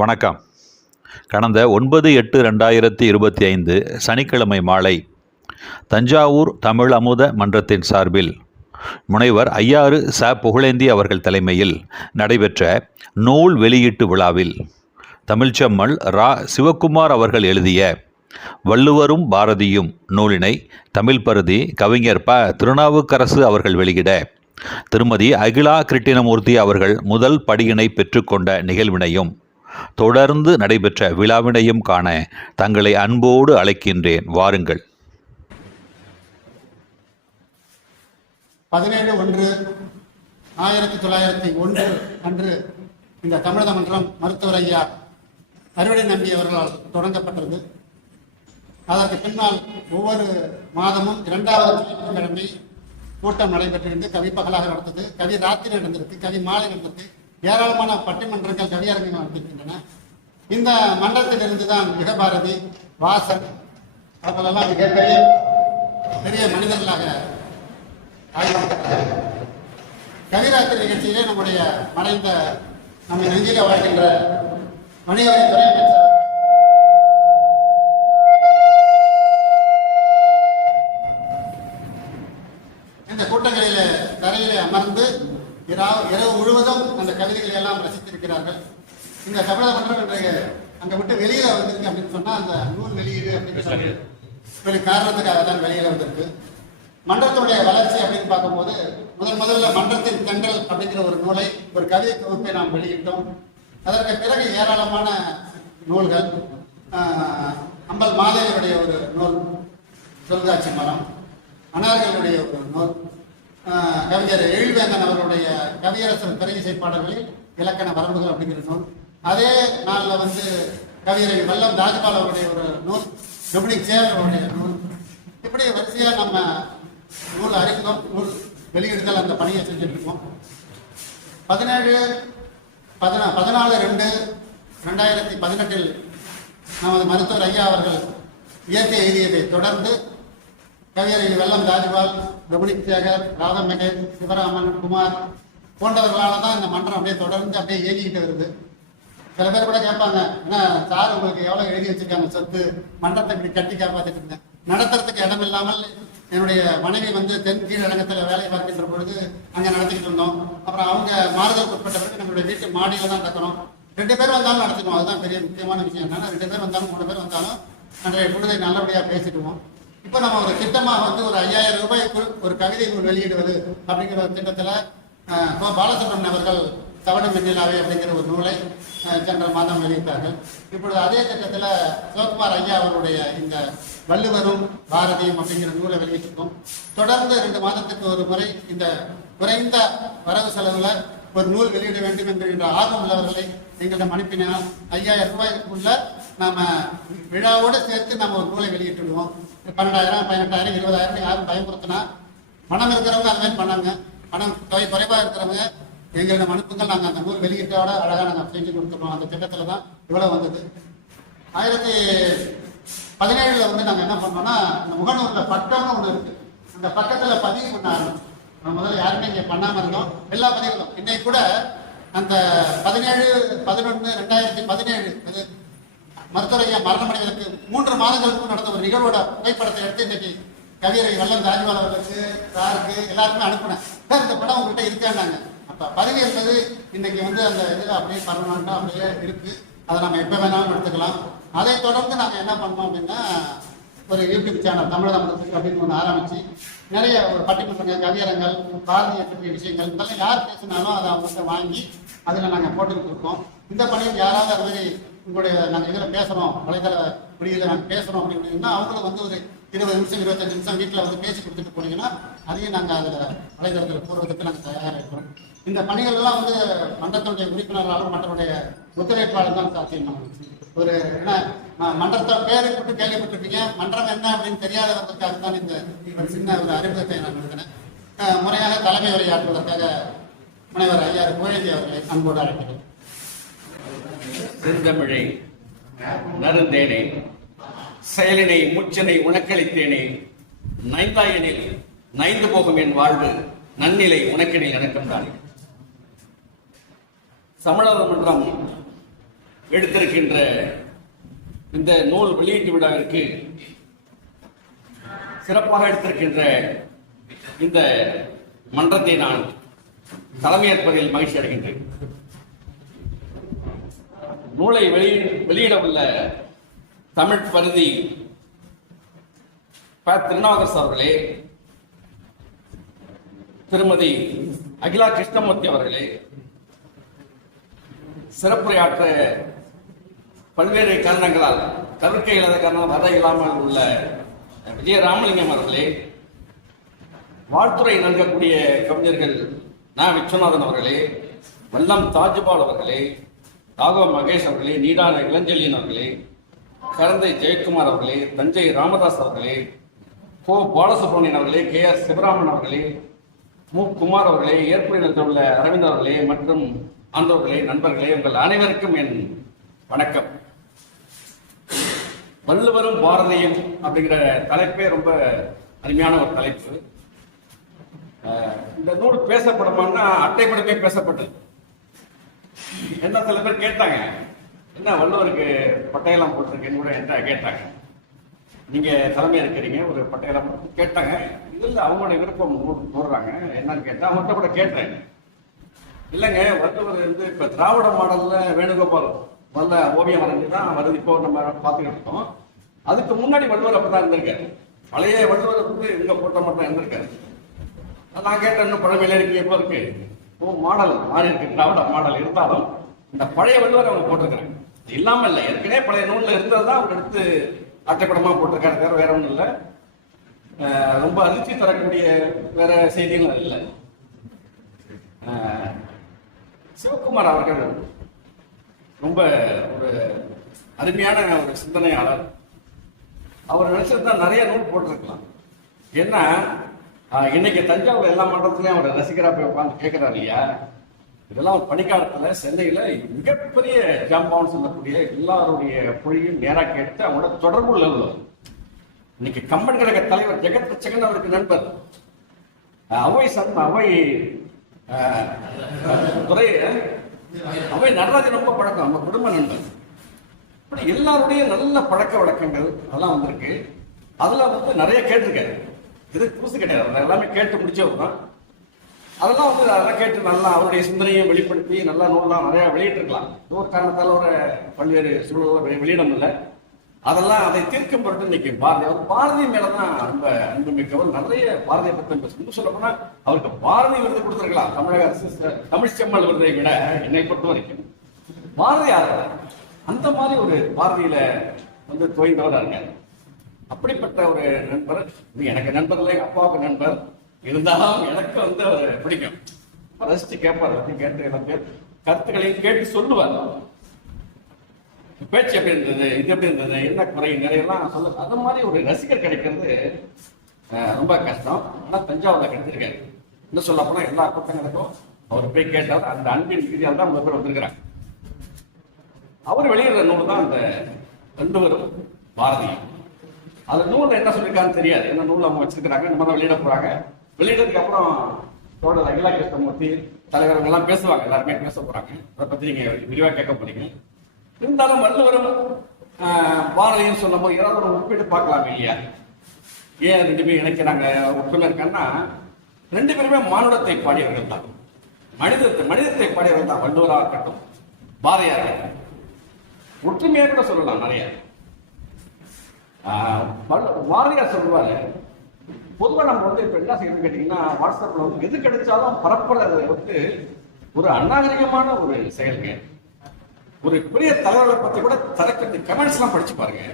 வணக்கம். கடந்த 9/8/2025 சனிக்கிழமை மாலை தஞ்சாவூர் தமிழ் அமுத மன்றத்தின் சார்பில் முனைவர் ஐயாறு ச. புகழேந்தி அவர்கள் தலைமையில் நடைபெற்ற நூல் வெளியீட்டு விழாவில் தமிழ்ச்செம்மல் ரா. சிவக்குமார் அவர்கள் எழுதிய வள்ளுவரும் பாரதியும் நூலினை தமிழ் பருதி கவிஞர் ப. திருநாவுக்கரசு அவர்கள் வெளியிட திருமதி அகிலா கிருட்டிணமூர்த்தி அவர்கள் முதல் படியினை பெற்றுக்கொண்ட நிகழ்வினையும் தொடர்ந்து நடைபெற்ற விழாவினையும் காண தங்களை அன்போடு அழைக்கின்றேன். வாருங்கள். 17/1/1901 அன்று இந்த தமிழக மன்றம் மருத்துவர் ஐயா அறுவடை நம்பி அவர்களால் தொடங்கப்பட்டது. அதற்கு பின்னால் ஒவ்வொரு மாதமும் 2வது ஞாயிற்றுக்கிழமை கூட்டம் நடைபெற்றிருந்து கவி பகலாக நடந்தது, கவி ராத்திரி நடந்திருக்கு, கவி மாலை நடந்தது, ஏராளமான பட்டிமன்றங்கள் கவியரங்குகள் நடத்திருக்கின்றன. இந்த மன்றத்திலிருந்து தான் யுகபாரதி, வாசன் அவர்களெல்லாம் மிகப்பெரிய பெரிய மனிதர்களாக ஆகியிருக்கிறார்கள். கவிராத்திரி நிகழ்ச்சியிலே நம்முடைய மறைந்த நம்மை நெஞ்சில வாழ்கின்ற மணிவரை இந்த கூட்டங்களிலே தரையிலே அமர்ந்து இரவு முழுவதும் அந்த கவிதைகளை எல்லாம் ரசித்திருக்கிறார்கள். இந்த தமிழக மன்றம் இன்றைய அங்க விட்டு வெளியில வந்திருக்கு அப்படின்னு சொன்னா அந்த நூல் வெளியீடு அப்படிங்கிற ஒரு காரணத்துக்காக தான் வெளியில வந்திருக்கு. மன்றத்துடைய வளர்ச்சி அப்படின்னு பார்க்கும்போது முதல்ல மன்றத்தின் தென்றல் அப்படிங்கிற ஒரு நூலை, ஒரு கவிதை தொகுப்பை நாம் வெளியிட்டோம். அதற்கு பிறகு ஏராளமான நூல்கள், அம்பல் மாதேவியுடைய ஒரு நூல் சொல்காட்சி மரம், அனார்களுடைய ஒரு நூல், கவிஞர் எழில்வேந்தன் அவர்களுடைய கவியரசர் திரை இசைப்பாடல்களில் இலக்கண வரம்புகள் அப்படிங்கிற நூல், அதே நாளில் கவிஞர் வல்லம் தாஜ்பால் அவருடைய ஒரு நூல், டொமினிக் சேவர் அவருடைய நூல், இப்படி வரிசையாக நம்ம நூல் அறிமுகம், நூல் வெளியிடுதல் அந்த பணியை செஞ்சுட்டு இருக்கோம். 14/2/2018 நமது மருத்துவர் ஐயா அவர்கள் இயற்கை எழுதியதை தொடர்ந்து கவிஞர் வெல்லம் தாஜ்பால், டொமினிக் சேகர், ராதம் மெகேஷ், சிவராமன், குமார் போன்றவர்களால் தான் இந்த மன்றம் அப்படியே தொடர்ந்து அப்படியே இயங்கிக்கிட்டு வருது. சில பேர் கூட கேட்பாங்க, ஏன்னா சார் உங்களுக்கு எவ்வளோ எழுதி வச்சிருக்காங்க சொத்து, மன்றத்தை இப்படி கட்டி காப்பாற்றிட்டு இருந்தேன். நடத்துறதுக்கு இடம் இல்லாமல் என்னுடைய மனைவி தென்கீழ் இடத்துல வேலை பார்க்கின்ற பொழுது அங்கே நடத்திக்கிட்டு இருந்தோம். அப்புறம் அவங்க மாறுதலுக்கு உட்பட்ட பிறகு நம்மளுடைய வீட்டு மாடியில் தான் நடக்கிறோம். 2 பேர் வந்தாலும் நடத்திக்குவோம். அதுதான் பெரிய முக்கியமான விஷயம். என்னன்னா 2 பேர் வந்தாலும் 3 பேர் வந்தாலும் அன்றைய பொழுதை நல்லபடியாக பேசிடுவோம். இப்போ நம்ம ஒரு திட்டமாக ஒரு 5000 ரூபாய்க்குள் ஒரு கவிதை நூல் வெளியிடுவது அப்படிங்கிற ஒரு திட்டத்தில் பாலசுப்ரமணியன் அவர்கள் தவணை வெண்ணிலாவே அப்படிங்கிற ஒரு நூலை சென்ற மாதம் வெளியிட்டார்கள். இப்பொழுது அதே திட்டத்தில் சிவகுமார் ஐயா அவருடைய இந்த வள்ளுவரும் பாரதியும் அப்படிங்கிற நூலை வெளியிட்டிருக்கோம். தொடர்ந்து 2 மாதத்துக்கு ஒரு முறை இந்த குறைந்த வரவு செலவில் ஒரு நூல் வெளியிட வேண்டும் என்கின்ற ஆர்வம் உள்ளவர்களை எங்களிடம் அனுப்பினால் 5000 ரூபாய்க்குள்ள நாம விழாவோடு சேர்த்து நம்ம ஒரு நூலை வெளியிட்டுடுவோம். 12,000, 18,000, 20,000 யாரும் பயன்படுத்தினா பணம் இருக்கிறவங்க அந்த மாதிரி பண்ணாங்க. பணம் தொகை குறைவாக இருக்கிறவங்க எங்களிடம் அனுப்புங்கள், நாங்கள் அந்த நூல் வெளியிட்டோட அழகாக நாங்கள் செஞ்சு கொடுத்துருவோம். அந்த திட்டத்தில் தான் இவ்வளோ வந்தது. 2017 நாங்கள் என்ன பண்ணோம்னா, இந்த முகநூலில் பக்கம்னு ஒன்று இருக்கு. அந்த பக்கத்தில் பதிவு பண்ண ஆரம்பிச்சோம். முதல்ல யாருமே இங்கே பண்ணாமல் இருந்தோம். எல்லா பதிவுகளும் இன்னைக்கு கூட அந்த 17/11/2017 அது மருத்துவர் ஐயா மரணமடைவதற்கு 3 மாதங்களுக்கு நடந்த ஒரு நிகழ்வோட புகைப்படத்தை எடுத்து இன்னைக்கு கவியரை வல்லம் தாஜ்பால் அவர்களுக்கு, சாருக்கு எல்லாருக்குமே அனுப்பினேன். சார் இந்த படம் உங்கள்கிட்ட இருக்காங்க. அப்போ பதிவு என்பது இன்னைக்கு அந்த இதில் அப்படியே பர்மனண்டா அப்படியே இருக்கு. அதை நம்ம எப்போ வேணாலும் எடுத்துக்கலாம். அதை தொடர்ந்து நாங்கள் என்ன பண்ணோம் அப்படின்னா, ஒரு யூடியூப் சேனல் தமிழக மன்றத்துக்கு அப்படின்னு ஒன்று ஆரம்பிச்சு நிறைய ஒரு பட்டிமன்றங்கள், கவியரங்கள், பாரதிய பற்றிய விஷயங்கள் இதெல்லாம் யார் பேசினாலும் அதை அவங்கள்ட்ட வாங்கி அதில் நாங்கள் போட்டுக்கிட்டு இருக்கோம். இந்த பணியில் யாராவது அது மாதிரி உங்களுடைய நாங்கள் இதில் பேசுகிறோம், வலைதள மொழியில் நாங்கள் பேசுகிறோம் அப்படின்னா அவங்களும் ஒரு 20 நிமிஷம் 25 நிமிஷம் வீட்டில் பேசி கொடுத்துட்டு போனீங்கன்னா அதையும் நாங்கள் அதில் வலைதளத்தில் போடுறதுக்கு நாங்கள் தயாராக இருக்கிறோம். இந்த பணிகள்லாம் மன்றத்தினுடைய உறுப்பினர்களாலும் மற்றவருடைய ஒத்துழைப்பாளர் தான் சாத்தியம். ஒரு என்ன மன்றத்தை பேரை போட்டு கேள்விப்பட்டிருப்பீங்க, மன்றம் என்ன அப்படின்னு தெரியாதவர்களுக்காக தான் இந்த ஒரு சின்ன ஒரு அறிமுகத்தை நான் எழுதினேன். முறையாக தலைமை உரையாற்றுவதற்காக முனைவர் ஐயாறு புகழேந்தி அவர்களை அன்போடு அழைக்கிறேன். செந்தமிழை நறுந்தேனே, செயலினை முச்சனை உனக்களித்தேனே, நைந்தாயனில் நைந்து போகும் என் வாழ்வு நன்னிலை உனக்கெனில் எனக்கும் தானே. தமிழக மன்றம் எடுத்திருக்கின்ற இந்த நூல் வெளியீட்டு விழாவிற்கு சிறப்பாக எடுத்திருக்கின்ற இந்த மன்றத்தை நான் தலைமையேற்பதில் மகிழ்ச்சி அடைகின்றேன். நூலை வெளியிட உள்ள தமிழ் பருதி திருநாகரசு அவர்களே, திருமதி அகிலா கிருஷ்ணமூர்த்தி அவர்களே, சிறப்புரையாற்ற பல்வேறு காரணங்களால் தவிர்க்க இயலாத காரணம் வர இல்லாமல் உள்ள விஜய ராமலிங்கம் அவர்களே, வாழ்த்துறை நல்கக்கூடிய கவிஞர்கள் நா. விஸ்வநாதன் அவர்களே, வல்லம் தாஜ்பால் அவர்களே, ராகவ மகேஷ் அவர்களே, நீடான இளஞ்செழியன் அவர்களே, கரந்தை ஜெயக்குமார் அவர்களே, தஞ்சை ராமதாஸ் அவர்களே, கோ. பாலசுப்ரமணியன் அவர்களே, கே. ஆர். சிவராமன் அவர்களே, மு. குமார் அவர்களே, ஏற்புரை நடத்தியுள்ள அரவிந்த் அவர்களே மற்றும் ஆண்டவர்களே, நண்பர்களே, உங்கள் அனைவருக்கும் என் வணக்கம். வள்ளுவரும் பாரதியும் அப்படிங்கிற தலைப்பே ரொம்ப அருமையான ஒரு தலைப்பு. இந்த நூல் பேசப்படுமான்னா அட்டைப்படமே பேசப்பட்டது. என்ன சில பேர் கேட்டாங்க, என்ன வள்ளுவருக்கு பட்டையெல்லாம் போட்டிருக்கேன்னு கூட என்ன கேட்டாங்க. நீங்க தலைமையா இருக்கிறீங்க, ஒரு பட்டையெல்லாம் கேட்டாங்க. இல்ல அவங்களுடைய விருப்பம் போடுறாங்க என்னன்னு கேட்டா அவங்கள்ட்ட கூட கேட்டேன். இல்லைங்க, வள்ளுவர் இப்ப திராவிட மாடல்ல வேணுகோபால் நல்ல ஓவியம் வரைஞ்சுதான் வருது. இப்போ நம்ம பார்த்துக்கிட்டு இருக்கோம். அதுக்கு முன்னாடி வள்ளுவர் அப்படிதான் இருந்திருக்காரு. பழைய வள்ளுவர் இங்க போட்ட மட்டும் இருந்திருக்காரு. நான் கேட்டேன், இன்னும் பழமையில இருக்கு எப்போ இருக்கு? மாடல் மாறி இருக்கு, திராவிட மாடல் இருந்தாலும் இந்த பழைய வள்ளுவர் அவங்க போட்டிருக்காங்க. இல்லாம இல்லை, ஏற்கனவே பழைய நூல்ல இருந்ததுதான் அவங்க எடுத்து அட்டைப்படமா போட்டிருக்காரு. வேற ஒன்றும் இல்லை. ரொம்ப அதிர்ச்சி தரக்கூடிய வேற செய்திகளும் இல்லை. சிவகுமார் அவர்கள் ரொம்ப ஒரு அருமையான ஒரு சிந்தனையாளர். அவர் நினைச்சதுதான் நிறைய நூல் போட்டிருக்கலாம். ஏன்னா இன்னைக்கு தஞ்சாவூர் எல்லா மன்றத்திலையும் அவர் ரசிகரா போய் உட்காந்து கேட்கிறார் இல்லையா. இதெல்லாம் பனிக்காலத்துல சென்னையில மிகப்பெரிய ஜாம்பவான் சொல்லக்கூடிய எல்லாருடைய பொழியும் நேரா கேட்டு அவங்களோட தொடர்புள்ள உள்ளவர். இன்னைக்கு கம்பன் கழக தலைவர் ஜெகத் ரட்சகன் அவருக்கு நண்பர். அவை நடராஜன் ரொம்ப பழக்கம், நம்ம குடும்ப நண்பர். இப்படி எல்லாருடைய நல்ல பழக்க வழக்கங்கள் அதெல்லாம் வந்திருக்கு. அதுல நிறைய கேட்டிருக்காரு. இது புதுசு கிடையாது, எல்லாமே கேட்டு முடிச்சவர் தான். அதெல்லாம் கேட்டு நல்லா அவருடைய சிந்தனையை வெளிப்படுத்தி நல்லா நூல்லாம் நிறைய வெளியிட்டிருக்கலாம். ஒரு காரணத்தால் ஒரு பல்வேறு சூழல் வெளியிட முடியல. அதெல்லாம் அதை தீர்க்கும் பொருட்டு இன்னைக்கு பாரதி மேலதான் ரொம்ப அன்பு மிக்கவர். நிறைய பாரதியை பற்றி சொல்ல போனா அவருக்கு பாரதி விருது கொடுத்திருக்கலாம். தமிழக அரசு தமிழ் செம்மல் விருதை விட என்னை பொறுத்த வரைக்கும் பாரதியார் அந்த மாதிரி ஒரு பாரதியில தோய்ந்தவரா இருக்காரு. அப்படிப்பட்ட ஒரு நண்பர். எனக்கு நண்பர் இல்லை, அப்பாவுக்கு நண்பர். இருந்தாலும் எனக்கு அவர் பிடிக்கும். ரசிச்சு கேட்பார், கேட்டு கருத்துக்களையும் கேட்டு சொல்லுவார். பேச்சு எப்படி இருந்தது, இது எப்படி இருந்தது, என்ன குறை நிறையெல்லாம் சொல்ல. அது மாதிரி ஒரு ரசிகர் கிடைக்கிறது ரொம்ப கஷ்டம். ஆனா தஞ்சாவூர்ல கிடைச்சிருக்காரு. என்ன சொல்ல போனா எல்லா கூட்டங்களுக்கும் அவர் போய் கேட்டார். அந்த அன்பின் ரீதியால் தான் 5 பேர் வந்திருக்கிறாங்க. அவர் வெளியிடுற நூல் தான் அந்த வள்ளுவரும் பாரதியும். அந்த நூல் என்ன சொல்லியிருக்கான்னு தெரியாது. என்ன நூல் அவங்க வச்சிருக்கிறாங்க, நம்ம தான் வெளியிட போறாங்க. வெளியிடறதுக்கு அப்புறம் தோழர் அகிலா கிருஷ்ணமூர்த்தி தலைவர்கள் எல்லாம் பேசுவாங்க. எல்லாருமே பேச போறாங்க. அதை பத்தி நீங்க விரிவா கேட்க போறீங்க. இருந்தாலும் வள்ளுவரும் பாரதியும் சொல்லும் போது ஏதாவது ஒரு ஒப்பீடு பார்க்கலாம் இல்லையா. ஏன் 2 பேரும் இணைக்கிறாங்க, ஒற்றுமை இருக்கான்னா 2 பேருமே மானுடத்தை பாடியவர்கள் தான். மனிதத்தை பாடியவர்கள் தான். வள்ளுவராக இருக்கட்டும், பாரதியா இருக்கட்டும். ஒற்றுமையா கூட சொல்லலாம் நிறைய. பாரதியார் சொல்லுவாரு, பொதுவா நம்ம இப்ப என்ன செய்யணும்னு கேட்டீங்கன்னா, வாட்ஸ்அப்ல எது கிடைச்சாலும் பரப்புறது ஒரு அநாகரிகமான ஒரு செயலுங்க. ஒரு பெரிய தலைவர்களை பத்தி கூட தரக்கத்து கமெண்ட்ஸ் எல்லாம் படிச்சு பாருங்க.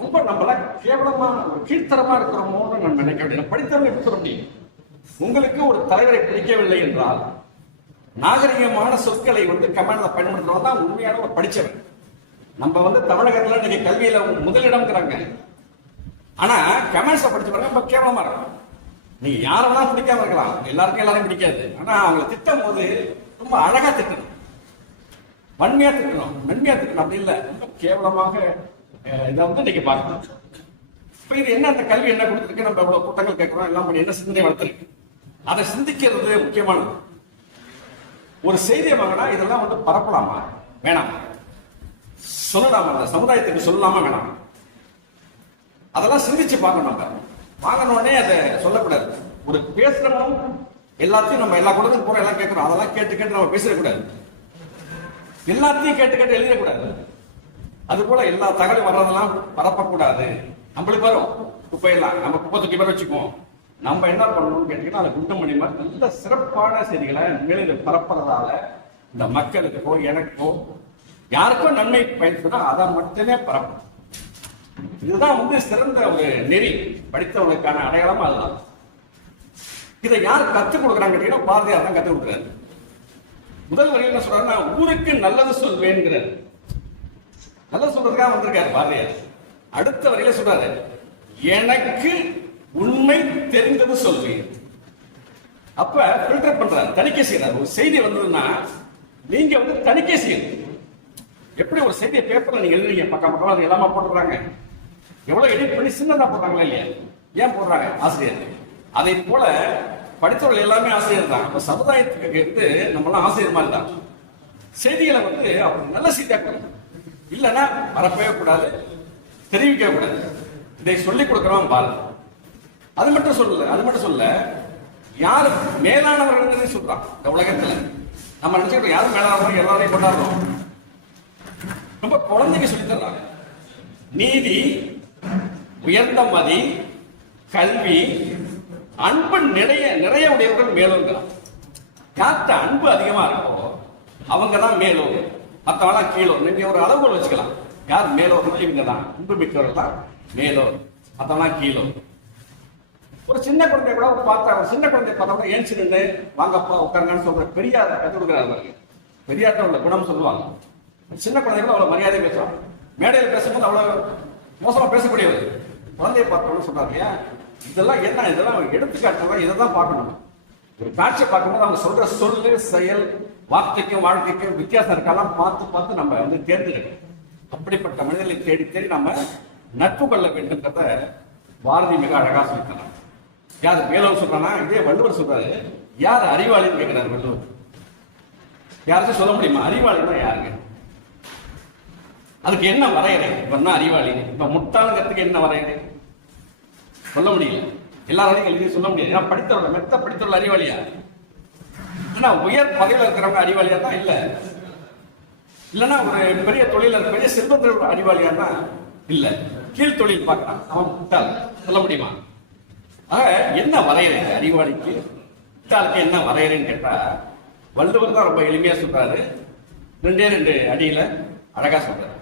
ரொம்ப நம்மளாம் கேவலமா ஒரு கீழ்த்தரமா இருக்கிறோமோன்னு நம்ம நினைக்க வேண்டிய. படித்தவங்க எப்படி சொல்ல முடியும்? உங்களுக்கு ஒரு தலைவரை பிடிக்கவில்லை என்றால் நாகரிகமான சொற்களை கமெண்ட்ல பயன்படுத்துறவங்க தான் உண்மையான ஒரு படிச்சவர். நம்ம தமிழகத்துல இன்னைக்கு கல்வியில முதலிடம்ங்கிறாங்க. ஆனா கமெண்ட்ஸை படிச்சு பாருங்க, ரொம்ப கேவலமா இருக்கும். நீங்க யாரெல்லாம் பிடிக்காம இருக்கலாம், எல்லாருக்கும் எல்லாரும் பிடிக்காது. ஆனா அவங்களை திட்டம் போது ரொம்ப அழகா திட்டணும், வன்மையா திட்டணும், மென்மையா திட்டணும். அப்படி இல்லை, ரொம்ப கேவலமாக இதை இன்னைக்கு பார்க்கணும். இப்ப இது என்ன, அந்த கல்வி என்ன கொடுத்துருக்கு, நம்ம எவ்வளவு கூட்டங்கள் கேட்கிறோம், எல்லாம் பண்ணி என்ன சிந்தனை வளர்த்துருக்கு, அதை சிந்திக்கிறது முக்கியமானது. ஒரு செய்தியை வாங்கினா இதெல்லாம் பரப்பலாமா வேணாமா? சொல்லலாமா, அந்த சமுதாயத்துக்கு சொல்லலாமா வேணாம்? அதெல்லாம் சிந்திச்சு பார்க்கணும். நம்ம வாங்கினோடனே அதை சொல்லக்கூடாது. ஒரு பேசுறவனும் எல்லாத்தையும் நம்ம எல்லா கூடத்துக்கும் போற எல்லாம் கேட்கிறோம், அதெல்லாம் கேட்டு கேட்டு நம்ம பேசிடக்கூடாது. எல்லாத்தையும் கேட்டு கேட்டு எழுதிடக்கூடாது. அது போல எல்லா தகவலும் வர்றதெல்லாம் பரப்பக்கூடாது. நம்மளுக்கு வரும் குப்பையெல்லாம், நம்ம குப்பை தூக்கி பேர் வச்சுக்குவோம். நம்ம என்ன பண்ணணும்னு கேட்டீங்கன்னா, அந்த குண்டமணி மாதிரி நல்ல சிறப்பான செய்திகளை மேலே பரப்புறதால இந்த மக்களுக்கோ எனக்கோ யாருக்கோ நன்மை பயன்படுதோ அதை மட்டுமே பரப்பும். இதுதான் சிறந்த ஒரு நெறி, படித்தவர்களுக்கான அடையாளம். அதுதான். இதை யார் கற்றுக் கொடுக்குறாங்க கேட்டீங்கன்னா, பாரதியார் தான் கற்றுக் கொடுக்குறாரு. முதல் வரையில் என்ன சொல்றாருன்னா, ஊருக்கு நல்லது சொல்வேங்கிறார். நல்லது சொல்றதுக்காக வந்திருக்காரு பாரதியார். அடுத்த வரையில சொல்றாரு, எனக்கு உண்மை தெரிந்தது சொல்வேன். அப்ப ஃபில்டர் பண்றாரு, தணிக்கை செய்யறாரு. ஒரு செய்தி வந்ததுன்னா நீங்க தணிக்கை செய்யணும். எப்படி ஒரு செய்தியை பேப்பர்ல நீங்க எழுதுறீங்க, பக்கம் பக்கம் எல்லாமே போட்டுறாங்க, எவ்வளவு எடிட் பண்ணி சின்னதா போடுறாங்களா இல்லையா? ஏன் போடுறாங்க? ஆசிரியர். அதை போல படித்தவர்கள் எல்லாமே ஆசிரியர் தான். அப்ப சமுதாயத்துக்கு நம்மளாம் ஆசிரியர் மாதிரி தான். செய்திகளை அவர் நல்ல செய்தியா கொடுக்கணும், இல்லைன்னா பரப்பவே கூடாது, தெரிவிக்க கூடாது. இதை சொல்லிக் கொடுக்கிறோம் பாருங்க. அது மட்டும் சொல்ல யாரு மேலானவர்கள் சொல்றான் இந்த உலகத்துல. நம்ம நினைச்சுக்கிட்டோம் யாரும் மேலானவர்கள் எல்லாரையும் கொண்டாடுறோம். ரொம்ப குழந்தைங்க சொல்லி தர்றாங்க. நீதி, உயர்ந்த மதி, கல்வி, அன்பு நிறைய உடையவர்கள் மேலோங்கிறான். யார்கிட்ட அன்பு அதிகமா இருக்கோ அவங்க தான் மேலோர், மற்றவெல்லாம் கீழோர். நீங்க ஒரு அளவுகள் வச்சுக்கலாம். யார் மேலோர்? இவங்க தான் அன்பு மிக்கவர்கள் தான் மேலோர், மற்றவெல்லாம் கீழோர். ஒரு சின்ன குழந்தை கூட ஒரு சின்ன குழந்தை பார்த்தா ஏன் சின்ன வாங்கப்பா உட்காருங்கன்னு சொல்ற பெரியார் கற்றுக் கொடுக்குறாரு. பெரியார்ட்ட உள்ள குணம் சொல்லுவாங்க. சின்ன குழந்தை கூட அவ்வளவு மரியாதை பேசுவாங்க. மேடையில் பேசும்போது அவ்வளவு மோசமா பேசக்கூடியவர். குழந்தைய பார்த்தோம்னு சொல்றாங்க, இதெல்லாம் என்ன, இதெல்லாம் எடுத்துக்காட்டுதான், இதை தான் பார்க்கணும். ஒரு காட்சியை பார்க்கும்போது அவங்க சொல்ற சொல்லு, செயல், வார்த்தைக்கும் வாழ்க்கைக்கும் வித்தியாசம் இருக்கலாம் பார்த்து நம்ம தேர்ந்தெடுக்கணும். அப்படிப்பட்ட மனிதர்களை தேடி தேடி நம்ம நட்பு கொள்ள வேண்டும்ன்றத பாரதி மிக அழகா சொல்லித்தராங்க. யாரு மேலோர் சொல்றானா? இதே வள்ளுவர் சொல்றாரு. யார் அறிவாளின்னு கேட்கிறாரு வள்ளுவர். யாருக்கும் சொல்ல முடியுமா அறிவாளின்னா யாருங்க? அதுக்கு என்ன வரையறை? இப்ப அறிவாளி, இப்ப முட்டாளுங்கிறதுக்கு என்ன வரையறை? சொல்ல முடியல. எல்லாராலையும் எழுதி சொல்ல முடியாது. ஏன்னா படித்தவர்கள் மெத்த படித்தவர்கள் அறிவாளியா? ஆனா உயர் பதவியில் இருக்கிறவங்க அறிவாளியா தான் இல்ல. இல்லைன்னா ஒரு பெரிய தொழிலர், பெரிய செல்வந்தர் அறிவாளியானா இல்ல. கீழ் தொழில் பார்க்கலாம், அவன் முட்டாள். சொல்ல முடியுமா? ஆக என்ன வரையறை அறிவாளிக்கு, முட்டாளுக்கு என்ன வரையறைன்னு கேட்டா வள்ளுவர் தான் ரொம்ப எளிமையா சொல்றாரு. 2 அடியில அழகா சொல்றாரு.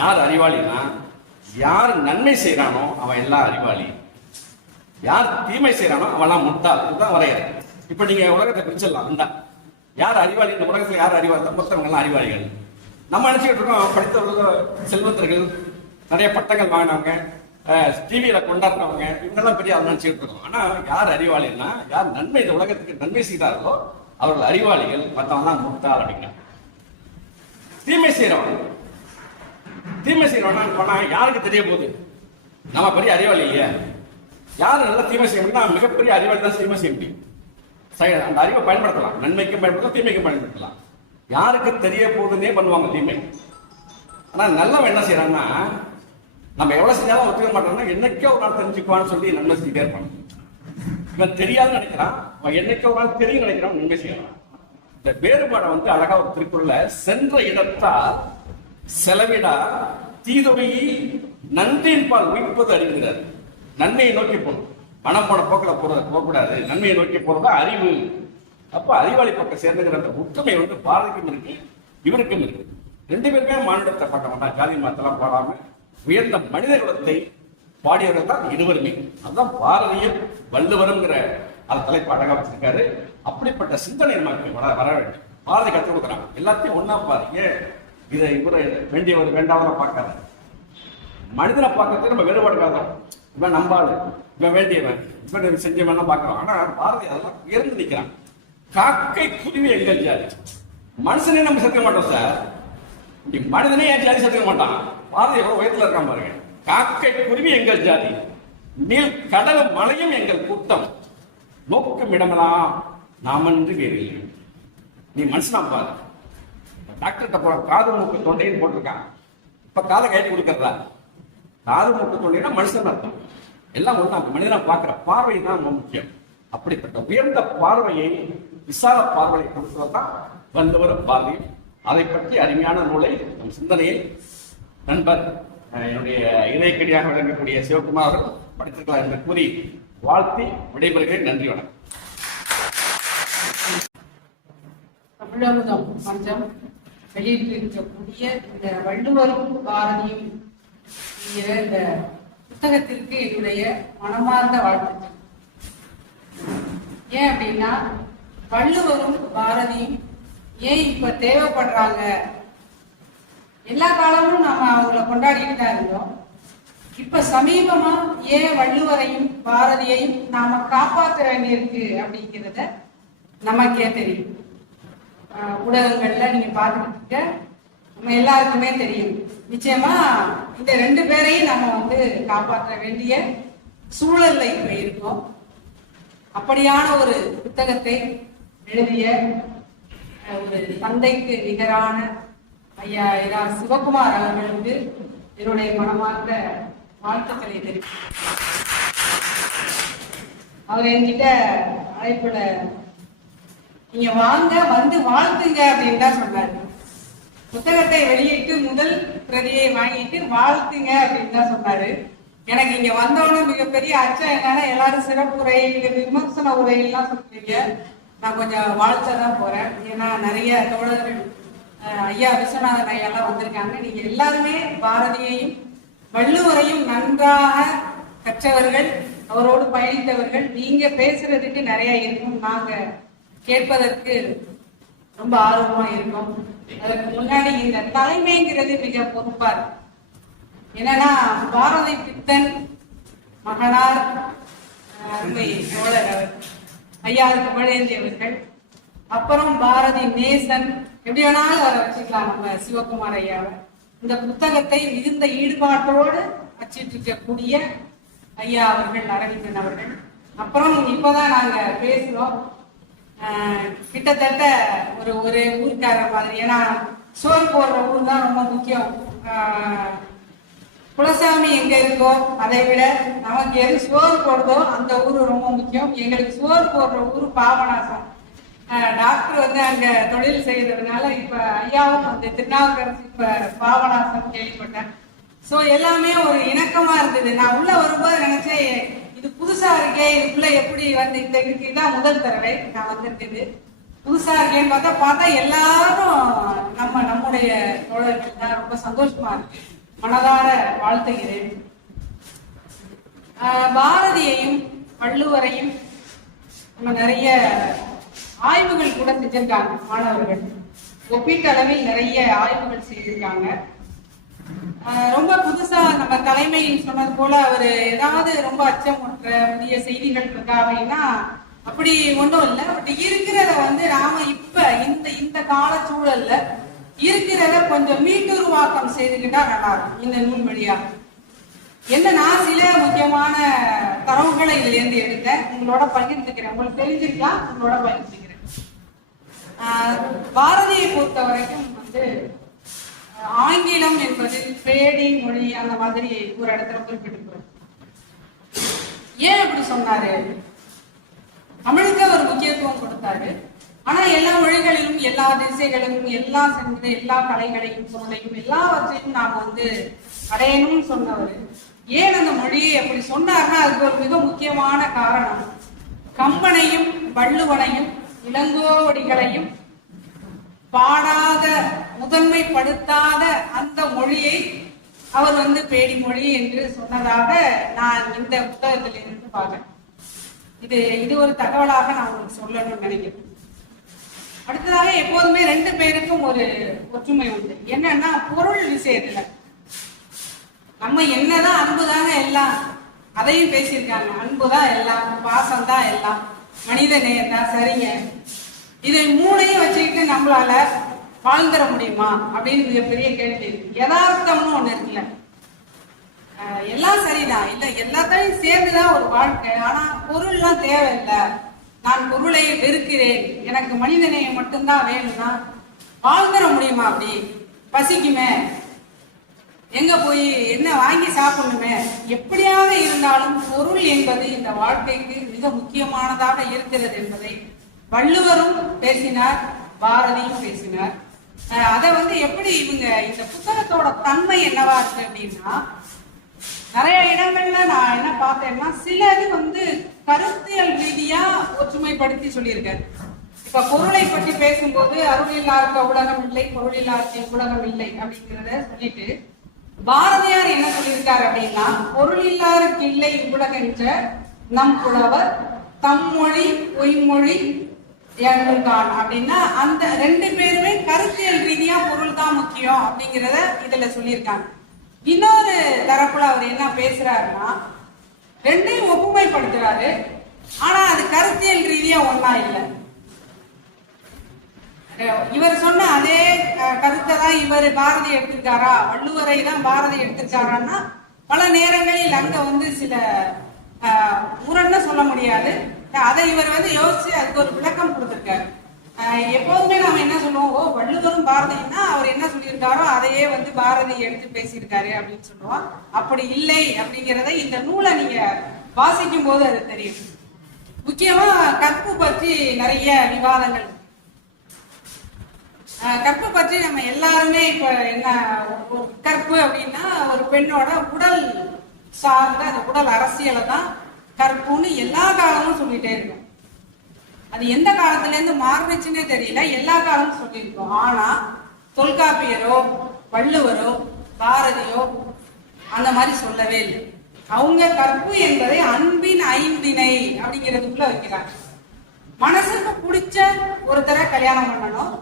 யார் அறிவாளினா, யார் நன்மை செய்யறானோ அவன் எல்லாம் அறிவாளி, யார் தீமை செய்யறானோ அவெல்லாம் முட்டாள். இதுதான் வரையறை. இப்ப நீங்க உலகத்தை பிரிச்சிடலாம். யார் அறிவாளி? இந்த உலகத்துல யார் அறிவாளி? மொத்தவங்க எல்லாம் அறிவாளிகள். நம்ம நினைச்சுக்கிட்டு இருக்கோம் படித்தவர்கள், செல்வந்தர்கள், நிறைய பட்டங்கள் வாங்கினவங்க, டிவியில கொண்டாடுறவங்க, இவங்கெல்லாம் பெரிய ஆள் நினைச்சுக்கிட்டு இருக்கோம். ஆனா யார் அறிவாளின்னா, யார் நன்மை இந்த உலகத்துக்கு நன்மை செய்தார்களோ அவர்கள் அறிவாளிகள், மற்றவங்க தான் முட்டாள் அப்படிங்க. தீமை செய்யறவனா யாருக்கு தெரிய போகுது? நம்ம பெரிய அறிவாளி இல்லையா? யாரு நல்லா தீமை செய்ய முடியும்னா மிகப்பெரிய அறிவாளி தான் தீமை செய்ய முடியும். அந்த அறிவை பயன்படுத்தலாம், நன்மைக்கும் பயன்படுத்தலாம், தீமைக்கும் பயன்படுத்தலாம். யாருக்கு தெரிய போகுதுன்னே பண்ணுவாங்க தீமை. ஆனா நல்லவன் என்ன செய்யறான்னா, நம்ம எவ்வளவு செஞ்சாலும் ஒத்துக்க மாட்டோம்னா என்னைக்கோ ஒரு நாள் தெரிஞ்சுக்குவான்னு சொல்லி நன்மை செஞ்சுட்டே இருப்பாங்க. இவன் தெரியாதுன்னு நினைக்கிறான், அவன் என்னைக்கோ ஒரு நாள் தெரியும் நினைக்கிறான், நன்மை செய்யறான். இந்த வேறுபாடை அழகா ஒரு திருக்குறள்ல, சென்ற இடத்தால் செலவிடா தீதுமையை நன்றியின் பால் உயிர்ப்பது அறிவுகிறார். நன்மையை நோக்கி போகணும், பணம் போன போக்கில் போகக்கூடாது. நன்மையை நோக்கி போறதா அறிவு. அப்ப அறிவாளி பக்கம் சேர்ந்துங்கிற அந்த ஒற்றுமை பாரதிக்கும் இருக்கு, இவருக்கும் இருக்கு. 2 பேருமே மாநிலத்தை பார்க்க மாட்டாங்க, ஜாதி மதத்தெல்லாம் பாடாம உயர்ந்த மனித குலத்தை பாடியவர்கள் தான் இருவருமே. அதுதான் பாரதியும் வள்ளுவருங்கிற அந்த தலைப்பு அழகா வச்சிருக்காரு. அப்படிப்பட்ட சிந்தனை நமக்கு வர வேண்டும். பாரதி கற்றுக் கொடுக்குறாங்க, எல்லாத்தையும் ஒன்னா பாருங்க. இதை இவரை வேண்டியவர் வேண்டாம பார்க்காத, மனிதனை பார்க்கறதுக்கு நம்ம வேறுபாடுக்காதான். இவன் நம்பாளு, இவன் வேண்டியவன், இவன் செஞ்சவன் பார்க்கலாம். ஆனா பாரதி அதெல்லாம் உயர்ந்து நிற்கிறான். காக்கை குருவி எங்கள் ஜாதி. மனுஷனே நம்ம சேர்க்க மாட்டோம் சார், மனிதனே என் ஜாதி சேர்க்க மாட்டான். பாரதி எவ்வளவு உயரத்துல இருக்கான் பாருங்க. காக்கை குருவி எங்கள் ஜாதி, நீல் கடல் மலையும் எங்கள் கூட்டம், நோக்கும் இடமெல்லாம் நாமன்று வேறு இல்லை. நீ மனுஷனா பாரு, டாக்டர்கிட்ட போற காது மூக்கு தொண்டைன்னு போட்டிருக்காங்க. இப்ப காதை கை கொடுக்கறதா? காது மூக்கு தொண்டைன்னா மனுஷன் அர்த்தம். எல்லாம் ஒண்ணா மனிதனை பார்க்கிற பார்வை தான் ரொம்ப முக்கியம். அப்படிப்பட்ட உயர்ந்த பார்வையை, விசால பார்வையை கொடுத்ததான் வள்ளுவர் பாரதி. அதை பற்றி அருமையான நூலை, சிந்தனையை நண்பர் என்னுடைய இணையக்கடியாக விளங்கக்கூடிய சிவகுமார் அவர்கள் படித்திருக்கலாம் என்று கூறி வாழ்த்தி விடைபெறுகிறேன். நன்றி, வணக்கம். தமிழமுதம் மன்றம் வெளியிட்டிருக்கக்கூடிய இந்த வள்ளுவரும் பாரதியும் இந்த புத்தகத்திற்கு என்னுடைய மனமார்ந்த வாழ்த்துக்கள். ஏன் அப்படின்னா, வள்ளுவரும் பாரதியும் ஏன் இப்ப தேவைப்படுறாங்க? எல்லா காலமும் நாம அவங்கள கொண்டாடிட்டு தான் இருந்தோம். இப்ப சமீபமா ஏன் வள்ளுவரையும் பாரதியையும் நாம காப்பாற்ற வேண்டியிருக்கு அப்படிங்கிறத நமக்கே தெரியும். ஊடகங்கள்ல நீங்க பார்த்துக்கிட்டு நம்ம எல்லாருக்குமே தெரியும். நிச்சயமா இந்த 2 பேரையும் நம்ம காப்பாற்ற வேண்டிய சூழல்ல இப்ப இருக்கோம். அப்படியான ஒரு புத்தகத்தை எழுதிய ஒரு தந்தைக்கு நிகரான ஐயா இரா சிவகுமார் அவர்களுக்கு என்னுடைய மனமார்ந்த வாழ்த்துக்களை தெரிவிக்கிறேன். அவர் என்கிட்ட அழைப்புல நீங்க வாங்க, வந்து வாழ்த்துங்க அப்படின்னு தான் சொன்னாரு. புத்தகத்தை வெளியிட்டு முதல் பிரதியை வாங்கிட்டு வாழ்த்துங்க அப்படின்னு தான் சொன்னாரு. எனக்கு இங்க வந்தோன்னு மிகப்பெரிய அச்சம் என்னன்னா, எல்லாரும் சிறப்பு உரை, விமர்சன உரையெல்லாம் சொல்றீங்க. நான் கொஞ்சம் வாழ்த்த தான் போறேன். ஏன்னா நிறைய தோழர்கள் ஐயா விஸ்வநாதன் ஐயா எல்லாம் வந்திருக்காங்க. நீங்க எல்லாருமே பாரதியையும் வள்ளுவரையும் நன்றாக கற்றவர்கள், அவரோடு பயணித்தவர்கள். நீங்க பேசுறதுக்கு நிறைய இருக்கும், நாங்க கேட்பதற்கு ரொம்ப ஆர்வமா இருக்கும். அதற்கு முன்னாடி இந்த தலைமைங்கிறது மிக பொறுப்பா இருக்கு. என்னன்னா, பாரதி பித்தன் மகனார் அருமை தோழர் அவர் ஐயா புகழேந்தி அவர்கள், அப்புறம் பாரதி நேசன், எப்படி வேணாலும் அவரை வச்சுக்கலாம் நம்ம சிவகுமார் ஐயாவை. இந்த புத்தகத்தை மிகுந்த ஈடுபாட்டோடு வச்சிட்டு இருக்கக்கூடிய ஐயா அவர்கள், அரவிந்தன் அவர்கள். அப்புறம் இப்பதான் நாங்க பேசுறோம், கிட்டத்தட்ட ஒரு ஊருக்காரர் மாதிரி. ஏன்னா சோறு போடுற ஊர் தான் ரொம்ப முக்கியம். குலசாமி எங்க இருக்கோ அதை விட நமக்கு எது சோறு போடுதோ அந்த ஊரு ரொம்ப முக்கியம். எங்களுக்கு சோறு போடுற ஊர் பாபநாசம். டாக்டர் அங்க தொழில் செய்யறதுனால இப்ப ஐயாவும் திருநாவுக்கரசு இப்ப பாபநாசம் கேள்விப்பட்டேன். சோ எல்லாமே ஒரு இணக்கமா இருந்தது. நான் உள்ள வரும்போது நினைச்சேன், இது புதுசா இருக்கே, இதுக்குள்ள எப்படி இந்த இதுதான் முதல் தடவை நான் வந்திருக்குது, புதுசா இருக்கேன்னு பார்த்தா எல்லாரும் நம்முடைய தோழர்கள் தான். ரொம்ப சந்தோஷமா இருக்கு, மனதார வாழ்த்துகிறேன். பாரதியையும் வள்ளுவரையும் நம்ம நிறைய ஆய்வுகள் கூட செஞ்சிருக்காங்க மாணவர்கள். ஒப்பீட்டளவில் நிறைய ஆய்வுகள் செய்திருக்காங்க. ரொம்ப புதுசா நம்ம தலைமையில் சொன்னது போல அவர் ஏதாவது ரொம்ப அச்சமுற்ற புதிய செய்திகள் இருக்கா அப்படின்னா அப்படி ஒன்றும் இல்லை. பட் இருக்கிறத நாம இப்ப இந்த கால சூழல்ல இருக்கிறத கொஞ்சம் மீட்டுருவாக்கம் செய்துக்கிட்டா நல்லா இருக்கும். இந்த நூல் வழியா என்னன்னா சில முக்கியமான தரவுகளை இதுல இருந்து எடுத்தேன், உங்களோட பகிர்ந்துக்கிறேன். உங்களுக்கு தெரிஞ்சிருக்கலாம், உங்களோட பகிர்ந்துக்கிறேன். பாரதியை பொறுத்த வரைக்கும் ஆங்கிலம் என்பது பேடி மொழி அந்த மாதிரி ஒரு இடத்துல குறிப்பிட்டிருக்கிறோம். ஏன் அப்படி சொன்னாரு? தமிழுக்கு அவர் முக்கியத்துவம் கொடுத்தாரு. ஆனா எல்லா மொழிகளிலும், எல்லா திசைகளிலும், எல்லா சென்று எல்லா கலைகளையும், பொருளையும், எல்லாவற்றையும் நாம் அடையணும்னு சொன்னவர். ஏன் அந்த மொழியை அப்படி சொன்னார்னா அதுக்கு ஒரு மிக முக்கியமான காரணம், கம்பனையும் வள்ளுவனையும் இளங்கோவடிகளையும் பாடாத, முதன்மைப்படுத்தாத அந்த மொழியை அவர் பேடி மொழி என்று சொன்னதாக நான் இந்த புத்தகத்தில் இருந்து பார்க்கிறேன். இது ஒரு தகவலாக நான் உங்களுக்கு சொல்லணும்னு நினைக்கிறேன். அடுத்ததாக எப்போதுமே 2 பேருக்கும் ஒரு ஒற்றுமை உண்டு. என்னன்னா, பொருள் விஷயத்துல நம்ம என்னதான் அன்புதாங்க எல்லாம், அதையும் பேசியிருக்காங்க. அன்புதான் எல்லாம், பாசம் தான் எல்லாம், மனித நேயம்தான். சரிங்க, இதை 3ஐயும் வச்சுக்கிட்டு நம்மளால வாழ்ந்துட முடியுமா அப்படின்னு மிகப்பெரிய கேள்வி. யதார்த்தம்னு ஒண்ணு இருக்குல்ல, எல்லாம் சரிதான், இல்ல எல்லாத்தையும் சேர்ந்துதான் ஒரு வாழ்க்கை. ஆனா பொருள்லாம் தேவையில்லை, நான் பொருளை வெறுக்கிறேன், எனக்கு மனித நேயம் மட்டும்தான் வேணும்னா வாழ்ந்துட முடியுமா? அப்படி பசிக்குமே, எங்க போய் என்ன வாங்கி சாப்பிடணுமே. எப்படியாக இருந்தாலும் பொருள் என்பது இந்த வாழ்க்கைக்கு மிக முக்கியமானதாக இருக்கிறது என்பதை வள்ளுவரும் பேசினார், பாரதியும் பேசினார். அதை எப்படி இவங்க இந்த புத்தகத்தோட தன்மை என்னவா இருக்கு அப்படின்னா, நிறைய இடங்கள்ல நான் என்ன பார்த்தேன்னா, சிலது கருத்தியல் ரீதியா ஒற்றுமைப்படுத்தி சொல்லியிருக்காரு. இப்ப பொருளை பற்றி பேசும்போது அருளில்லார்க்க உலகம் இல்லை, பொருளில்லார்க்கு உலகம் இல்லை அப்படிங்கிறத சொல்லிட்டு, பாரதியார் என்ன சொல்லியிருக்காரு அப்படின்னா, பொருளில்லாருக்கு இல்லை உலகென்ற நம் புலவர் தம்மொழி பொய்மொழி கான் அப்படின்னா, அந்த ரெண்டு பேருமே கருத்தியல் ரீதியா பொருள் தான் முக்கியம் அப்படிங்கிறத இதுல சொல்லியிருக்காங்க. இன்னொரு தரப்புல அவர் என்ன பேசுறாருன்னா, ரெண்டையும் ஒப்புமைப்படுத்துறாரு, ஆனா அது கருத்தியல் ரீதியா ஒன்னா இல்லை. இவர் சொன்ன அதே கருத்தை தான் இவர் பாரதி எடுத்திருக்காரா, வள்ளுவரை தான் பாரதி எடுத்திருக்காரான்னா பல நேரங்களில் அங்க சில முரண்னு சொல்ல முடியாது. அதை இவர் யோசிச்சு அதுக்கு ஒரு விளக்கம் கொடுத்திருக்காரு. எப்போதுமே நாம என்ன சொல்லுவோம், ஓ வள்ளுவரும் பாரதினா அவர் என்ன சொல்லியிருக்காரோ அதையே பாரதி எடுத்து பேசியிருக்காரு அப்படின்னு சொல்லுவோம். அப்படி இல்லை அப்படிங்கிறத இந்த நூலை நீங்க வாசிக்கும் போது அது தெரியும். முக்கியமா கற்பு பற்றி நிறைய விவாதங்கள். கற்பு பற்றி நம்ம எல்லாருமே இப்ப என்ன, கற்பு அப்படின்னா ஒரு பெண்ணோட உடல் சார்ந்த அந்த உடல் அரசியலை தான் கற்புன்னு எல்லா காலமும் சொல்லிட்டே இருக்கோம். அது எந்த காலத்துல இருந்து மாறுச்சுன்னே தெரியல, எல்லா காலமும் சொல்லியிருக்கோம். ஆனா தொல்காப்பியரோ வள்ளுவரோ பாரதியோ அந்த மாதிரி சொல்லவே இல்லை. அவங்க கற்பு என்பதை அன்பின் ஐந்திணை அப்படிங்கிறதுக்குள்ள வைக்கிறாங்க. மனசுக்கு பிடிச்ச ஒருத்தரை கல்யாணம் பண்ணணும்.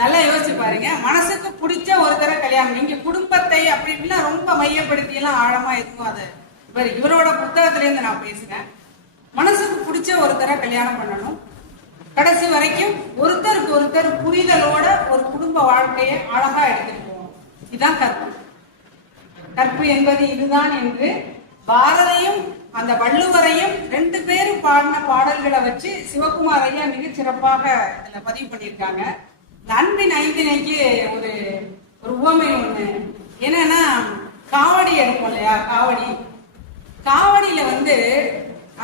நல்லா யோசிச்சு பாருங்க, மனசுக்கு பிடிச்ச ஒருத்தரை கல்யாணம், நீங்க குடும்பத்தை அப்படின்னா ரொம்ப மையப்படுத்தி எல்லாம் ஆழமா இருக்கும். அது இவரோட புத்தகத்துல இருந்து நான் பேசுறேன். மனசுக்கு பிடிச்ச ஒருத்தரை கல்யாணம் பண்ணணும், கடைசி வரைக்கும் ஒருத்தருக்கு ஒருத்தர் புரிதலோட ஒரு குடும்ப வாழ்க்கையை அழகா எடுத்துட்டு போகணும். இதுதான் கற்பு. கற்பு என்பது இதுதான் என்று பாரதியும் அந்த வள்ளுவரையும் ரெண்டு பேரும் பாடின பாடல்களை வச்சு சிவகுமார் ஐயா மிக சிறப்பாக இதுல பதிவு பண்ணியிருக்காங்க. அன்பின் ஐந்திணைக்கு ஒரு உவமை ஒண்ணு என்னன்னா, காவடி எடுப்போம் இல்லையா, காவடியில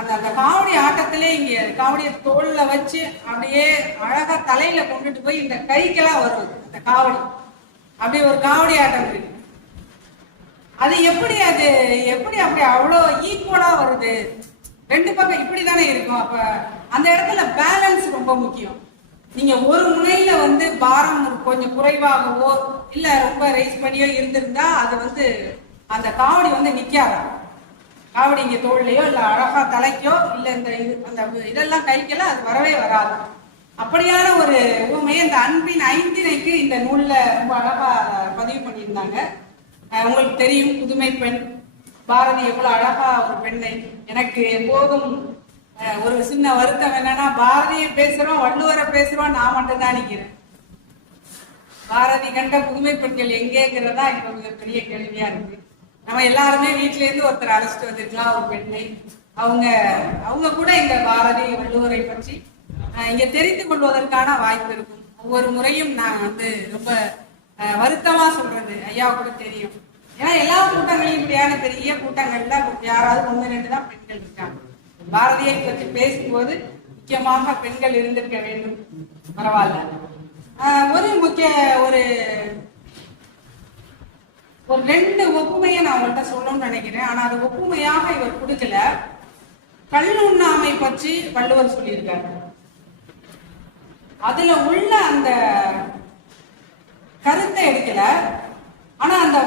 அந்த காவடி ஆட்டத்திலே இங்க காவடியை தோல்ல வச்சு அப்படியே அழகா தலையில கொண்டுட்டு போய் இந்த கைக்கெல்லாம் வரும் அந்த காவடி. அப்படி ஒரு காவடி ஆட்டம் இருக்கு. அது எப்படி அப்படி அவ்வளோ ஈக்குவலா வருது, ரெண்டு பக்கம் இப்படிதானே இருக்கும். அப்ப அந்த இடத்துல பேலன்ஸ் ரொம்ப முக்கியம். நீங்க ஒரு முனையில பாரம் கொஞ்சம் குறைவாகவோ இல்ல ரொம்ப ரைஸ் பண்ணியோ இருந்திருந்தா அது அந்த காவடி நிக்காது. காவடி இங்க தோல்லையோ இல்ல அழகா தலைக்கோ இல்ல அந்த இதெல்லாம் கைக்கெல்லாம் அது வரவே வராது. அப்படியான ஒரு உண்மையை இந்த அன்பின் ஐந்திணைக்கு இந்த நூல்ல ரொம்ப அழகா பதிவு பண்ணியிருந்தாங்க. உங்களுக்கு தெரியும், புதுமை பெண் பாரதி எவ்வளவு அழகா ஒரு பெண்ணை. எனக்கு எப்போதும் ஒரு சின்ன வருத்தம் என்னன்னா, பாரதியை பேசுறோம் வள்ளுவரை பேசுறோம், நான் மட்டும்தான் நிக்கிறேன். பாரதி கண்ட புதுமை பெண்கள் எங்கேங்கிறதா இப்ப மிகப்பெரிய கேள்வியா இருக்கு. நம்ம எல்லாருமே வீட்டுல இருந்து ஒருத்தர் அழைச்சிட்டு வந்துருக்கலாம், ஒரு பெண்ணை. அவங்க கூட இந்த பாரதி வள்ளுவரை பற்றி இங்க தெரிந்து கொள்வதற்கான வாய்ப்பு இருக்கும். ஒவ்வொரு முறையும் நான் ரொம்ப வருத்தமா சொல்றது ஐயா கூட தெரியும். ஏன்னா எல்லா கூட்டங்களையும் இப்படியான பெரிய கூட்டங்கள்ல யாராவது 1-2 தான் பெண்கள் இருக்காங்க. பாரதியை பற்றி பேசும்போது முக்கியமாக பெண்கள் இருந்திருக்க வேண்டும். பரவாயில்ல. ஒரு 2 ஒப்புமையை நான் உங்கள்கிட்ட சொல்லணும்னு நினைக்கிறேன். ஆனா அது ஒப்புமையாக இவர் கொடுக்கல. கல்லுண்ணாமை பற்றி வள்ளுவர் சொல்லியிருக்காரு. அதுல உள்ள அந்த கருத்தை எடுக்கல. ஆனா அந்த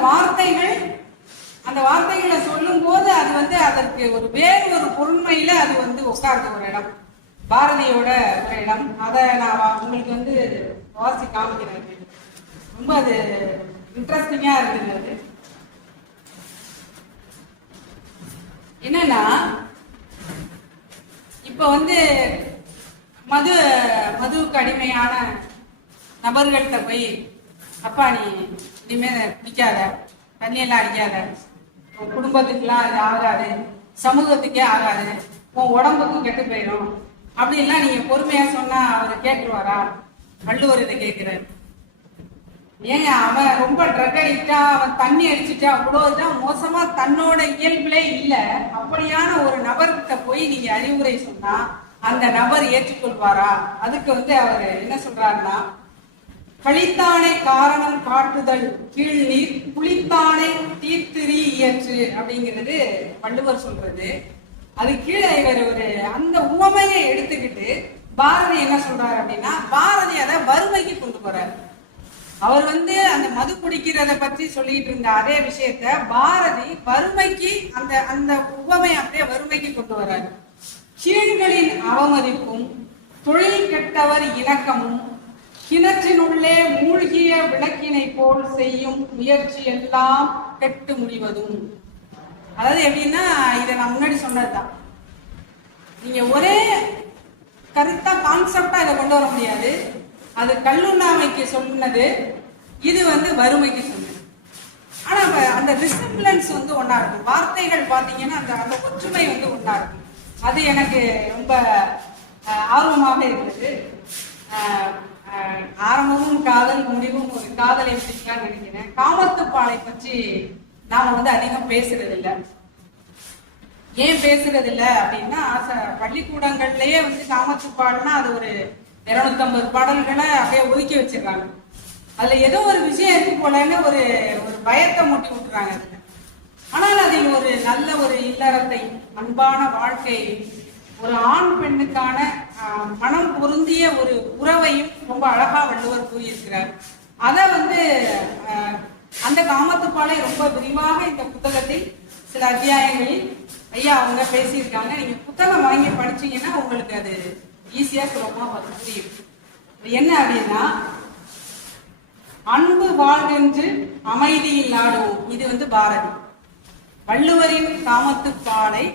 வார்த்தைகளை சொல்லும் போது அது அதற்கு வேறு ஒரு பொருண்மையில அது உட்கார்ந்து ஒரு இடம், பாரதியோட ஒரு இடம். அதை நான் உங்களுக்கு வாசி காமிக்கிறேன். ரொம்ப அது இன்ட்ரெஸ்டிங்கா இருந்தது. என்னன்னா, இப்ப மதுவுக்கு அடிமையான நபர்கள்ட்ட போய், அப்பா நீ இனிமே குடிக்காத, தண்ணியெல்லாம் அடிக்காத, உன் குடும்பத்துக்குலாம் அது ஆகாது, சமூகத்துக்கே ஆகாது, உன் உடம்புக்கும் கெட்டு போயிடும் அப்படின்லாம் நீங்க பொறுமையா சொன்னா அவர் கேட்டுருவாரா? வள்ளுவர் இதை கேட்கிறார். ஏங்க அவன் ரொம்ப ட்ரக் அடிக்டா, அவன் தண்ணி அடிச்சுட்டா, அவ்வளவுதான் மோசமா தன்னோட இயல்பிலே இல்ல. அப்படியான ஒரு நபர்கிட்ட போய் நீங்க அறிவுரை சொன்னா அந்த நபர் ஏற்றுக்கொள்வாரா? அதுக்கு அவர் என்ன சொல்றாருன்னா, கழித்தானை காரணம் காட்டுதல் கீழ் நீர் குளித்தானை தீர்த்திரி இயற்று அப்படிங்கிறது வள்ளுவர் சொல்றது. அது கீழே இவர் ஒரு அந்த உவமையை எடுத்துக்கிட்டு பாரதி என்ன சொல்றாரு அப்படின்னா, பாரதி அதை வறுமைக்கு கொண்டு போறாரு. அவர் அந்த மது குடிக்கிறத பற்றி சொல்லிட்டு இருந்த அதே விஷயத்த பாரதி வறுமைக்கு அந்த அந்த உவமை அப்படியே வறுமைக்கு கொண்டு வர்றாரு. கீழ்களின் அவமதிப்பும் தொழில் கெட்டவர் இணக்கமும் கிணற்றினுள்ளே மூழ்கிய விளக்கினை போல் செய்யும் முயற்சி எல்லாம் கெட்டு முடிவதும். அதாவது எப்படின்னா, இதை நான் முன்னாடி சொன்னதுதான். நீங்க ஒரே கருத்தா கான்செப்டா இதை கொண்டு வர முடியாது. அது கல்லுண்ணாமைக்கு சொன்னது, இது வறுமைக்கு சொன்னது. ஆனா அந்த ரிசம்பிளன்ஸ் ஒன்னா இருக்கும். வார்த்தைகள் பாத்தீங்கன்னா அந்த அந்த ஒற்றுமை ஒன்னா இருக்கும். அது எனக்கு ரொம்ப ஆர்வமாக இருந்தது. ஆரம்பமும் காதல், முடிவும் ஒரு காதலை பற்றிதான் நினைக்கிறேன். காமத்துப்பாலை பற்றி நாம அதிகம் பேசுறது இல்லை. ஏன் பேசுறது இல்லை அப்படின்னா, பள்ளிக்கூடங்கள்லயே காமத்துப்பால்னா அது ஒரு 250 பாடல்களை அப்படியே ஒதுக்கி வச்சிருக்காங்க. அதுல ஏதோ ஒரு விஷயம் இருக்கு போலன்னு ஒரு ஒரு பயத்தை மூட்டி விட்டுறாங்க அதுல. ஆனால் அதில் ஒரு நல்ல ஒரு இல்லறத்தை, அன்பான வாழ்க்கையை, ஒரு ஆண் பெண்ணுக்கான மனம் பொருந்திய ஒரு உறவையும் ரொம்ப அழகா வள்ளுவர் கூறியிருக்கிறார். அதை அந்த காமத்துப்பாலை ரொம்ப விரிவாக இந்த புத்தகத்தில் சில அத்தியாயங்களில் ஐயா அவங்க பேசியிருக்காங்க. நீங்க புத்தகம் வாங்கி படிச்சீங்கன்னா உங்களுக்கு அது ஈஸியா சுலபமா புரியும். என்ன அப்படின்னா, அன்பு வாழ்வென்று அமைதியில் ஆடுவோம். இது பாரதி. வள்ளுவரின் காமத்துப்பாலை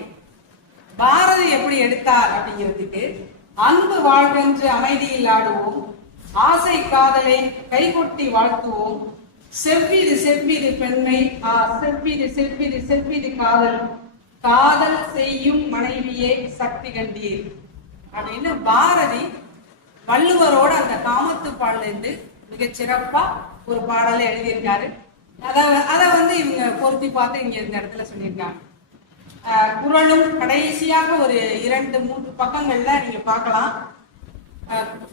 பாரதி எப்படி எடுத்தார் அப்படிங்கிறதுக்கு, அன்பு வாழ்வென்று அமைதியில் ஆடுவோம், ஆசை காதலை கைகொட்டி வாழ்த்துவோம், செவ்விது செவ்விது பெண்மை, செவ்விது செவ்விது செவ்விது காதல், காதல் செய்யும் மனைவியே சக்தி கண்டீர் அப்படின்னு பாரதி வள்ளுவரோட அந்த காமத்துப்பால்ல இருந்து மிகச் சிறப்பா ஒரு பாடலை எழுதியிருக்காரு. அதை இவங்க பொருத்தி பார்த்து இங்க இந்த இடத்துல சொல்லியிருக்காங்க. குறளும் கடைசியாக ஒரு 2-3 பக்கங்கள்ல நீங்க பார்க்கலாம்.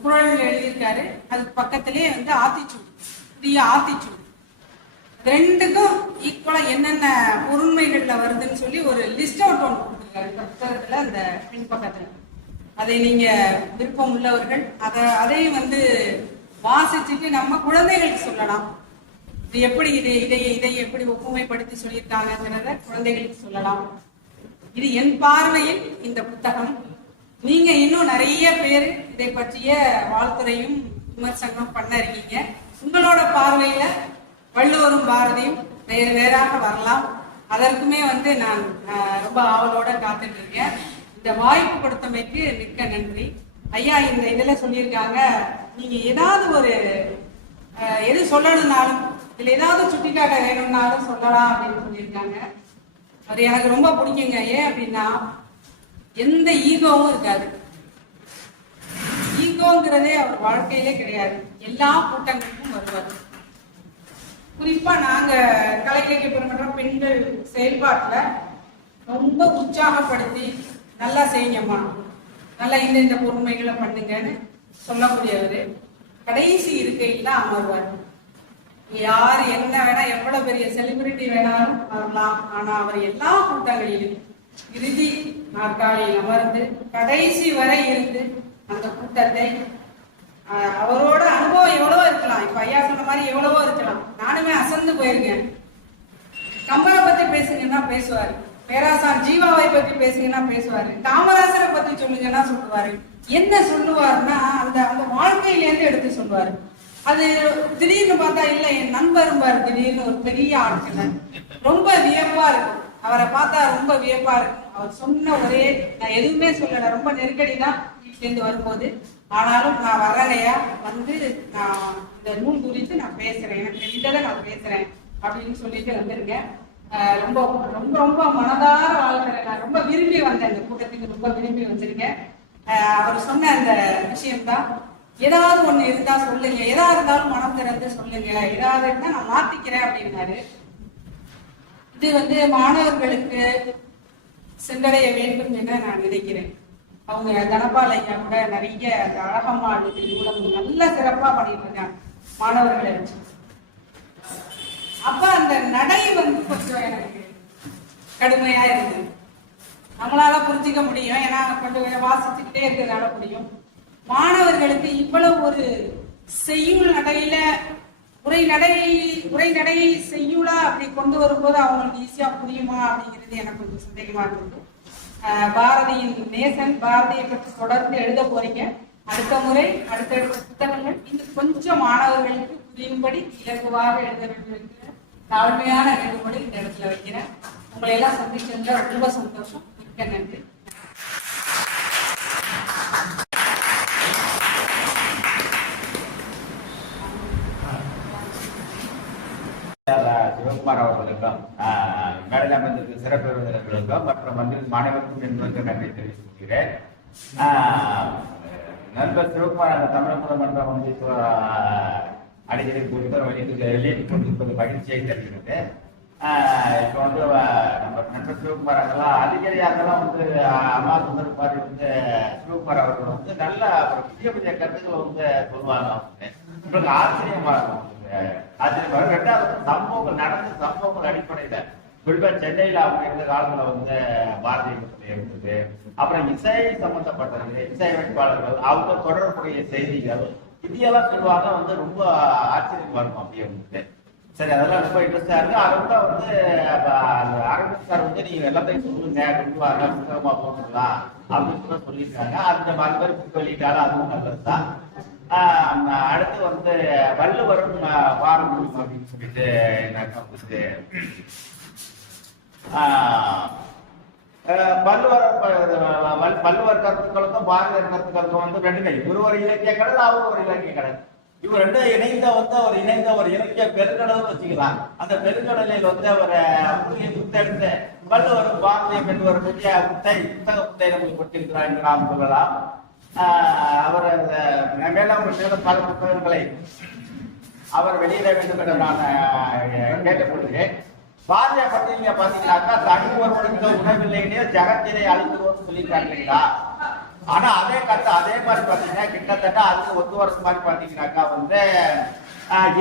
குறள் எழுதியிருக்காரு. அது பக்கத்திலே ஆத்திச்சூடி, புதிய ஆத்திச்சூடி, ரெண்டுக்கும் ஈக்குவலா என்னென்ன பொருண்மைகள்ல வருதுன்னு சொல்லி ஒரு லிஸ்ட் அவுட் ஒன்று கொடுத்துருக்காரு புத்தகத்துல அந்த பின்பக்கத்துல. அதை நீங்க விருப்பம் உள்ளவர்கள் அதையும் வாசிச்சுட்டு நம்ம குழந்தைகளுக்கு சொல்லலாம். இது எப்படி இதை எப்படி ஒப்புமைப்படுத்தி சொல்லியிருக்காங்கிறத குழந்தைகளுக்கு சொல்லலாம். இது என் பார்வையில் இந்த புத்தகம். நீங்க இன்னும் நிறைய பேர் இதை பற்றிய வாழ்த்துறையும் விமர்சனம் பண்ண இருக்கீங்க. உங்களோட பார்வையில வள்ளுவரும் பாரதியும் வேறு வேறாக வரலாம். அதற்குமே நான் ரொம்ப ஆவலோட காத்துட்டு இருக்கேன். இந்த வாய்ப்பு கொடுத்தமைக்கு மிக்க நன்றி. ஐயா இந்த இதுல சொல்லியிருக்காங்க, நீங்க ஏதாவது ஒரு எது சொல்லணும்னாலும் இதுல ஏதாவது சுட்டிக்காட்ட வேணும்னாலும் சொல்லலாம் அப்படின்னு சொல்லியிருக்காங்க. அது எனக்கு ரொம்ப பிடிக்குங்க. ஏன் அப்படின்னா, எந்த ஈகோவும் இருக்காது. ஈகோங்கிறதே அவர் வாழ்க்கையிலே கிடையாது. எல்லா கூட்டங்களுக்கும் வருவார். குறிப்பா நாங்க கலைக்கேற்க பெருமன்ற பெண்கள் செயல்பாட்டுல ரொம்ப உற்சாகப்படுத்தி நல்லா செய்யுங்கம்மா, நல்லா இந்த பொறுமைகளை பண்ணுங்கன்னு சொல்லக்கூடியவர். கடைசி இருக்கையில் தான் அமர்வார். யார் என்ன வேணா, எவ்வளவு பெரிய செலிபிரிட்டி வேணாலும் வரலாம். ஆனா அவர் எல்லா கூட்டங்களிலும் இறுதி நாற்காலியில் அமர்ந்து கடைசி வரை இருந்து அந்த கூட்டத்தை, அவரோட அனுபவம் எவ்வளவோ இருக்கலாம். இப்ப ஐயா சொன்ன மாதிரி எவ்வளவோ இருக்கலாம். நானுமே அசந்து போயிருக்கேன். கம்பரை பத்தி பேசுங்கன்னா பேசுவாரு, பேராசார் ஜீவாவை பத்தி பேசுங்கன்னா பேசுவாரு, காமராசரை பத்தி சொல்லுங்கன்னா சொல்லுவாரு. என்ன சொல்லுவாருன்னா அந்த அந்த வாழ்க்கையிலேருந்து எடுத்து சொல்லுவாரு. அது திடீர்னு பார்த்தா இல்ல என் நண்பரும் பாரு, திடீர்னு ஒரு பெரிய ஆட்சினர், ரொம்ப வியப்பா இருக்கும். அவரை பார்த்தா ரொம்ப வியப்பா இருக்கும். அவர் சொன்ன ஒரே, நான் எதுவுமே சொல்லல, ரொம்ப நெருக்கடி தான் வீட்டிலேருந்து வரும்போது, ஆனாலும் நான் வரலையா நான் இந்த நூல் குறித்து நான் பேசுறேன், எனக்கு தெரிந்ததை நான் பேசுறேன் அப்படின்னு சொல்லிட்டு வந்திருக்கேன். ரொம்ப ரொம்ப ரொம்ப மனதார வாழ்கிறேன். நான் ரொம்ப விரும்பி வந்தேன், இந்த கூட்டத்துக்கு ரொம்ப விரும்பி வந்திருக்கேன். அவர் சொன்ன அந்த விஷயம்தான், ஏதாவது ஒண்ணு இருந்தா சொல்லுங்க, எதா இருந்தாலும் மனம் திறந்து சொல்லுங்க, ஏதாவது இருந்தா நான் மாத்திக்கிறேன் அப்படின்னாரு. இது மாணவர்களுக்கு சென்றடைய வேண்டும் என நான் நினைக்கிறேன். அவங்க தனபால் ஐயா கூட நிறைய அந்த அழகம்மாள் கூட நல்ல சிறப்பா பண்ணிட்டு இருக்காங்க மாணவர்களை வச்சு. அப்ப அந்த நடை கொஞ்சம் எனக்கு கடுமையா இருந்தது. நம்மளால புரிஞ்சுக்க முடியும், ஏன்னா கொஞ்சம் வாசிச்சுக்கிட்டே இருக்கிறதால முடியும். மாணவர்களுக்கு இவ்வளவு ஒரு செய்யுள் நடையில உரைநடை செய்யுளா அப்படி கொண்டு வரும்போது அவங்களுக்கு ஈஸியா புரியுமா அப்படிங்கிறது எனக்கு கொஞ்சம் சந்தேகமா இருந்தது. பாரதியின் நேசன், பாரதியை பற்றி தொடர்ந்து எழுத போறீங்க. அடுத்த முறை அடுத்தடுத்த புத்தகங்கள் இன்னும் கொஞ்சம் மாணவர்களுக்கு புரியும்படி இலகுவாக எழுத வேண்டும் என்கிற தாழ்மையான வேண்டுகோளை இந்த இடத்துல வைக்கிறேன். உங்களை எல்லாம் சந்திச்சிருந்தா ரொம்ப சந்தோஷம். மிக்க நன்றி. சிவகுமார் அவர்களுக்கும் மேடையில் அமைந்திருக்க சிறப்பு விருந்தினர்களுக்கும் மற்றும் வந்திருக்கும் மாணவர்களுக்கும் என்பதற்கு நன்றி தெரிவித்துக் கொள்கிறேன். நண்பர் சிவகுமார் அந்த தமிழக மன்றம் அடிக்கடி வெளியிட்டுக் கொண்டிருப்பது மகிழ்ச்சியை தருகிறது. இப்போ நம்ம நண்பர் சிவகுமார் அதெல்லாம் அடிக்கடி அதெல்லாம் அம்மா சுந்தரபாரி சிவகுமார் அவர்கள் நல்ல ஒரு புதிய புதிய கருத்துக்களை சொல்லுவாங்க. உங்களுக்கு ஆச்சரியமா இருக்கும். ரெண்டாவது சம்பவங்கள் நடந்த சம்பவங்கள் அடிப்படையில குறிப்பா சென்னையில அவங்க இருந்த காலத்துல பாரதிய இருந்தது, அப்புறம் இசை சம்பந்தப்பட்டது, இசை அமைப்பாளர்கள் அவங்க தொடர்புடைய செய்திகள் இதெல்லாம் சொல்லுவாங்க. ரொம்ப ஆச்சரியமா இருக்கும். அப்படியே சரி, அதெல்லாம் ரொம்ப இன்ட்ரெஸ்டா இருக்கு. அதெல்லாம் அரவிந்த் சார் நீங்க எல்லாத்தையும் சொல்லுங்க, புத்தகமா போட்டுக்கலாம் அப்படின்னு சொல்லியிருக்காங்க. அந்த மாதிரி பேர் புக் வெளியிட்டாலும் அதுவும் நல்லதுதான். அடுத்து வள்ளுவரும் பாரம்பரியம் அப்படின்னு சொல்லிட்டு வள்ளுவர் கருத்துக்களுக்கும் பாரதியார் கருத்துக்களுக்கும் ரெண்டுமே இவர் ஒரு இலக்கிய கடல், அவர் ஒரு இலக்கிய கடல். இவர் ரெண்டு இணைந்த ஒரு இலக்கிய பெருங்கடல் வச்சுக்கலாம். அந்த பெருங்கடலில் ஒரு புத்தெடுத்து வள்ளுவரும் பாரதியம் என்று ஒரு புதிய புத்தக புத்தை நமக்கு கொடுத்திருக்கிறார் என்று நாம் சொல்லலாம். அவர் மேலும் பல புத்தகங்களை அவர் வெளியிட வேண்டும் என்று நான் கேட்டுக்கொள்கிறேன். பாரதிய பற்றி நீங்க பாத்தீங்கன்னாக்கா தனி ஒருவனுக்கு உணவில்லைன்னே ஜகத்திலே அழிந்துருவோம்னு சொல்லியிருக்காங்க. ஆனா அதே மாதிரி பாத்தீங்கன்னா கிட்டத்தட்ட அதுக்கு ஒத்து வருஷம் மாதிரி பாத்தீங்கன்னாக்கா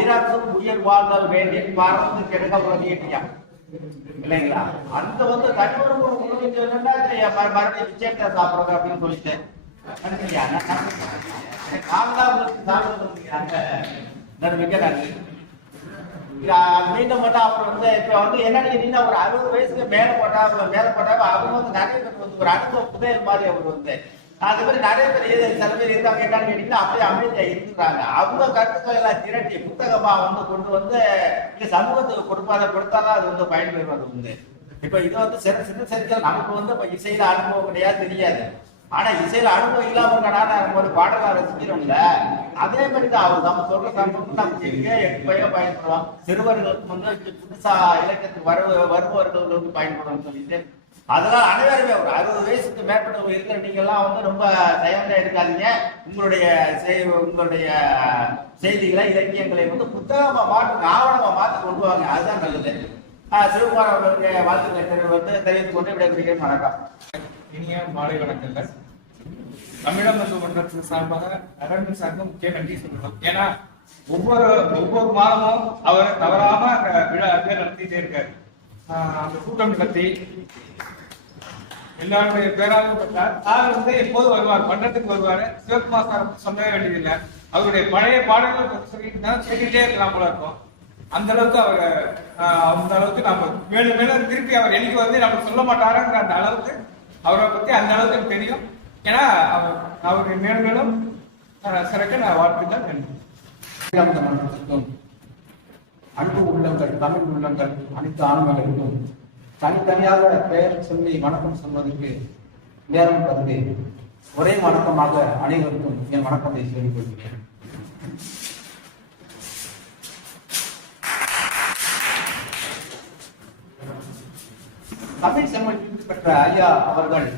இறக்கும் உயிர் வாழ்தல் வேண்டிய பறந்து கெடுக்க உலகியா இல்லைங்களா? அந்த தனி ஒரு உணவு மறுபடியும் விஜயத்தை சாப்பிடுறது அப்படின்னு சொல்லிட்டு மீண்டும் மட்டும் அப்புறம் இப்ப என்ன கேட்டீங்கன்னா ஒரு 60 வயசுக்கு மேல போட்டாங்க. அவங்க நிறைய பேர் ஒரு அனுபவ புதையல் மாதிரி அவர் அது மாதிரி நிறைய பேர் சில பேர் இருந்தாங்க. என்னன்னு கேட்டீங்கன்னா அப்படியே அமைதியா இருந்துறாங்க. அவங்க கருத்துக்கள் எல்லாம் திரட்டி புத்தகமா கொண்டு சமூகத்துக்கு கொடுத்தாதான் அது பயன்பெறுவது இப்ப இது சின்ன சரிகள் நமக்கு இப்ப இசையில அனுபவம் கிடையாது, தெரியாது. ஆனா இசையில அனுபவம் இல்லாம நம்ம பாடலை ரசிக்கிறோம்ல, அதே மாதிரிதான் அவர் நம்ம சொல்ற சம்பவம் நமக்கு எங்கே பயன்படுவோம். சிறுவர்களுக்கு புதுசா இலக்கியத்துக்கு வருபவர்களுக்கு பயன்படும் சொல்லிட்டு அதெல்லாம் அனைவருமே ஒரு 60 வயசுக்கு மேற்பட்ட இருக்கிற நீங்க எல்லாம் ரொம்ப தயாரா இருக்காதீங்க. உங்களுடைய செய்திகளை இலக்கியங்களை புத்தகமா மாற்று ஆவணமா மாற்றி கொண்டு வாங்க. அதுதான் நல்லது. சிவகுமார் அவர்களுடைய வாழ்த்துக்களை தெரிவித்துக் கொண்டு விடைபெறுகிறேன். வணக்கம். இனிய மாலை வணக்கங்கள். தமிழக மன்றத்தின் சார்பாக அரவிந்த் சாருக்கு முக்கிய நன்றி சொல்லணும். ஏன்னா ஒவ்வொரு மாதமும் அவர் தவறாம விழா நடத்திட்டே இருக்காரு. அந்த கூட்டம் நடத்தி எல்லாருடைய பேராகப்பட்டார். சார் எப்போது வருவார், மன்றத்துக்கு வருவாரு. சிவகுமார் சார் சொல்லவே வேண்டியதில்லை. அவருடைய பழைய பாடல்கள் சொல்லிட்டு கேட்டுட்டே இருக்கலாம் போல இருக்கும். அந்த அளவுக்கு நம்ம மேலும் திருப்பி அவர் என்னைக்கு நம்ம சொல்ல மாட்டாருங்கிற அந்த அளவுக்கு அவரை பத்தி அந்த அளவுக்கு தெரியும். ஏன்னா அவருக்கு மேலும் சிறக்க நான் வாழ்த்துக்கள். அன்பு உள்ளங்கள், தமிழ் உள்ளங்கள், அனைத்து ஆன்மர்களுக்கும் தனித்தனியாக பெயர் சொல்லி வணக்கம் சொல்வதற்கு நேரம் கருதி ஒரே வணக்கமாக அனைவருக்கும் என் வணக்கத்தை சொல்லிக் கொள்கிறேன். தமிழ் செம்மொழி பெற்ற ஐயா அவர்கள்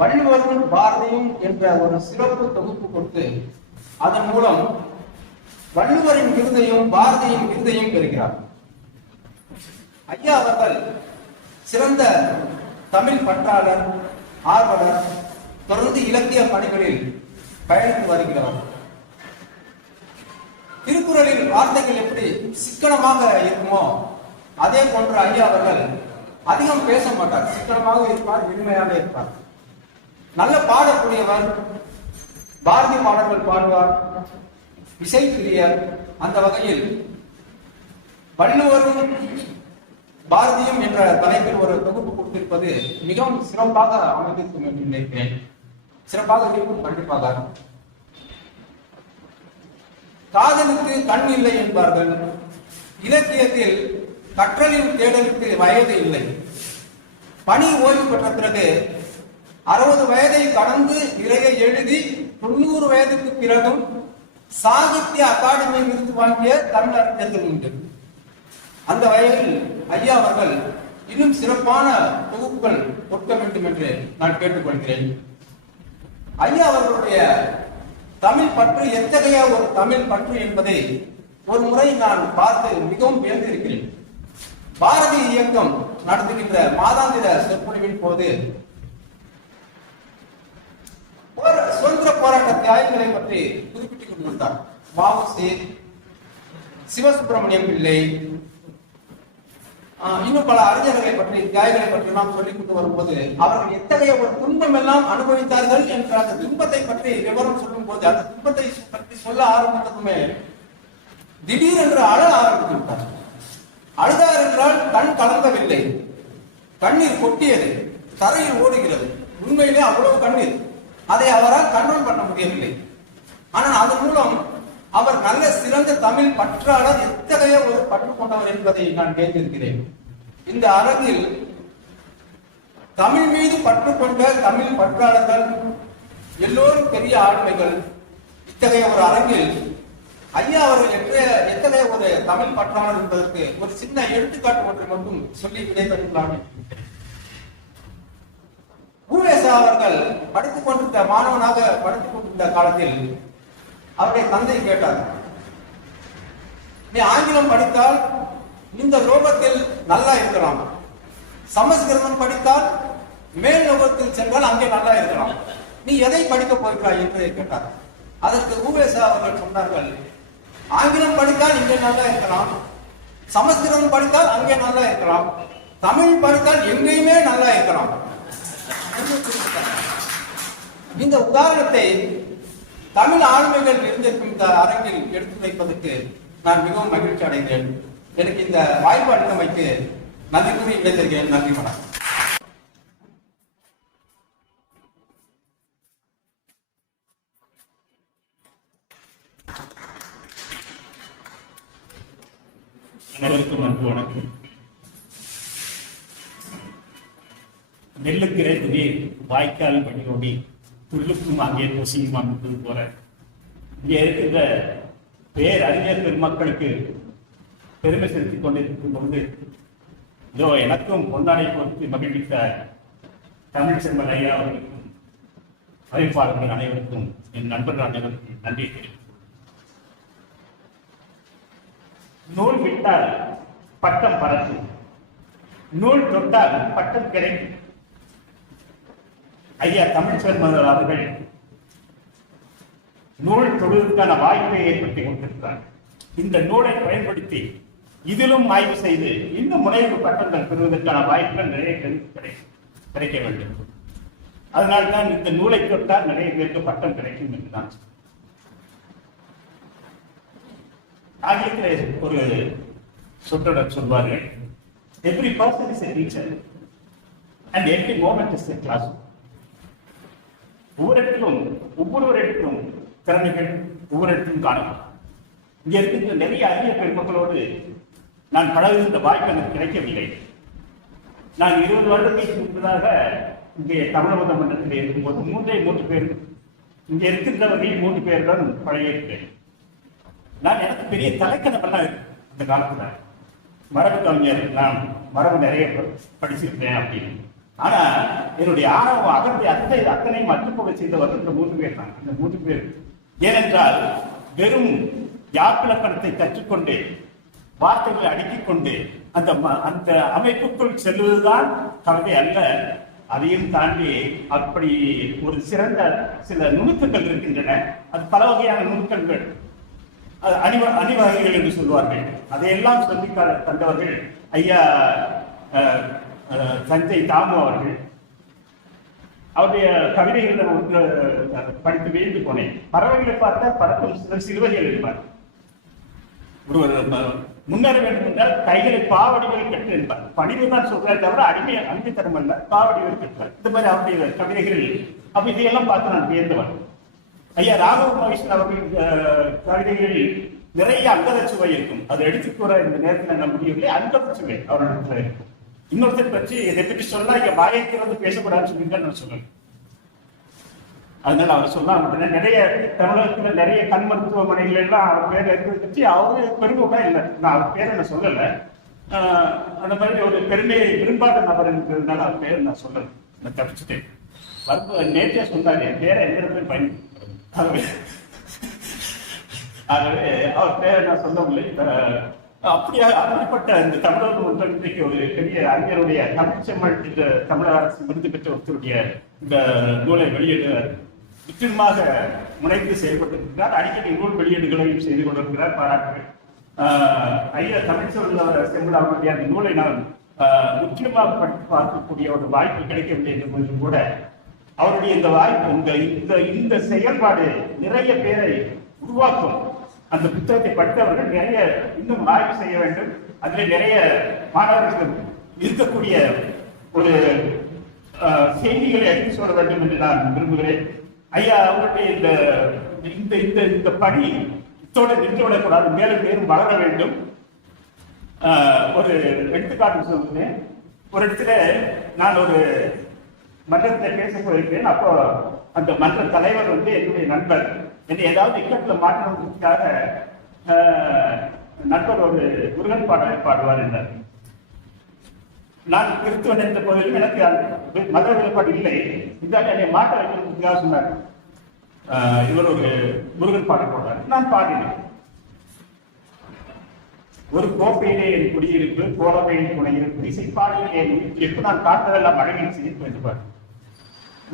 வள்ளுவரும் பாரதியும் என்ற ஒரு சிறப்பு தொகுப்பு கொடுத்து அதன் மூலம் வள்ளுவரின் விருதையும் பாரதியின் விருதையும் பெறுகிறார். ஐயா அவர்கள் சிறந்த தமிழ் பற்றாளர், ஆர்வலர், தொடர்ந்து இலக்கிய பணிகளில் பயணித்து வருகிறவர். திருக்குறளில் வார்த்தைகள் எப்படி சிக்கனமாக இருக்குமோ அதே போன்று ஐயா அவர்கள் அதிகம் பேச மாட்டார். சிக்கனமாக இருப்பார், எளிமையாக இருப்பார். நல்ல பாடக்கூடியவர், பாரதி பாடல்கள் பாடுவார், இசைப்பிரியர். அந்த வகையில் வள்ளுவரும் பாரதியும் என்ற தலைப்பில் ஒரு தொகுப்பு கொடுத்திருப்பது மிகவும் சிறப்பாக அமைந்திருக்கும் என்று நினைக்கிறேன். சிறப்பாக இருக்கும் கண்டிப்பாக. காதலுக்கு கண் இல்லை என்பார்கள். இலக்கியத்தில் கற்றலின் தேடலுக்கு வயது இல்லை. பணி ஓய்வு பெற்ற பிறகு 60 வயதை கடந்து நிறைய எழுதி 90 வயதுக்கு பிறகும் சாகித்ய அகாடமி விருது வாங்கிய தமிழறிஞர்கள் உண்டு. அந்த வகையில் ஐயா அவர்கள் இன்னும் சிறப்பான தொகுப்புகள் கொடுக்க வேண்டும் என்று நான் கேட்டுக்கொள்கிறேன். ஐயா அவர்களுடைய தமிழ் பற்று எத்தகைய ஒரு தமிழ் பற்று என்பதை ஒரு முறை நான் பார்த்து மிகவும் வியந்திருக்கிறேன். பாரதி இயக்கம் நடத்துகின்ற மாதாந்திர சொற்பொழிவின் போது சுதந்திர போராட்ட தியாகிகளை பற்றி குறிப்பிட்டுக் கொண்டிருந்தார். வ.உ.சி., சிவசுப்பிரமணியம் பிள்ளை, இன்னும் பல அறிஞர்களை பற்றி, தியாகிகளை பற்றி நாம் சொல்லிக் கொண்டு வரும்போது அவர்கள் எத்தகைய ஒரு துன்பம் எல்லாம் அனுபவித்தார்கள் என்ற அந்த துன்பத்தை பற்றி விவரம் சொல்லும் போது, அந்த துன்பத்தை பற்றி சொல்ல ஆரம்பித்ததுமே திடீரென்று அழ ஆரம்பித்து விட்டார். அழுதார் என்றால் கண் கலங்கவில்லை, கண்ணீர் கொட்டியது, தரையில் ஓடுகிறது. உண்மையிலே அவ்வளவு கண்ணீர். அதை அவரால் கண்ட்ரோல் பண்ண முடியவில்லை. ஆனால் அதன் மூலம் அவர் நல்ல சிறந்த தமிழ் பற்றாளர், எத்தகைய ஒரு பற்று கொண்டவர் என்பதை நான் கேட்டிருக்கிறேன். இந்த அரங்கில் தமிழ் மீது பற்று கொண்ட தமிழ் பற்றாளர்கள் எல்லோரும் பெரிய ஆளுமைகள். இத்தகைய ஒரு அரங்கில் ஐயா அவர்கள் எத்தகைய ஒரு தமிழ் பற்றாளர் என்பதற்கு ஒரு சின்ன எடுத்துக்காட்டு ஒன்றை மட்டும் சொல்லி விடைபெறலாமே. ஊவேசா அவர்கள் படித்துக் கொண்டிருந்த மாணவனாக படித்துக் கொண்டிருந்த காலத்தில் அவருடைய தந்தை கேட்டார், நீ ஆங்கிலம் படித்தால் இந்த லோகத்தில் நல்லா இருக்கலாம், சமஸ்கிருதம் படித்தால் மேல் லோகத்தில் சென்றால் அங்கே நல்லா இருக்கலாம், நீ எதை படிக்கப் போகிறாய் என்று கேட்டார். அதற்கு ஊவேசா அவர்கள் சொன்னார்கள், ஆங்கிலம் படித்தால் இங்கே நல்லா இருக்கலாம், சமஸ்கிருதம் படித்தால் அங்கே நல்லா இருக்கலாம், தமிழ் படித்தால் எங்கேயுமே நல்லா இருக்கலாம். இந்த உதாரணத்தை தமிழ் ஆளுமைகள் இருந்திருக்கும் இந்த அரங்கில் எடுத்து வைப்பதற்கு நான் மிகவும் மகிழ்ச்சி அடைகிறேன். எனக்கு இந்த வாய்ப்பு அளித்தமைக்கு நன்றி கூறி விடைத்தருகிறேன். நன்றி, வணக்கம். அனைவருக்கும் அன்பு வணக்கம். நெல்லுக்கு இறைத்து நீர் வாய்க்கால் பணியோடி புல்லுக்கும் அங்கே பொசியும் அமைப்பது போல இங்கே இருக்கின்ற பேரறிஞர் பெருமக்களுக்கு பெருமை செலுத்திக் கொண்டிருக்கும் பொழுது இதோ எனக்கும் பொன்னாடை கொடுத்து மகிழ்வித்த தமிழ் செல்வன் ஐயா அவர்களுக்கும் அறிவிப்பாளர்கள் அனைவருக்கும் என் நண்பர்கள் அனைவருக்கும் நன்றி தெரிவித்துக் நூல் விட்டால் பட்டம் பறக்கும், நூல் தொட்டால் பட்டம் கிடைக்கும். ஐயா தமிழ்ச்செல்வன் அவர்கள் நூல் தொடுவதற்கான வாய்ப்பை ஏற்படுத்தி கொண்டிருக்கிறார். இந்த நூலை பயன்படுத்தி இதிலும் ஆய்வு செய்து இன்னும் முனைவு பட்டங்கள் பெறுவதற்கான வாய்ப்புகள் நிறைய கிடைக்க வேண்டும். அதனால்தான் இந்த நூலை தொட்டால் நிறைய பேருக்கு பட்டம் கிடைக்கும் என்று நான் சொல்றேன். ஆங்கிலத்தில் ஒரு சொற்றொடர் சொல்வார்கள், every person is a teacher and every moment is a classroom. ஒவ்வொருவரிடத்திலும் திறமைகள் ஒவ்வொரு இடத்திலும் காணலாம். இங்கே இருக்கின்ற நிறைய அரிய பெருமக்களோடு நான் பழகுகின்ற வாய்ப்பு எனக்கு கிடைக்கவில்லை. நான் 20 வருடங்களுக்கு முன்பதாக இங்கே தமிழக மன்றத்தில் இருக்கும்போது 3 பேர் இங்கே இருக்கின்றவர்கள் 3 பேருடன் பழகியிருக்கிறேன். நான் எனக்கு பெரிய தலைக்கணமெல்லாம் இருக்கு. இந்த காலத்துல மரபு கவிஞர், நான் மரபு நிறைய படிச்சிருக்கேன் அப்படின்னு. ஆனா என்னுடைய ஆணவம் அகத்தை அத்தனையும் அத்துப்போக செய்தவர்கள் இந்த 3 பேர் தான். இந்த 3 பேர் ஏனென்றால் வெறும் யாப்பிலக்கணத்தை கற்றுக்கொண்டு வார்த்தைகளை அடுக்கிக் கொண்டு அந்த அமைப்புக்குள் செல்வதுதான் கவிதை அல்ல. அதையும் தாண்டி அப்படி ஒரு சிறந்த சில நுணுக்கங்கள் இருக்கின்றன. அது பல வகையான நுணுக்கங்கள், அணிவகைகள் என்று சொல்வார்கள். அதையெல்லாம் சொல்லி தந்தவர்கள் ஐயா தஞ்சை தாமு அவர்கள். அவருடைய கவிதைகளை நான் படித்து வியந்து போனேன். பறவைகளை பார்த்தா பறக்கும் சிறுவர்கள் இருப்பார். முன்னேற வேண்டும் என்றால் கைகளை பாவடிகள் கட்டு என்பார். பணிவு தான் சொல்றாரு தவிர அடிமைத்தனம் அல்ல, பாவடிகள் கட்டுவார். இந்த மாதிரி அவருடைய கவிதைகள் அப்ப இதையெல்லாம் பார்த்து நான் வியந்தவன். ஐயா ராகவ மகேஷன் அவர்கள் கவிதைகளில் நிறைய அங்கத சுவை இருக்கும். அதை எடுத்துக்கூற இந்த நேரத்தில் நான் முடியவில்லை. அங்கத சுவை அவரிடத்துல இருக்கும். இன்னொருத்தர் பற்றி இதை பற்றி சொல்ல இங்க வாயத்திலிருந்து பேசக்கூடாதுன்னு சொல்லிட்டு நான் சொல்லுவேன். அதனால அவர் சொல்ல அப்படின்னா நிறைய தமிழகத்துல நிறைய கண் மருத்துவமனைகள் எல்லாம் அவர் பேர் இருக்கிறது பற்றி அவரு பெருமையா இல்லை. நான் அவர் பேரை நான் சொல்லலை. அந்த மாதிரி ஒரு பெருமையை விரும்பாத நபர் இருக்கிறதுனால அவர் பேரை நான் சொல்லலை. நான் தப்பிச்சுட்டேன். நேற்றே சொன்னாரு என் பேரை எந்த இடத்துல பயன்படுத்த. ஆகவே அவர் பேரை நான் சொல்லவில்லை. அப்படிப்பட்ட இந்த தமிழக மக்கள் இன்றைக்கு ஒரு பெரிய அறிஞருடைய தமிழ்ச்செம்மல் என்ற தமிழக அரசு விருது பெற்ற ஒருத்தருடைய இந்த நூலை வெளியிட முற்றிலுமாக முனைத்து செயல்பட்டிருக்கிறார். அடிக்கடி நூல் வெளியீடுகளையும் செய்து கொண்டிருக்கிறார். பாராட்டுகள். ஐயா தமிழ்ச்செம்மல் அவருடைய அந்த நூலை நான் முற்றிலுமாக படித்து பார்க்கக்கூடிய ஒரு வாய்ப்பு கிடைக்கவில்லை என்று கூட அவருடைய இந்த வாய்ப்பு இந்த செயல்பாடு நிறைய பேரை உருவாக்கும். அந்த புத்தகத்தை படித்தவர்கள் நிறைய இன்னும் ஆய்வு செய்ய வேண்டும். அதில் நிறைய மாணவர்கள் இருக்கக்கூடிய ஒரு செய்திகளை எடுத்து சொல்ல வேண்டும் என்று நான் விரும்புகிறேன். ஐயா அவருடைய இந்த பணி இத்தோடு நின்றுவிடக்கூடாது, மேலும் மேலும் வளர வேண்டும். ஒரு எடுத்துக்காட்டு சொல்கிறேன். ஒரு இடத்துல நான் ஒரு மன்றத்தில் பேச போயிருக்கேன். அப்போ அந்த மன்ற தலைவர் என்னுடைய நண்பர் என்னை ஏதாவது இக்கட்டில் மாற்றத்துக்காக நண்பர் ஒரு முருகன் பாடலை பாடுவார் என்றார். நான் கிறிஸ்துவன் என்ற போதிலும் எனக்கு மத வேறுபாடு இல்லை. இதால் என்னை மாற்ற வைக்கிறதுக்காக சொன்னார். இவர் ஒரு முருகன் பாடல் போடுறார். நான் பாடினேன். ஒரு கோப்பையிலே என் குடியிருப்பு, கோலப்பையின் துணையிருப்பு, இசைப்பாடலில் என் எப்ப நான் காட்டுறதெல்லாம் மழையில் சிரிப்பு என்று பாடு.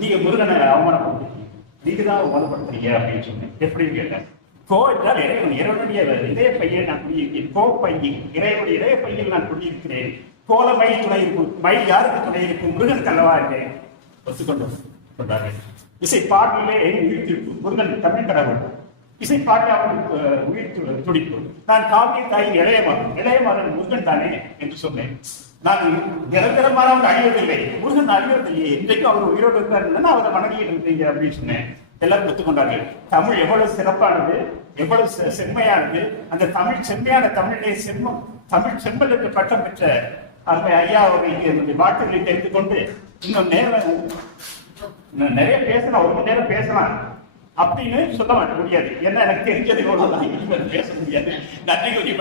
நீங்க முருகனை அவமானப்படுத்துறீங்க, நீங்க தான் அவமானப்படுத்துறீங்க அப்படின்னு சொன்னேன். எப்படின்னு கேட்டேன். கோ என்றால் இறைவனுடைய இதய பையில் நான் குடியிருக்கிறேன். கோ பையில் இறைவனுடைய இதய பையில் நான் குடியிருக்கிறேன். கோலமை துணை இருக்கும். மயில் யாருக்கு துணை இருக்கும்? முருகன் கல்லவா என்றேன். ஒத்துக்கொண்டார்கள். இசை பாட்டிலே உயிர்த்திருப்பு. முருகன் தமிழ் கடவுள். இசை பாட்டு அவனுக்கு உயிர் துடிப்பு. நான் காவிய தாயின் இளையமகன் முருகன் தானே என்று சொன்னேன். நான் நிரந்தரமான அவங்க அழிவதில்லை, முருகன் அழிவதில்லையே, இன்றைக்கும் அவர் உயிரோடு இருக்காருன்னா அவரை வணங்கிட்டு இருக்கீங்க அப்படின்னு சொன்னேன். எல்லாரும் ஒத்துக்கொண்டார்கள். தமிழ் எவ்வளவு சிறப்பானது, எவ்வளவு செம்மையானது. அந்த தமிழ் செம்மையான தமிழிலே தமிழ் செம்மலுக்கு பட்டம் பெற்ற அந்த ஐயா அவர்களுக்கு என்னுடைய வாழ்த்துக்களை தெரிந்து கொண்டு இன்னும் நிறைய பேசலாம், ஒரு மணி நேரம் பேசலாம் அப்படின்னு சொல்ல மாட்டேன் முடியாது. ஏன்னா எனக்கு தெரிஞ்சது பேச முடியாது. நன்றி கொஞ்சம்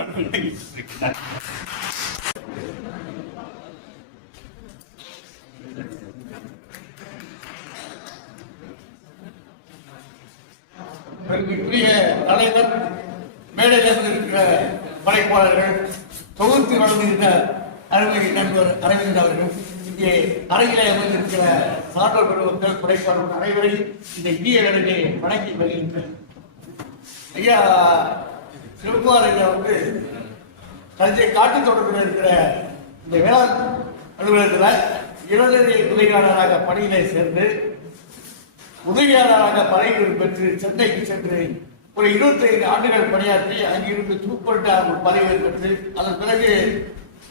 பெருமைக்குரிய தலைவர், மேடையில் இருக்கிற படைப்பாளர்கள், தொகுத்து வழங்குகின்ற அருமை நண்பர் அரவிந்த் அவர்கள், இங்கே அறையிலே அமர்ந்திருக்கிற சான்றோர் பெருமக்கள், படைப்பாளர்கள் அனைவரையும் இந்த இந்திய வேலையை வணங்கி வருகின்றனர். ஐயா சிவகுமார் ஐயா தஞ்சை காட்டு தோட்டத்தில் இருக்கிற இந்த வேளாண் அலுவலகத்தில் இளநிலை உதவியாளராக பணியிலே சேர்ந்து உதவியாளராக பதவி பெற்று சென்னைக்கு சென்று ஒரு 25 ஆண்டுகள் பணியாற்றி அங்கிருந்து சூப்பர்டார் பதவி பெற்று அதன் பிறகு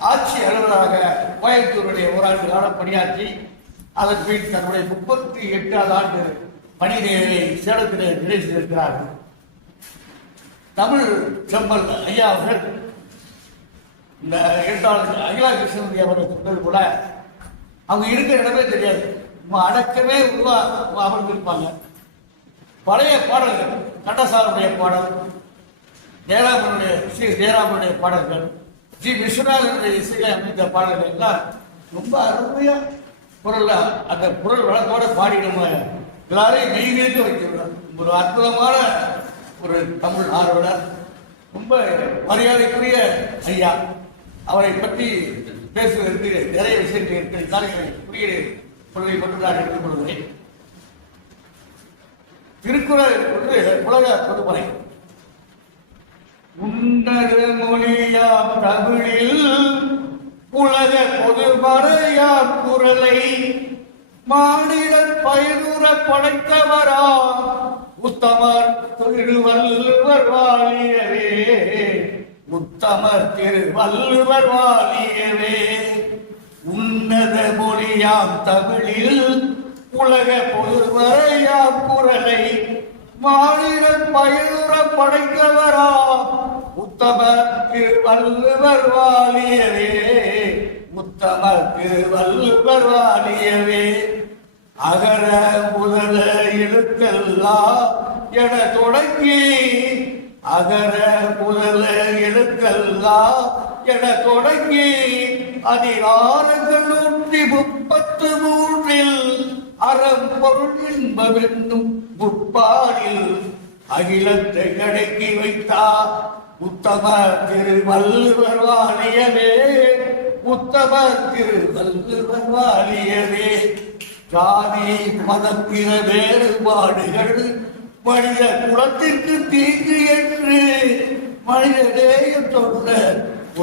ஆட்சி அலுவலராக கோயம்புத்தூருடைய ஓராண்டு காலம் பணியாற்றி அதன் பின் தன்னுடைய 38வது ஆண்டு பணி நேரை சேலத்திலே நிறைவு செய்திருக்கிறார்கள். தமிழ் செம்மல் ஐயா அவர்கள் இந்த எழுத்தாளர் அகிலா கிருஷ்ணன் அவர்கள் சொன்னது போல அவங்க இருக்கிற இடமே தெரியாது, அடக்கமே அமர்ந்திருப்பாங்க. பழைய பாடல்கள், கண்டசாருடைய பாடல், ஜெயராமனுடைய ஸ்ரீ ஜெயராமனுடைய பாடல்கள், ஜி விஸ்வநாதனுடைய இசையை அமைந்த பாடல்கள் எல்லாம் ரொம்ப அருமையா குரல்ல அந்த குரல் வளத்தோட பாடி நம்ம எல்லாரையும் மெய்வேற்று வைக்கிறோம். ஒரு அற்புதமான ஒரு தமிழ் ஆர்வலர், ரொம்ப மரியாதைக்குரிய ஐயா. அவரை பற்றி பேசுவதற்கு நிறைய விஷயங்கள் இருக்கிறதால் குறுகிய பொருளை மட்டும் நான் எடுத்துக் கொள்கிறேன். திருக்குறள் என்பது உலக பொதுமறை. உன்னத மொழியாம் தமிழில் உலக பொதுமறையாம் குறளை மாநிலர் பயனுற படைத்தவரா உத்தமர் திருவள்ளுவர் வாழியவே, உத்தமர் திருவள்ளுவர் வாழியவே. உன்னத மொழியாம் தமிழில் உலக பொதுமறையாம் குறளை மாநிலர் பயனுற படைத்தவரா உத்தமர் திருவள்ளுவர் வாழியவே, உத்தமர் திருவள்ளுவர் வாழியவே. அகர முதல எழுத்தெல்லாம் என தொடங்கி, அகர முதல எழுத்தெல்லாம் என தொடங்கி அதிகாரங்கள் 133 அறம்பொருள் இன்பமென்னும் முப்பாடில் அகிலத்தை அடக்கி வைத்தார் உத்தமர் திருவள்ளுவர் வாழியவே, உத்தமர் திருவள்ளுவர் வாழியவே. ஜாதி மதத்தின வேறுபாடுகள் மனித குலத்திற்கு தீங்கு என்று மனித நேயம் சொன்ன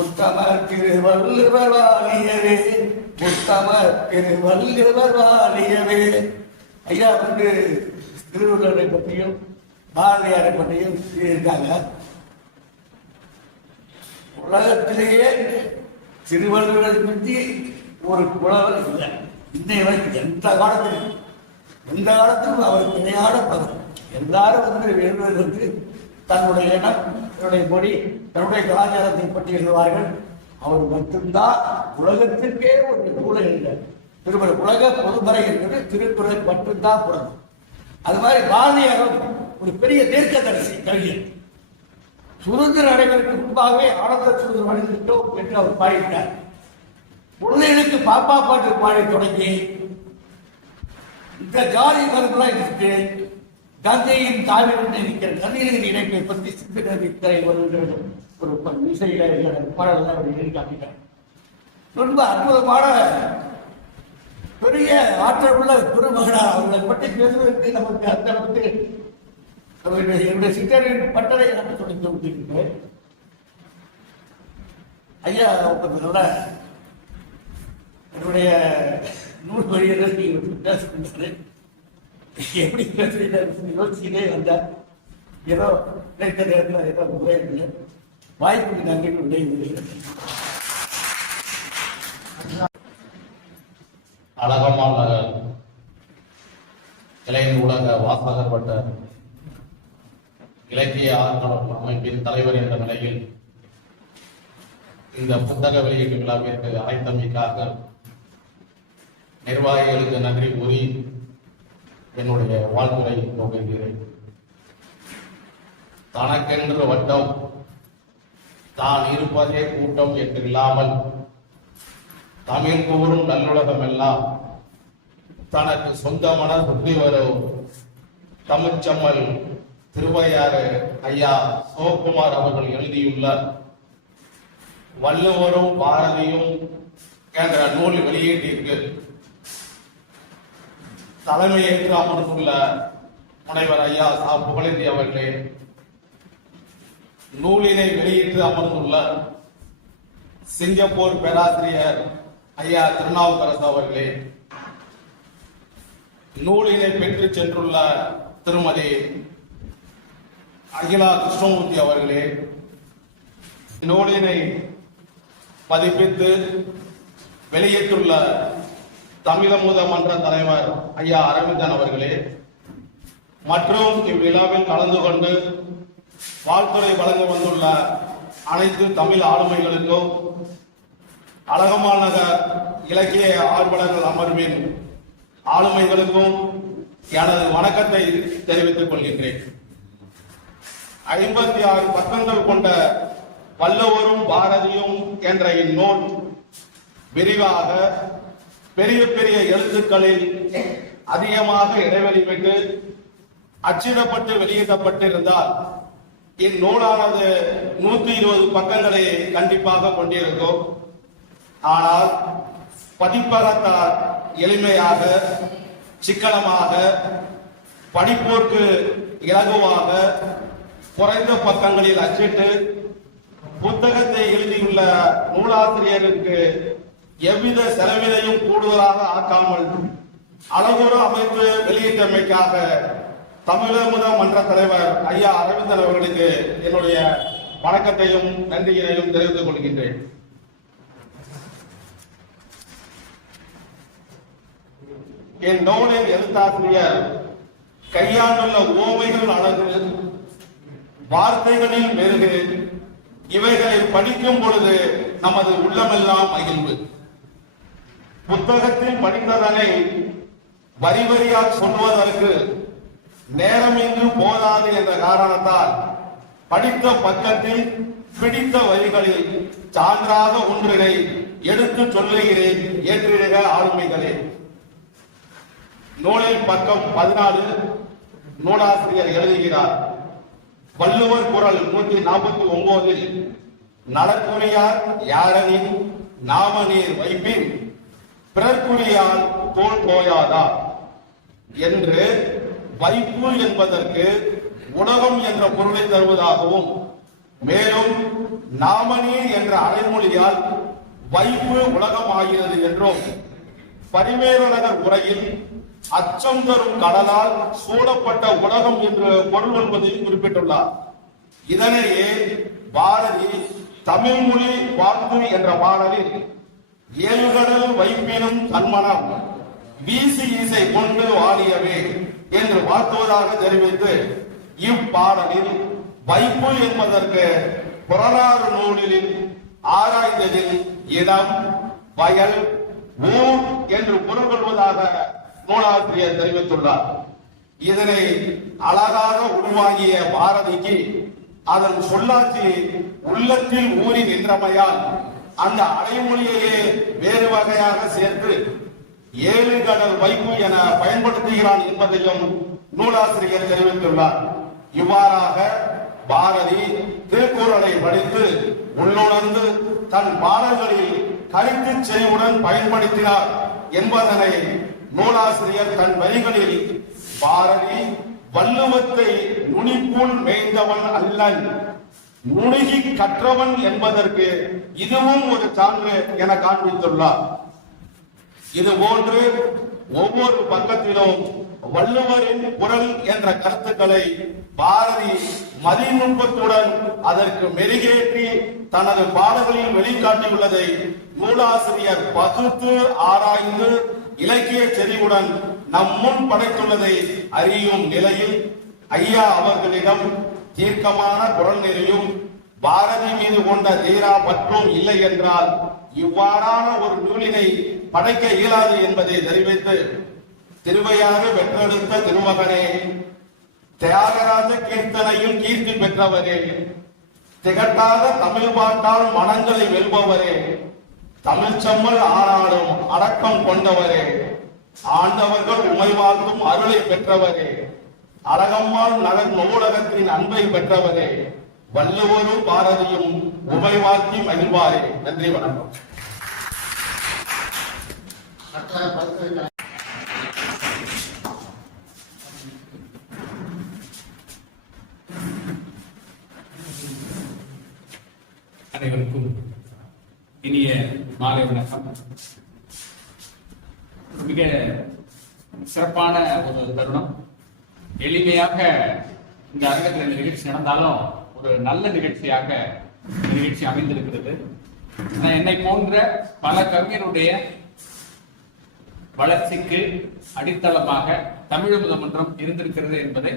உத்தமர் திருவள்ளுவர் வாழியவே, உத்தமர் திருவள்ளுவர் வாழியவே. ஐயா வந்து திருவள்ளுவரை பற்றியும் பாரதியாரை பற்றியும் இருக்காங்க. உலகத்திலேயே திருவள்ளுவரை பற்றி ஒரு புலவர் இல்லை. இன்னை வரைக்கும் எந்த காலத்திலும் அவருக்கு இணையான பதம். எல்லாரும் வந்து எழுதுவதற்கு தன்னுடைய இனம், தன்னுடைய மொழி, தன்னுடைய கலாச்சாரத்தை பற்றி எழுதுவார்கள். அவர் மட்டும்தான் உலகத்திற்கே ஒரு நூலை எழுதினார். திருக்குறள் உலக பொதுமறை என்பது திருக்குறள் மட்டும்தான் பிறந்தது. அது மாதிரி பாரதியாரும் ஒரு பெரிய தீர்க்கதரிசி கவிஞர். சுதந்திர அடைவதற்கு முன்பாகவே ஆனந்த சுதந்திரம் அடைந்துவிட்டோம் என்று அவர் பாடிட்டார். குழந்தைகளுக்கு பாப்பா பாட்டு பாடி தொடங்கி இந்த ஜாதி மரபெல்லாம் இருக்கு, கங்கையின் தாவிரத்தை இருக்கிற கண்ணீரின் இணைப்பை பற்றி சிந்தனை வருகிற ஒரு இசையில பாடலாம் எழுதி காட்டிட்டார். ரொம்ப அற்புதமான பெரிய ஆற்றல் உள்ள குருமகனார். அவர்களை பற்றி பேசுவதற்கு நமக்கு அந்த அளவுக்கு என்னுடைய சித்தரின் பட்டறை எனக்கு சொல்லி கொடுத்திருக்கிறேன். ஐயா நல்ல என்னுடைய நூல் வழியில் நீங்கள் பேசுகிறேன். எப்படி பேசுறீங்க யோசிச்சுட்டே வந்தார். ஏதோ கிடைத்த நேரத்தில் ஏதோ உதவி வாய்ப்புக்கு நன்றி விடைபெறுகிறேன். அழகமான இளைஞர் ஊடக வாசகர் வட்ட இலக்கிய ஆர்வலர் அமைப்பின் தலைவர் என்ற நிலையில் இந்த புத்தக வெளியீட்டு விழாவிற்கு அழைத்தமைக்காக நிர்வாகிகளுக்கு நன்றி கூறி என்னுடைய வாழ்த்துரை தொடங்குகிறேன். தனக்கென்று வட்டம் தான் இருப்பதே கூட்டம் என்று இல்லாமல் தமிழ் கூறும் நல்லுலகம் எல்லாம் தனக்கு சொந்தமான புத்தி வரும் தமிழ்ச்சம்மல் திருவையாறு ஐயா சிவகுமார் அவர்கள் எழுதியுள்ள வள்ளுவரும் பாரதியும் என்ற நூல் வெளியீட்டிற்கு தலைமையேற்று அமர்ந்துள்ள முனைவர் ஐயா புகழேந்தி அவர்களே, நூலினை வெளியிட்டு அமர்ந்துள்ள சிங்கப்பூர் பேராசிரியர் ஐயா திருநாவுக்கரசு அவர்களே, நூலினை பெற்று சென்றுள்ள திருமதி அகிலா கிருஷ்ணமூர்த்தி அவர்களே, நூலினை பதிப்பித்து வெளியிட்டுள்ள தமிழமுத மன்ற தலைவர் ஐயா அரவிந்தன் அவர்களே, மற்றும் இவ்விழாவில் கலந்து கொண்டு வாழ்த்துறை வழங்க வந்துள்ள அனைத்து தமிழ் ஆளுமைகளுக்கும் அழகம்மாள் நகர் இலக்கிய ஆர்வலர்கள் அமர்வின் ஆளுமைகளுக்கும் எனது வணக்கத்தை தெரிவித்துக் கொள்கின்றேன். 56 பக்கங்கள் கொண்ட வள்ளுவரும் பாரதியும் என்ற இந்நூல் விரிவாக பெரிய பெரிய எழுத்துக்களில் அதிகமாக இடைவெளி விட்டு அச்சிடப்பட்டு வெளியிடப்பட்டிருந்தால் இந்நூலானது 120 பக்கங்களை கண்டிப்பாக கொண்டிருக்கும். ஆனால் பதிப்பகத்தார் எளிமையாக, சிக்கனமாக, படிப்போர்க்கு இலகுவாக, குறைந்த பக்கங்களில் அச்சிட்டு புத்தகத்தை எழுதியுள்ள நூலாசிரியருக்கு எவ்வித செலவினையும் கூடுதலாக ஆக்காமல் அளவுறு அமைப்பு வெளியிட்டமைக்காக தமிழமுத மன்ற தலைவர் ஐயா அரவிந்தன் அவர்களுக்கு என்னுடைய வணக்கத்தையும் நன்றியினையும் தெரிவித்துக் கொள்கின்றேன். என் நூலின் எழுத்தாசிரியர் கையாண்டுள்ள ஓமைகள் அழகு, வார்த்தைகளில் மெருகு, இவைகளை படிக்கும் பொழுது நமது உள்ளமெல்லாம் மகிழ்வு. புத்தகத்தில் படித்ததனை வரி வரியாக சொல்வதற்கு நேரமின்றி போதாது என்ற காரணத்தால் படித்த பக்கத்தில் பிடித்த வரிகளில் சான்றாக ஒன்றினை எடுத்து சொல்லுகிறேன், ஏற்றிடுக ஆளுமைகளே. நூலில் பக்கம் 14 நூலாசிரியர் எழுதுகிறார். வள்ளுவர் குறள் 149 நடக்குறியார் யாரனின் நாமநீர் வைப்பின் பிறர்க்குறியால் தோல் போயாதா என்று வைப்பு என்பதற்கு உலகம் என்ற பொருளை தருவதாகவும், மேலும் நாமநீர் என்ற அடைமொழியால் வைப்பு உலகம் ஆகிறது என்றும், பரிமேலழகர் உரையில் அச்சம் தரும் கடலால் சூழப்பட்ட உலகம் என்று பொருள் என்பதையும் குறிப்பிட்டுள்ளார். இதனையே பாரதி தமிழ் மொழி வாழ்த்து என்ற பாடலில் ஏழுகடல் வைப்பினும் தன்மனம் வீசி இசை கொண்டு வாழியவே என்று வாழ்த்துவதாக தெரிவித்து, இப்பாடலில் வைப்பு என்பதற்கு புறநாறு நூலில் ஆராய்ந்ததில் இடம், வயல், ஊர் என்று பொருள் கொள்வதாக நூலாசிரியர் தெரிவித்துள்ளார். இதனை அழகாக உள்வாங்கிய பாரதிக்கு அதன் சொல்லாட்சி உள்ளத்தில் ஊறி நின்றமையால் அந்த அடைமொழியையே வேறு வகையாக சேர்த்து ஏழு கடல் வைப்பு என பயன்படுத்துகிறான் என்பதையும் நூலாசிரியர் தெரிவித்துள்ளார். இவ்வாறாக பாரதி திருக்குறளை படித்து உள்ளுணர்ந்து தன் பாடல்களில் கருத்து செறிவுடன் பயன்படுத்தினார் என்பதனை நூலாசிரியர் தன் வரிகளில் பாரதி வள்ளுவத்தை நுனிப்புள் மேய்ந்தவன் அல்லன், நுணுகி கற்றவன் என்பதற்கு இதுவும் ஒரு சான்று என காண்பித்துள்ளார். இது போன்று ஒவ்வொரு பக்கத்திலும் வள்ளுவரின் குறள் என்ற கருத்துக்களை பாரதி மதிநுட்பத்துடன் அதற்கு மெருகேற்றி தனது பாடல்களில் வெளிக்காட்டியுள்ளதை நூலாசிரியர் பகுத்து ஆராய்ந்து இலக்கிய செறிவுடன் நம் முன் படைத்துள்ளதை அறியும் நிலையில் ஐயா அவர்களிடம் தீர்க்கமான குரல் நெறியும் பாரதி மீது கொண்ட தீரா பற்றும் இல்லை என்றால் இவ்வாறான ஒரு நூலினை படைக்க இயலாது என்பதை தெரிவித்து, திருவையாறு வென்றெடுத்த திருமகனே, தியாகராஜ கீர்த்தனையில் கீர்த்தி பெற்றவரே, திகட்டாத தமிழ் பாட்டால் மனங்களை வெல்பவரே, தமிழ் செம்மல் ஆனாலும் அடக்கம் கொண்டவரே, ஆண்டவர்கள் உமை வாழ்த்தும் அருளை பெற்றவரே, அழகம்மாள் நகர் நூலகத்தின் அன்பை பெற்றவரே, வள்ளுவரும் பாரதியும் உமை வாழ்த்தி மகிழ்வாரே. நன்றி, வணக்கம். அனைவருக்கும் இனிய மாலை வணக்கம். மிக சிறப்பான ஒரு தருணம். எளிமையாக இந்த அரங்கத்தில் இந்த நிகழ்ச்சி நடந்தாலும் ஒரு நல்ல நிகழ்ச்சியாக நிகழ்ச்சி அமைந்திருக்கிறது. என்னை போன்ற பல கவிஞருடைய வளர்ச்சிக்கு அடித்தளமாக தமிழமுத மன்றம் இருந்திருக்கிறது என்பதை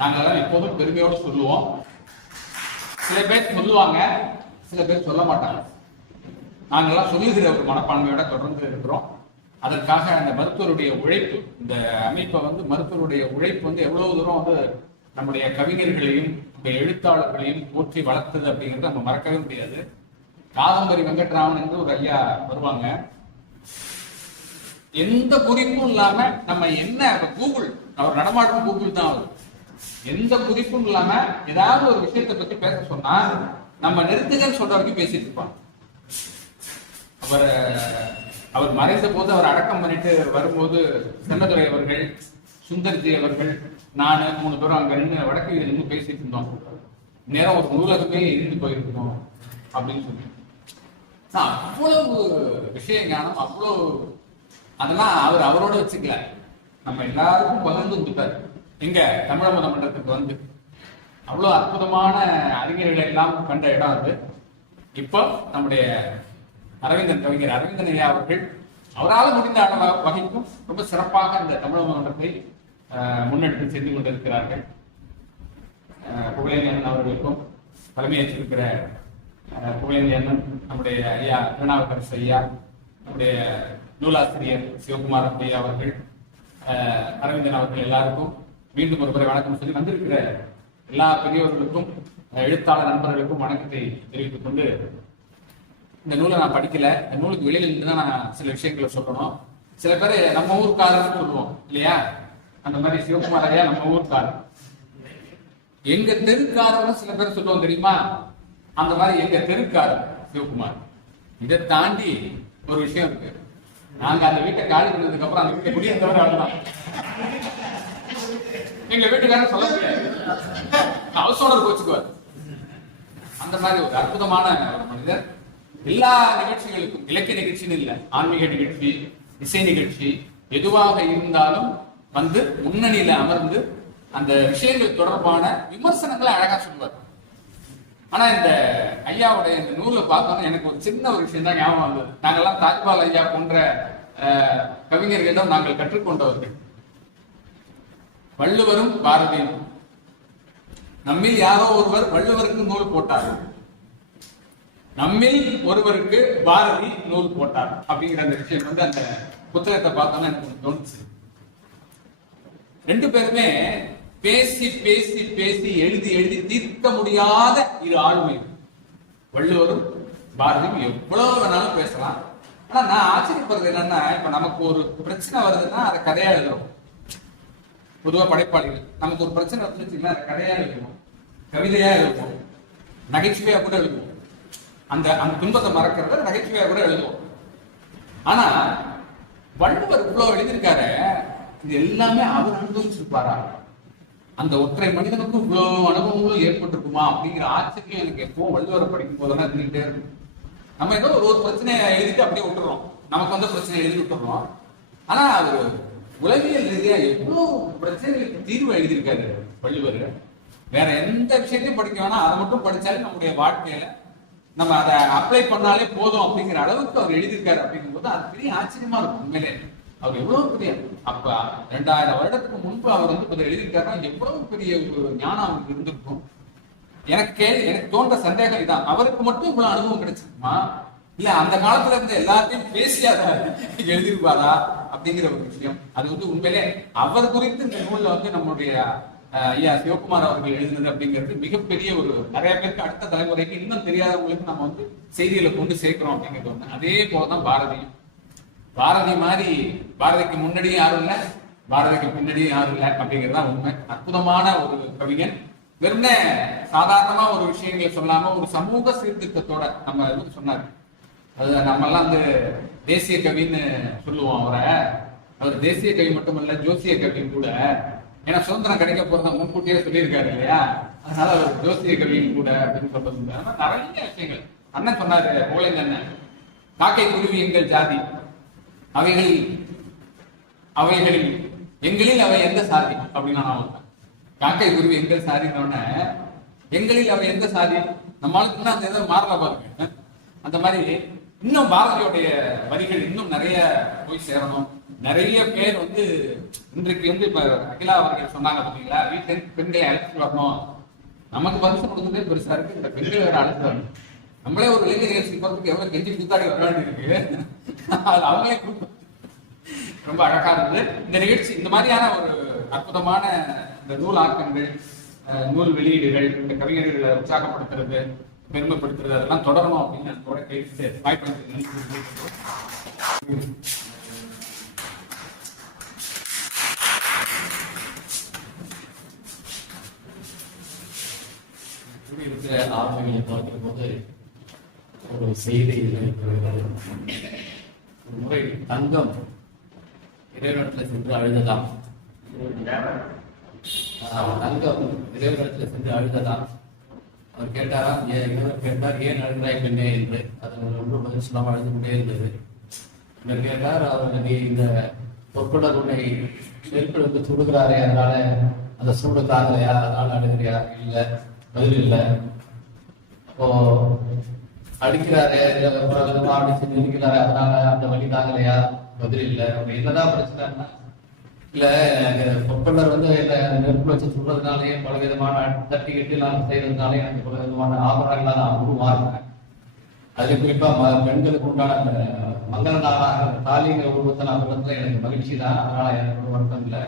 நாங்கள் எப்போதும் பெருமையோடு சொல்லுவோம். சில பேர் சொல்லுவாங்க, சில பேர் சொல்ல மாட்டாங்க. நாங்கள்லாம் சொல்லுகிற ஒரு மனப்பான்மையோட தொடர்ந்து இருக்கிறோம். அதற்காக அந்த மருத்துவருடைய உழைப்பு, இந்த அமைப்பை மருத்துவருடைய உழைப்பு எவ்வளவு தூரம் நம்முடைய கவிஞர்களையும் நம்முடைய எழுத்தாளர்களையும் போற்றி வளர்த்தது அப்படிங்கிறத நம்ம மறக்கவே முடியாது. காதம்பரி வெங்கட்ராமன் என்று ஒரு ஐயா வருவாங்க. எந்த குறிப்பும் இல்லாம நம்ம என்ன கூகுள், அவர் நடமாட்டும் கூகுள் தான் அவர். எந்த குறிப்பும் இல்லாம ஏதாவது ஒரு விஷயத்தை பத்தி பேச சொன்னா நம்ம நிறுத்துகன்னு சொல்ற வரைக்கும் பேசிட்டு இருப்பான். அவர் மறைந்த போது அவர் அடக்கம் பண்ணிட்டு வரும்போது சென்னதுரை அவர்கள், சுந்தர்ஜி அவர்கள், நான் 3 பேரும் அங்க நின்று வடக்கு வீதியில நின்று பேசிட்டு இருந்தோம். நேரம் ஒரு நூலகமே இருந்து போயிருக்கோம் அப்படின்னு சொல்லி அவ்வளவு விஷய ஞானம், அவ்வளவு அதெல்லாம் அவரோட வச்சுக்கல, நம்ம எல்லாருக்கும் பகிர்ந்து கொடுத்தாரு. எங்க தமிழக மன்றத்துக்கு வந்து அவ்வளவு அற்புதமான அறிஞர்களை எல்லாம் கண்ட இடம் அது. இப்போ நம்முடைய அரவிந்தன், கவிஞர் அரவிந்தன் ஐயா அவர்கள் அவரால் முடிந்த வகைக்கும் ரொம்ப சிறப்பாக இந்த தமிழக மன்றத்தை முன்னெடுத்து சென்று கொண்டிருக்கிறார்கள். புகழேந்தி அண்ணன் அவர்களுக்கும் தலைமையேற்றிருக்கிற புகழேந்தி அண்ணன், நம்முடைய ஐயா திருநாவுக்கரசு ஐயா, நம்முடைய நூலாசிரியர் சிவகுமார் ஐயா அவர்கள், அரவிந்தன் அவர்கள் எல்லாருக்கும் மீண்டும் ஒரு முறை வணக்கம் சொல்லி வந்திருக்கிற எல்லா பெரியவர்களுக்கும் எழுத்தாளர் நண்பர்களுக்கும் வணக்கத்தை தெரிவித்துக் கொண்டு, இந்த நூலை நான் படிக்கல, இந்த நூலுக்கு வெளியில இருந்து தான் நான் சில விஷயங்களை சொல்லணும். சில பேர் நம்ம ஊருக்காரன்னு சொல்லுவோம் இல்லையா, அந்த மாதிரி சிவகுமார் ஐயா நம்ம ஊருக்காரர், எங்க தெருக்காரர் சில பேர் சொல்லுவோம் தெரியுமா, அந்த மாதிரி எங்க தெருக்காரர் சிவகுமார். இதை தாண்டி ஒரு விஷயம் இருக்கு. நாங்க அந்த வீட்டை காலி பண்ணதுக்கு அப்புறம் அந்த வீட்டை குடியிருந்தவர் அவ்வளவுதான். எங்க வீட்டுக்காரர் சொல்ல முடியாது, ஹவுஸ் ஓனர் கோச்சுக்குவார். அந்த மாதிரி ஒரு அற்புதமான மனிதர். எல்லா நிகழ்ச்சிகளுக்கும், இலக்கிய நிகழ்ச்சின்னு இல்லை, ஆன்மீக நிகழ்ச்சி, இசை நிகழ்ச்சி எதுவாக இருந்தாலும் வந்து முன்னணியில அமர்ந்து அந்த விஷயங்கள் தொடர்பான விமர்சனங்களை அழகா சொல்லுவார். ஆனா இந்த ஐயாவுடைய இந்த நூலை பார்த்தோன்னா எனக்கு ஒரு சின்ன ஒரு விஷயம் தான் ஞாபகம் வந்தது. நாங்கெல்லாம் தாஜ்பால் ஐயா போன்ற கவிஞர்களிடம் நாங்கள் கற்றுக்கொண்டவர்கள். வள்ளுவரும் பாரதியும், நம்மில் யாரோ ஒருவர் வள்ளுவருக்கு நூல் போட்டார், நம்மில் ஒருவருக்கு பாரதி நூல் போட்டார் அப்படிங்கிற அந்த விஷயம் வந்து அந்த புத்தகத்தை பார்த்தோன்னா எனக்கு தோணுச்சு. 2 பேருமே பேசி பேசி பேசி எழுதி எழுதி தீர்க்க முடியாத இரு ஆளுமை. வள்ளுவரும் பாரதியும் எவ்வளவு வேணாலும் பேசலாம். ஆனா நான் ஆச்சரியப்படுறது என்னன்னா, இப்ப நமக்கு ஒரு பிரச்சனை வருதுன்னா அதை கதையா எழுதுறோம். பொதுவா படைப்பாளிகள் நமக்கு ஒரு பிரச்சனை வந்துச்சுன்னா அதை கதையா எழுதுவோம், கவிதையா எழுதுவோம், நகைச்சுவையா கூட எழுதுவோம். அந்த அந்த துன்பத்தை மறக்கிறத நகைச்சுவையா கூட எழுதுவோம். ஆனா வள்ளுவர் இவ்வளவு எழுதியிருக்காரு, இது எல்லாமே அவர் அனுபவிச்சிருப்பாரா? அந்த ஒற்றை மனிதனுக்கும் இவ்வளவு அனுபவங்களும் ஏற்பட்டிருக்குமா அப்படிங்கிற ஆச்சரியம் எனக்கு எப்பவும் வள்ளுவரை படிக்கும் போதெல்லாம் இருந்துகிட்டே இருக்கு. நம்ம ஏதோ ஒரு பிரச்சனையை எழுதிட்டு அப்படியே விட்டுறோம், நமக்கு வந்த பிரச்சனையை எழுதி விட்டுறோம். ஆனா அவர் உலகியல் ரீதியா எவ்வளவு பிரச்சனைகளுக்கு தீர்வு எழுதியிருக்காரு வள்ளுவர். வேற எந்த விஷயத்தையும் படிக்க வேணா, அதை மட்டும் படிச்சாலே நம்முடைய வாழ்க்கையில நம்ம அதை அப்ளை பண்ணாலே போதும் அப்படிங்கிற அளவுக்கு அவர் எழுதியிருக்காரு. அப்படிங்கும் போது அது பெரிய ஆச்சரியமா இருக்கும். உண்மையிலே அவர் எவ்வளவு பெரிய, அப்ப 2000 வருடத்துக்கு முன்பு அவர் வந்து எழுதியிருக்காருன்னா எவ்வளவு பெரிய ஒரு ஞானம் அவருக்கு இருந்திருக்கும். எனக்கு தோன்ற சந்தேகம் இதான், அவருக்கு மட்டும் இவ்வளவு அனுபவம் கிடைச்சிருக்குமா, இல்ல அந்த காலத்துல இருந்து எல்லாத்தையும் பேசி அதை எழுதியிருப்பாரா அப்படிங்கிற ஒரு விஷயம். அது வந்து உண்மையிலே அவர் குறித்து இந்த நூல்ல வந்து நம்முடைய ஐயா சிவகுமார் அவர்கள் எழுதினது அப்படிங்கிறது மிகப்பெரிய ஒரு, நிறைய பேருக்கு அடுத்த தலைமுறைக்கு இன்னும் தெரியாதவங்களுக்கு நம்ம வந்து செய்திகளை கொண்டு சேர்க்கிறோம் அப்படிங்கிறது ஒண்ணு. அதே போலதான் பாரதியும். பாரதி மாதிரி பாரதிக்கு முன்னாடியும் யாரும் இல்லை, பாரதிக்கு பின்னாடியும் யாரும் இல்லை அப்படிங்கிறது தான் உண்மை. அற்புதமான ஒரு கவிஞன். வெறும் சாதாரணமா ஒரு விஷயங்களை சொல்லாம ஒரு சமூக சீர்திருத்தத்தோட நம்ம சொன்னாரு. அது நம்ம எல்லாம் வந்து தேசிய கவின்னு சொல்லுவோம் அவரை. அவர் தேசிய கவி மட்டுமல்ல, ஜோசிய கவின்னு கூட. ஏன்னா சுதந்திரம் கிடைக்க போறத முன்கூட்டியே சொல்லியிருக்காரு இல்லையா, அதனால அவர் ஜோசிய கவின்னு கூட அப்படின்னு சொல்றது. ஆனா நிறைய விஷயங்கள் அண்ணன் சொன்னாரு, புகழேந்தி அண்ணன், காக்கை குருவி எங்கள் ஜாதி, அவைகளில் எங்களில் அவை எந்த சாதி அப்படின்னு நான் காக்கை குருவி எங்கள் சாதினோடனே எங்களில் அவை எந்த சாதி, நம்மளுக்கு அந்த இதை மாறல பாருங்க. அந்த மாதிரி இன்னும் பாரதியோடைய வரிகள் இன்னும் நிறைய போய் சேரணும். நிறைய பேர் வந்து இன்றைக்கு வந்து இப்ப அகிலா அவர்கள் சொன்னாங்க பாத்தீங்களா, வீட்டில் பெண்களை அழைச்சிட்டு வரணும். நமக்கு பரிசு கொடுத்ததே பெருசா இருக்கு, இந்த பெண்களை வேற அழைச்சிட்டு வரணும். நம்மளே ஒரு இளைஞர் நிகழ்ச்சி போறதுக்கு எவ்வளவு கெஞ்சி கூத்தாடி வர வேண்டி இருக்கு, அது அவங்களே ரொம்ப அழகா இருந்தது இந்த நிகழ்ச்சி. இந்த மாதிரியான ஒரு அற்புதமான இந்த நூல் ஆக்கங்கள், நூல் வெளியீடுகள், இந்த கவிஞர்களை உற்சாகப்படுத்துறது, பெருமைப்படுத்துறது அதெல்லாம் தொடரணும் அப்படின்னு கூட கேட்டு வாய்ப்பு. ஆளுமைகளை பார்க்கிற போது ஒரு செய்தி இருக்கிறது. ஒரு முறை தங்கம் இறைவனத்தில் சென்று அழுததாம். தங்கம் இறைவனத்தில் சென்று அழுததாம். அவர் கேட்டாராம், இவர் கேட்டார், ஏன் அழுகிறாய் பெண்ணே என்று. அது ஒன்று பதில் சொல்லாமல் அழுது கொண்டே இருந்தது. இவர் கேட்டார், அவர் நீ இந்த பொற்கொள்ளர் உன்னை நெருப்பில் வந்து சுடுகிறாரே, அதனால அந்த சூடு தாங்கலையா, அதனால அழுகிறியா? இல்லை, பதில் இல்லை. அப்போ அடிக்கிறாரே, அடிச்சு நிற்கிறாரே, அதனால அந்த வழி தாங்கலையா? பதில் இல்லை. அப்ப என்னதான் பிரச்சனைன்னா, இல்ல பொற்கொள்ளர் வந்து நெருப்பு வச்சு சுடுறதுனாலேயே பல விதமான தட்டி கட்டி எல்லாம் செய்யறதுனாலே எனக்கு பல விதமான ஆபரணங்களாக நான் உருவாக்குறேன். அது குறிப்பா பெண்களுக்கு உண்டான மங்கள நாளாக தாலிங்கிற உருவத்தை நான் சொல்றதுல எனக்கு மகிழ்ச்சி தான், அதனால எனக்கு வருத்தம் இல்லை.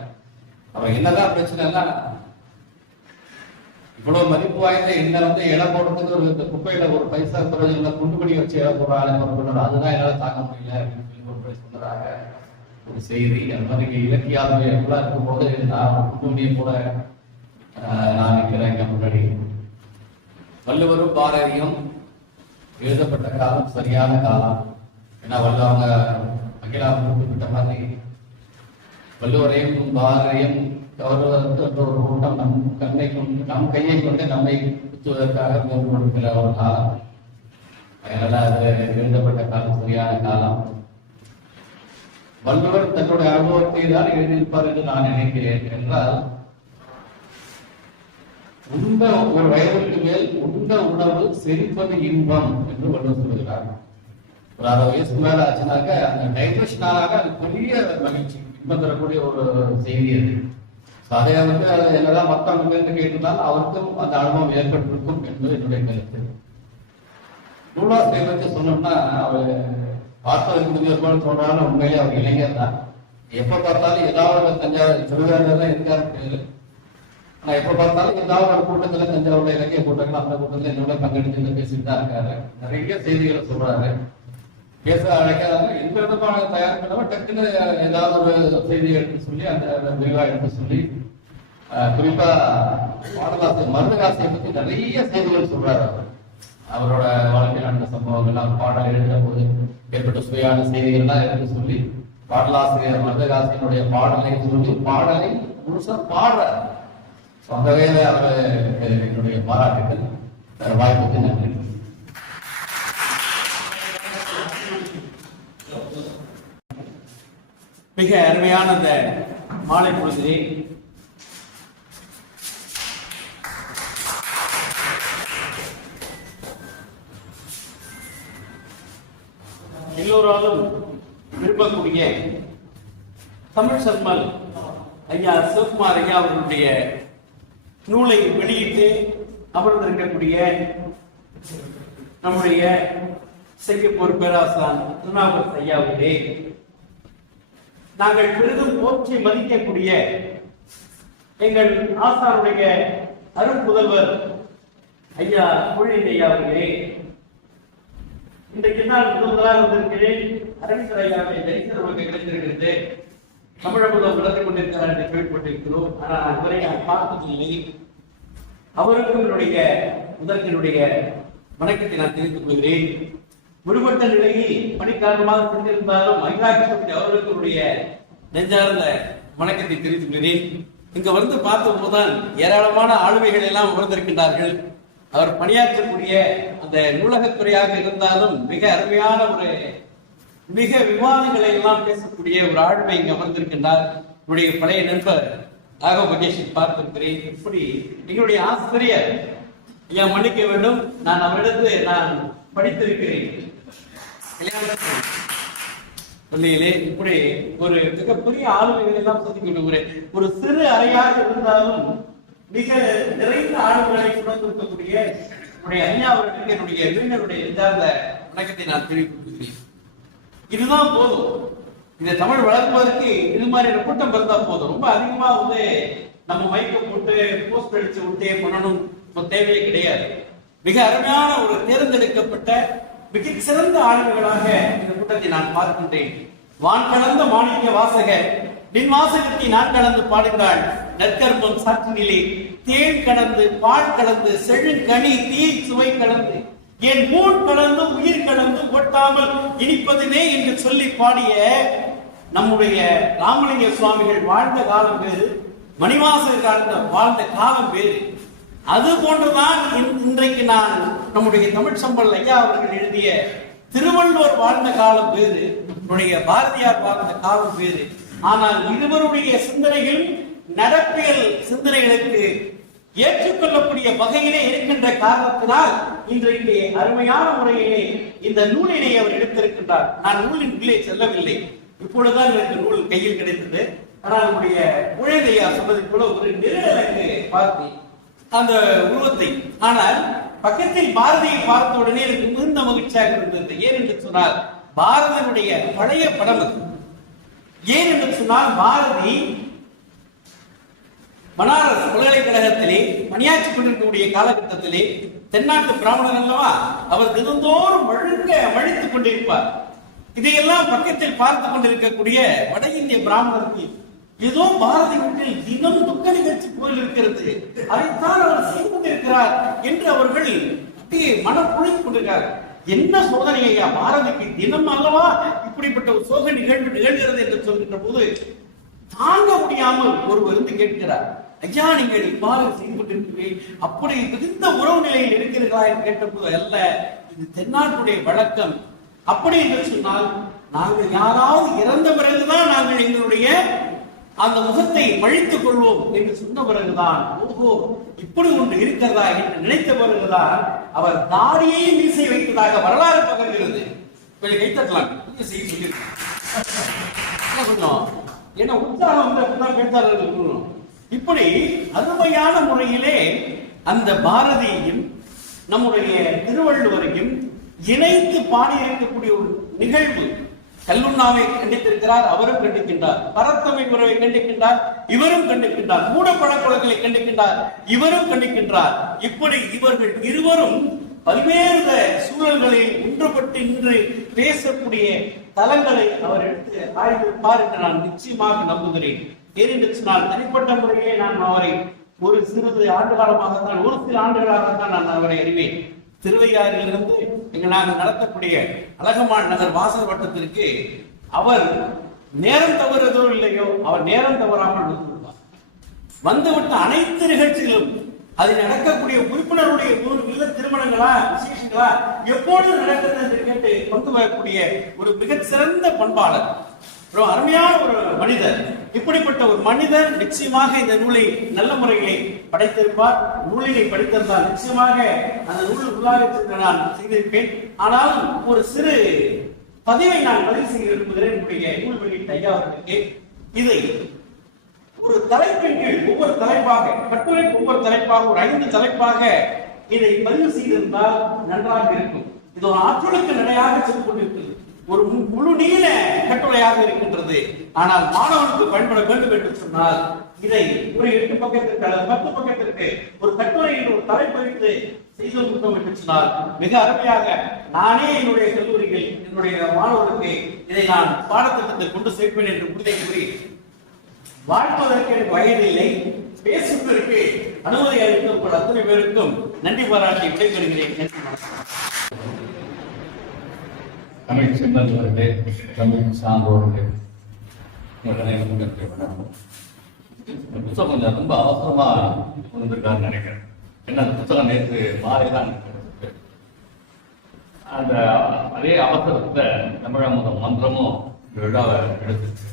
அப்ப என்னதான் பிரச்சனைன்னா, இவ்வளவு மதிப்பு வாய்ந்த என்ன வந்து இடம் போடுறதுக்கு ஒரு குப்பையில ஒரு பைசா பிரயோஜனம் குண்டுபடி வச்சு இடம் போடுறாங்க, அதுதான் என்னால தாங்க முடியல அப்படின்னு சொல்லி சொல்றாங்க. ஒரு செய்தி அந்த மாதிரி இலக்கியாவை எல்லாம் இருக்கும் போது நான் குண்டுபடியை கூட நான் நிற்கிறேன் முன்னாடி. வள்ளுவரும் பாரதியும் எழுதப்பட்ட காலம் சரியான காலம். ஏன்னா வள்ளுவங்க அகிலா குறிப்பிட்ட மாதிரி வள்ளுவரையும் பாரதியும் ஒரு கூட்டம் நம் கையை கொண்டு நம்மை குத்துவதற்காக மேற்கொண்டிருக்கிற ஒரு காலம். அதனால அது எழுதப்பட்ட காலம் சரியான காலம். வள்ளுவர் தன்னுடைய அனுபவத்தை தான் எழுதியிருப்பார் என்று நான் நினைக்கிறேன். என்றால் உண்ட ஒரு வயதுக்கு மேல் உண்ட உணவு செரிப்பது இன்பம் என்று வள்ளுவர் சொல்கிறார். ஒரு 60 வயசுக்கு மேல ஆச்சுனாக்க அந்த டைஜஷனாக அது பெரிய மகிழ்ச்சி, இன்பம் தரக்கூடிய ஒரு செய்தி அது. அதை வந்து என்னதான் மற்றவங்க கேட்டிருந்தாலும் அவருக்கும் அந்த அனுபவம் ஏற்பட்டிருக்கும் என்பது என்னுடைய கருத்து. நூலாசிரியர் பற்றி சொன்னோம்னா, அவர் பார்ப்பதற்கு முதியோர் சொல்றாலும் உண்மையிலே அவர் இளைஞர் தான். எப்ப பார்த்தாலும் ஏதாவது தஞ்சாவூர் சிவகாரர் தான் இருக்காரு பேரு. ஆனா எப்ப பார்த்தாலும் ஏதாவது ஒரு கூட்டத்துல தஞ்சாவூர்ல இலக்கிய கூட்டங்கள் அந்த கூட்டத்துல என்னோட பங்கெடுத்து பேசிட்டு தான் இருக்காரு. நிறைய செய்திகளை சொல்றாரு. பேச அழைக்காதாங்க எந்த விதமான தயார் பண்ணாம டக்குன்னு ஏதாவது ஒரு செய்தியை எடுத்து சொல்லி அந்த விரிவா எடுத்து சொல்லி, குறிப்பா பாடலாசிரியர் மருதகாசியை பத்தி நிறைய செய்திகள் சொல்றாரு. அவரோட வாழ்க்கையில் நடந்த சம்பவங்கள், அவர் பாடல் எழுதுற போது ஏற்பட்ட சுவையான செய்திகள்லாம் எடுத்து சொல்லி, பாடலாசிரியர் மருதகாசியினுடைய பாடலை சொல்லி பாடலை முழுசா பாடுறார். அந்த வகையில அவர் என்னுடைய பாராட்டுகள். வாய்ப்புக்கு நன்றி. மிக அருமையான அந்த மாலை பொழுதிலே எல்லோராலும் விரும்பக்கூடிய தமிழ் சர்மல் ஐயா சிவகுமார் ஐயா அவர்களுடைய நூலை வெளியிட்டு அமர்ந்திருக்கக்கூடிய நம்முடைய சிங்கப்பூர் பேராசான் திருநாவுக்கரசு ஐயாவுடைய நாங்கள் பெரிதும் போற்றி மதிக்கக்கூடிய எங்கள் ஆசானுடைய அருள் புதல்வர் ஐயா புகழேந்தி ஐயா அவர்களே, இன்றைக்கு நான் முதலாக வந்திருக்கிறேன். அரவிந்தர் ஐயாவுடைய தரிசனம் நமக்கு கிடைத்திருக்கிறது. தமிழகம் வளர்ந்து கொண்டிருக்கிறார் என்று கேள்விப்பட்டிருக்கிறோம். ஆனால் அதுவரை நான் பார்த்ததில்லை. அவருக்கும் என்னுடைய முதற்கனுடைய வணக்கத்தை நான் தெரிவித்துக் கொள்கிறேன். விடுபட்ட நிலையில் பணி காரணமாக சென்றிருந்தாலும் மகிழாட்சி அவர்களுடைய நெஞ்சார்ந்த வணக்கத்தை தெரிவித்துக் கொள்கிறேன். இங்க வந்து பார்த்த போதுதான் ஏராளமான ஆளுமைகள் எல்லாம் அமர்ந்திருக்கின்றார்கள். அவர் பணியாற்றக்கூடிய அந்த நூலகத்துறையாக இருந்தாலும் மிக அருமையான ஒரு மிக விவாதங்களை எல்லாம் பேசக்கூடிய ஒரு ஆளுமை இங்கு அமர்ந்திருக்கின்றார். என்னுடைய பழைய நண்பர் ராகவ மகேஷை பார்த்திருக்கிறேன். இப்படி எங்களுடைய ஆசிரியர் ஐயா மன்னிக்க வேண்டும், நான் அவரிடத்து நான் படித்திருக்கிறேன் பள்ளியிலே. இப்படி ஒரு மிகப்பெரிய ஆளுமைகள் எல்லாம் சந்திக்கின்ற ஒரு சிறு அறையாக இருந்தாலும் மிக நிறைந்த ஆளுமைகளை கொண்டிருக்கக்கூடிய என்னுடைய ஐயா அவர்களுக்கு என்னுடைய இளைஞருடைய எந்தார்ந்த வணக்கத்தை நான் தெரிவிக்கிறேன். இதுதான் போதும். இந்த தமிழ் வளர்ப்பதற்கு இது மாதிரியான கூட்டம் இருந்தா போதும். ரொம்ப அதிகமா வந்து நம்ம மைக்க போட்டு போஸ்ட் அடிச்சு விட்டே பண்ணணும் தேவையே கிடையாது. மிக அருமையான ஒரு தேர்ந்தெடுக்கப்பட்ட மிக சிறந்த ஆளுமைகளாக இந்த கூட்டத்தை நான் பார்க்கின்றேன். வான் கலந்த மாணிக்க வாசக நின் வாசகத்தை நான் கலந்து பாடுகிறாள். நற்கர்மம் சாற்றினிலே தேன் கலந்து பால் கலந்து செழுங்கனி தீ சுவை கலந்து என் ஊன் கலந்து உயிர் கலந்து ஒட்டாமல் இனிப்பதுமே என்று சொல்லி பாடிய நம்முடைய ராமலிங்க சுவாமிகள் வாழ்ந்த காலம் வேறு, மணிவாசகர் வாழ்ந்த காலம் வேறு. அது போன்றுதான் இன்றைக்கு நான் நம்முடைய தமிழ் சம்பல் ஐயா அவர்கள் எழுதிய திருவள்ளுவர் வாழ்ந்த காலம் வேறு, நம்முடைய பாரதியார் வாழ்ந்த காலம் வேறு. ஆனால் இருவருடைய சிந்தனைகளும் நடப்பியல் சிந்தனைகளுக்கு ஏற்றுக்கொள்ளக்கூடிய வகையிலே இருக்கின்ற காரணத்தினால் இன்றைக்கு அருமையான முறையிலே இந்த நூலினை அவர் எடுத்திருக்கின்றார். நான் நூலின் உள்ளே செல்லவில்லை, இப்பொழுதுதான் எனக்கு நூல் கையில் கிடைத்தது. ஆனால் நம்முடைய குழந்தையா சொன்னதை போல ஒரு நிழலுக்கு பார்த்தேன் அந்த உருவத்தை. ஆனால் பக்கத்தில் பாரதியை பார்த்த உடனே எனக்கு மிகுந்த மகிழ்ச்சியாக இருந்தது. ஏன் என்று சொன்னால் பாரதியுடைய பழைய படம் அது. ஏன் என்று சொன்னால் பாரதி பனாரஸ் பல்கலைக்கழகத்திலே பணியாற்றிக் கொண்டிருக்கக்கூடிய காலகட்டத்திலே தென்னாட்டு பிராமணர் அல்லவா, அவர் தினந்தோறும் மழித்துக் கொண்டிருப்பார். இதையெல்லாம் பக்கத்தில் பார்த்து கொண்டிருக்கக்கூடிய வட இந்திய பிராமணருக்கு ஏதோ பாரதி வீட்டில் தினம் துக்க நிகழ்ச்சி போல் இருக்கிறது, அதைத்தான் அவர் செய்து கொண்டிருக்கிறார் என்று அவர்கள் அப்படியே மனம் புழைத்துக் கொண்டிருக்கிறார். என்ன சோதனை ஐயா, பாரதிக்கு தினம் அல்லவா இப்படிப்பட்ட ஒரு சோக நிகழ்வு நிகழ்கிறது என்று சொல்கின்ற போது தாங்க முடியாமல் ஒருவர் இருந்து கேட்கிறார், ஐயா நீங்கள் இவ்வாறு செய்து கொண்டிருக்கிறீர்கள், அப்படி மிகுந்த உறவு நிலையில் இருக்கிறீர்களா என்று கேட்டபோது, அல்ல இது தென்னாட்டுடைய வழக்கம். அப்படி என்று சொன்னால் நாங்கள் யாராவது இறந்த பிறகுதான் நாங்கள் எங்களுடைய அந்த முகத்தை மழித்துக் கொள்வோம் என்று சொன்ன பிறகுதான், ஓஹோ இப்படி ஒன்று இருக்கிறதா என்று நினைத்த பிறகுதான் அவர் தாடியை மீசை வைத்ததாக வரலாறு பகர்கிறது. கைத்தட்டலாம் செய்ய சொல்லியிருக்காங்க கொஞ்சம் என்ன உற்சாகம் வந்து அப்படிதான் பேச்சாளர்கள் இருக்கணும். இப்படி அருமையான முறையிலே அந்த பாரதியையும் நம்முடைய திருவள்ளுவரையும் இணைத்து பாடியிருக்கக்கூடிய ஒரு நிகழ்வு. கல்லுண்ணாவை கண்டித்திருக்கிறார், அவரும் கண்டிக்கின்றார். பரத்தமை உறவை கண்டிக்கின்றார், இவரும் கண்டிக்கின்றார். மூட பழக்கொலைகளை கண்டிக்கின்றார், இவரும் கண்டிக்கின்றார். இப்படி இவர்கள் இருவரும் பல்வேறு சூழல்களில் ஒன்றுபட்டு இன்று பேசக்கூடிய தலங்களை அவர் எடுத்து ஆய்விருப்பார் என்று நான் நிச்சயமாக நம்புகிறேன். ஏனென்று சொன்னால் தனிப்பட்ட முறையிலே நான் அவரை ஒரு சிறிது ஆண்டு காலமாகத்தான், ஒரு சில ஆண்டுகளாகத்தான் நான் அவரை அறிவேன். திருவையாறிலிருந்து நாங்கள் நடத்தக்கூடிய அழகமான் நகர் வாசல் வட்டத்திற்கு அவர் நேரம் தவறுதோ இல்லையோ, அவர் நேரம் தவறாமல் வந்துவிட்ட அனைத்து நிகழ்ச்சிகளும் அதில் நடக்கக்கூடிய உறுப்பினருடைய இல்ல திருமணங்களா விசேஷங்களா எப்பொழுது நடக்கிறது என்று கேட்டு கொண்டு வரக்கூடிய ஒரு மிகச்சிறந்த பண்பாளர், ஒரு அருமையான ஒரு மனிதர். இப்படிப்பட்ட ஒரு மனிதர் நிச்சயமாக இந்த நூலை நல்ல முறையிலே படைத்திருப்பார். நூலினை படித்திருந்தால் நிச்சயமாக அந்த நூலுக்குள்ளாக நான் செய்திருப்பேன். ஆனாலும் ஒரு சிறு பதிவை நான் பதிவு செய்ய விரும்புகிறேன் என்னுடைய நூல் வெளியிட்ட ஐயா அவர்களுக்கு. இதை ஒரு தலைப்பின் கீழ் ஒவ்வொரு தலைப்பாக, கட்டுரைக்கு ஒவ்வொரு தலைப்பாக, ஒரு 5 தலைப்பாக இதை பதிவு செய்திருந்தால் நன்றாக இருக்கும். இது ஒரு ஆற்றலுக்கு நடையாக சென்று கொண்டிருக்கிறது, ஒரு முழு நீள கட்டுரையாக இருக்கின்றது. ஆனால் மாணவனுக்கு பயன்பட வேண்டும் என்று சொன்னால் இதை ஒரு 8 பக்கத்திற்கு அல்லது 10 பக்கத்திற்கு ஒரு கட்டுரையில் ஒரு தலைப்பறித்து செய்து கொடுத்தோம் என்று சொன்னால் மிக அருமையாக நானே என்னுடைய கல்லூரியில் என்னுடைய மாணவர்களுக்கு இதை நான் பாடத்திட்டத்தை கொண்டு சேர்ப்பேன் என்று உறுதி கூறி, வாழ்வதற்கு எனக்கு வயதில்லை, பேசுவதற்கு அனுமதி அளிக்கும் அத்தனை பேருக்கும் நன்றி பாராட்டி விடைபெறுகிறேன். தமிழ் செல்வர்களே, தமிழ் சான்றோர்களே, புத்தகம் கொஞ்சம் ரொம்ப அவசரமா வந்திருக்காருன்னு நினைக்கிறேன். ஏன்னா அந்த புத்தகம் நேற்று மாறிதான் அந்த அதே அவசரத்துல தமிழக மன்றமும் விழாவை எடுத்துச்சு.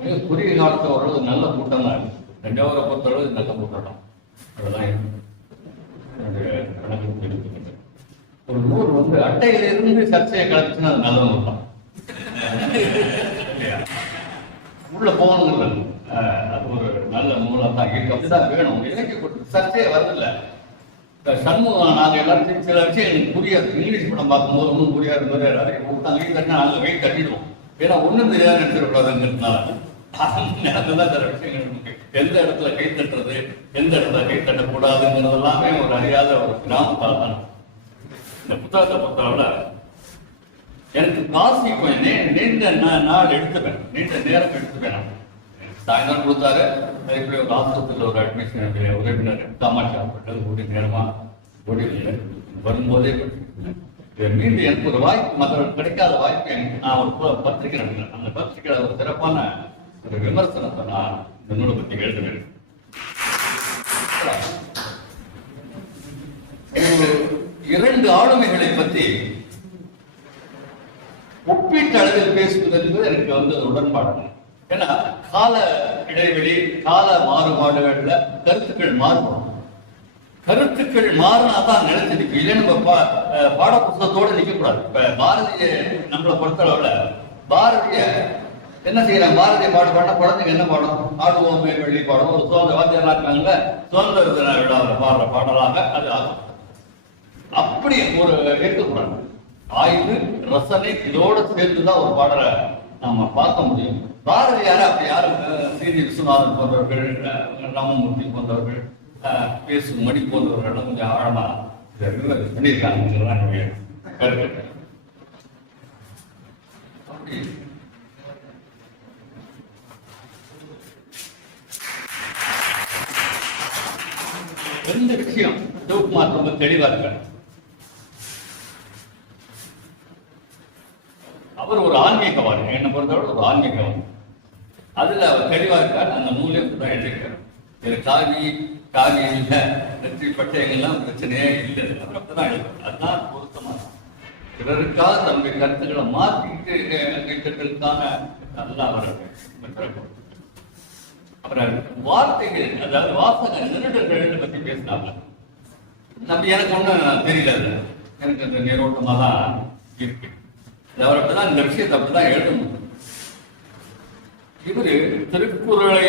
மிக குறுகிய காலத்தை ஓரளவு நல்ல கூட்டம் தான் இருக்கு. தஞ்சாவூரை பொறுத்தளவு நல்ல கூட்டம் அதெல்லாம் இருக்கு. ஒரு நூல் வந்து அட்டையிலிருந்து சர்ச்சையை கலந்துச்சுன்னா அது நல்ல நூல் தான். உள்ள போகணுங்கல்ல, அது ஒரு நல்ல நூலாக தான் இருக்கு. அப்படிதான் வேணும். இலக்கிய கொடுத்து சர்ச்சையே வரதில்லை. சண்முகம் நாங்கள் எல்லாரும் சில விஷயம் எனக்கு புரியாது. இங்கிலீஷ் படம் பார்க்கும்போது ஒன்றும் புரியாது இருந்தது. எல்லாரும் கை தட்டினா நாங்கள் கை தட்டிடுவோம். ஏன்னா ஒன்றும் தெரியாது நினைச்சிடக்கூடாதுங்கிறதுனால நேரத்தில் சில விஷயங்கள் நமக்கு எந்த இடத்துல கை தட்டுறது, எந்த இடத்துல கை தட்டக்கூடாதுங்கிறது எல்லாமே ஒரு அறியாத ஒரு கிராமத்தால் தான். இந்த புத்தகத்தை பொறுத்தளவில் எனக்கு காசி கொஞ்சம் நீண்ட நாள் எடுத்துப்பேன், நீண்ட நேரம் எடுத்துப்பேன். சாயந்தரம் கொடுத்தாரு, இப்படி ஒரு ஆஸ்பத்திரியில் ஒரு அட்மிஷன் உறவினர் காமாட்சி ஹாஸ்பிட்டல் ஓடி நேரமாக ஓடி வரும்போதே மீண்டும் எனக்கு ஒரு வாய்ப்பு, மற்றவர்கள் கிடைக்காத வாய்ப்பு நான் ஒரு பத்திரிகை நடத்தினேன். அந்த பத்திரிகையில் ஒரு சிறப்பான ஒரு விமர்சனத்தை நான் இந்த நூலை பற்றி எழுதுவேன். இரண்டு ஆளுமைகளை பற்றி ஒப்பீட்டு அளவில் பேசுவது என்பது எனக்கு உடன்பாடு. ஏன்னா கால இடைவெளி, கால மாறுபாடுகள்ல கருத்துக்கள் மாறுபடும். கருத்துக்கள் மாறினாதான் நிலைச்சிருக்கு. இல்லை நம்ம பாட புத்தகத்தோட நிற்கக்கூடாது. இப்ப பாரதிய நம்மளை பொறுத்தளவுல பாரதிய என்ன செய்யறாங்க, பாரதிய பாடுபாடுனா குழந்தைங்க என்ன பாடம், ஆடுவோமே வெள்ளி பாடம், ஒரு சுதந்திர வாத்தியெல்லாம் இருக்காங்கல்ல, சுதந்திர தின விழாவில் பாடுற பாடலாக அது ஆகும். அப்படி ஒரு இருக்கக்கூடாது. ஆய்வு, ரசனை இதோடு சேர்ந்துதான் ஒரு பாடலை நாம பார்க்க முடியும். பாரதியார அப்படி யாரும் சீனி விஸ்வநாதன் போன்றவர்கள், ராமமூர்த்தி போன்றவர்கள், பேசும் மணி போன்றவர்கள் கொஞ்சம் ஆழமா பண்ணியிருக்காங்க. என்னுடைய கருத்து. அப்படி ரெண்டு விஷயம் சிவகுமார் ரொம்ப தெளிவா இருக்காரு. அவர் ஒரு ஆன்மீகவாதி, என்னை பொறுத்தவரை ஒரு ஆன்மீகவாதி. அதுல அவர் தெளிவா இருக்கார். அந்த நூலே தான் எழுதியிருக்காரு. இது காவி இல்லை, நெற்றி பட்டைகள்லாம் பிரச்சனையே இல்லை, அப்படிதான் எழுதுறாரு. அதுதான் பொருத்தமான. பிறருக்காக தன்னுடைய கருத்துக்களை மாற்றிக்கிட்டுக்கான நல்லா அவர் அப்புறம் வார்த்தைகள், அதாவது வாசக நிருடர்கள் பத்தி பேசினாங்க. நம்ம எனக்கு ஒன்றும் தெரியல, எனக்கு அந்த நீரோட்டமா தான் இருக்கு. அவர் அப்படிதான் இந்த விஷயத்தை அப்படிதான் எழுதணும். இவரு திருக்குறளை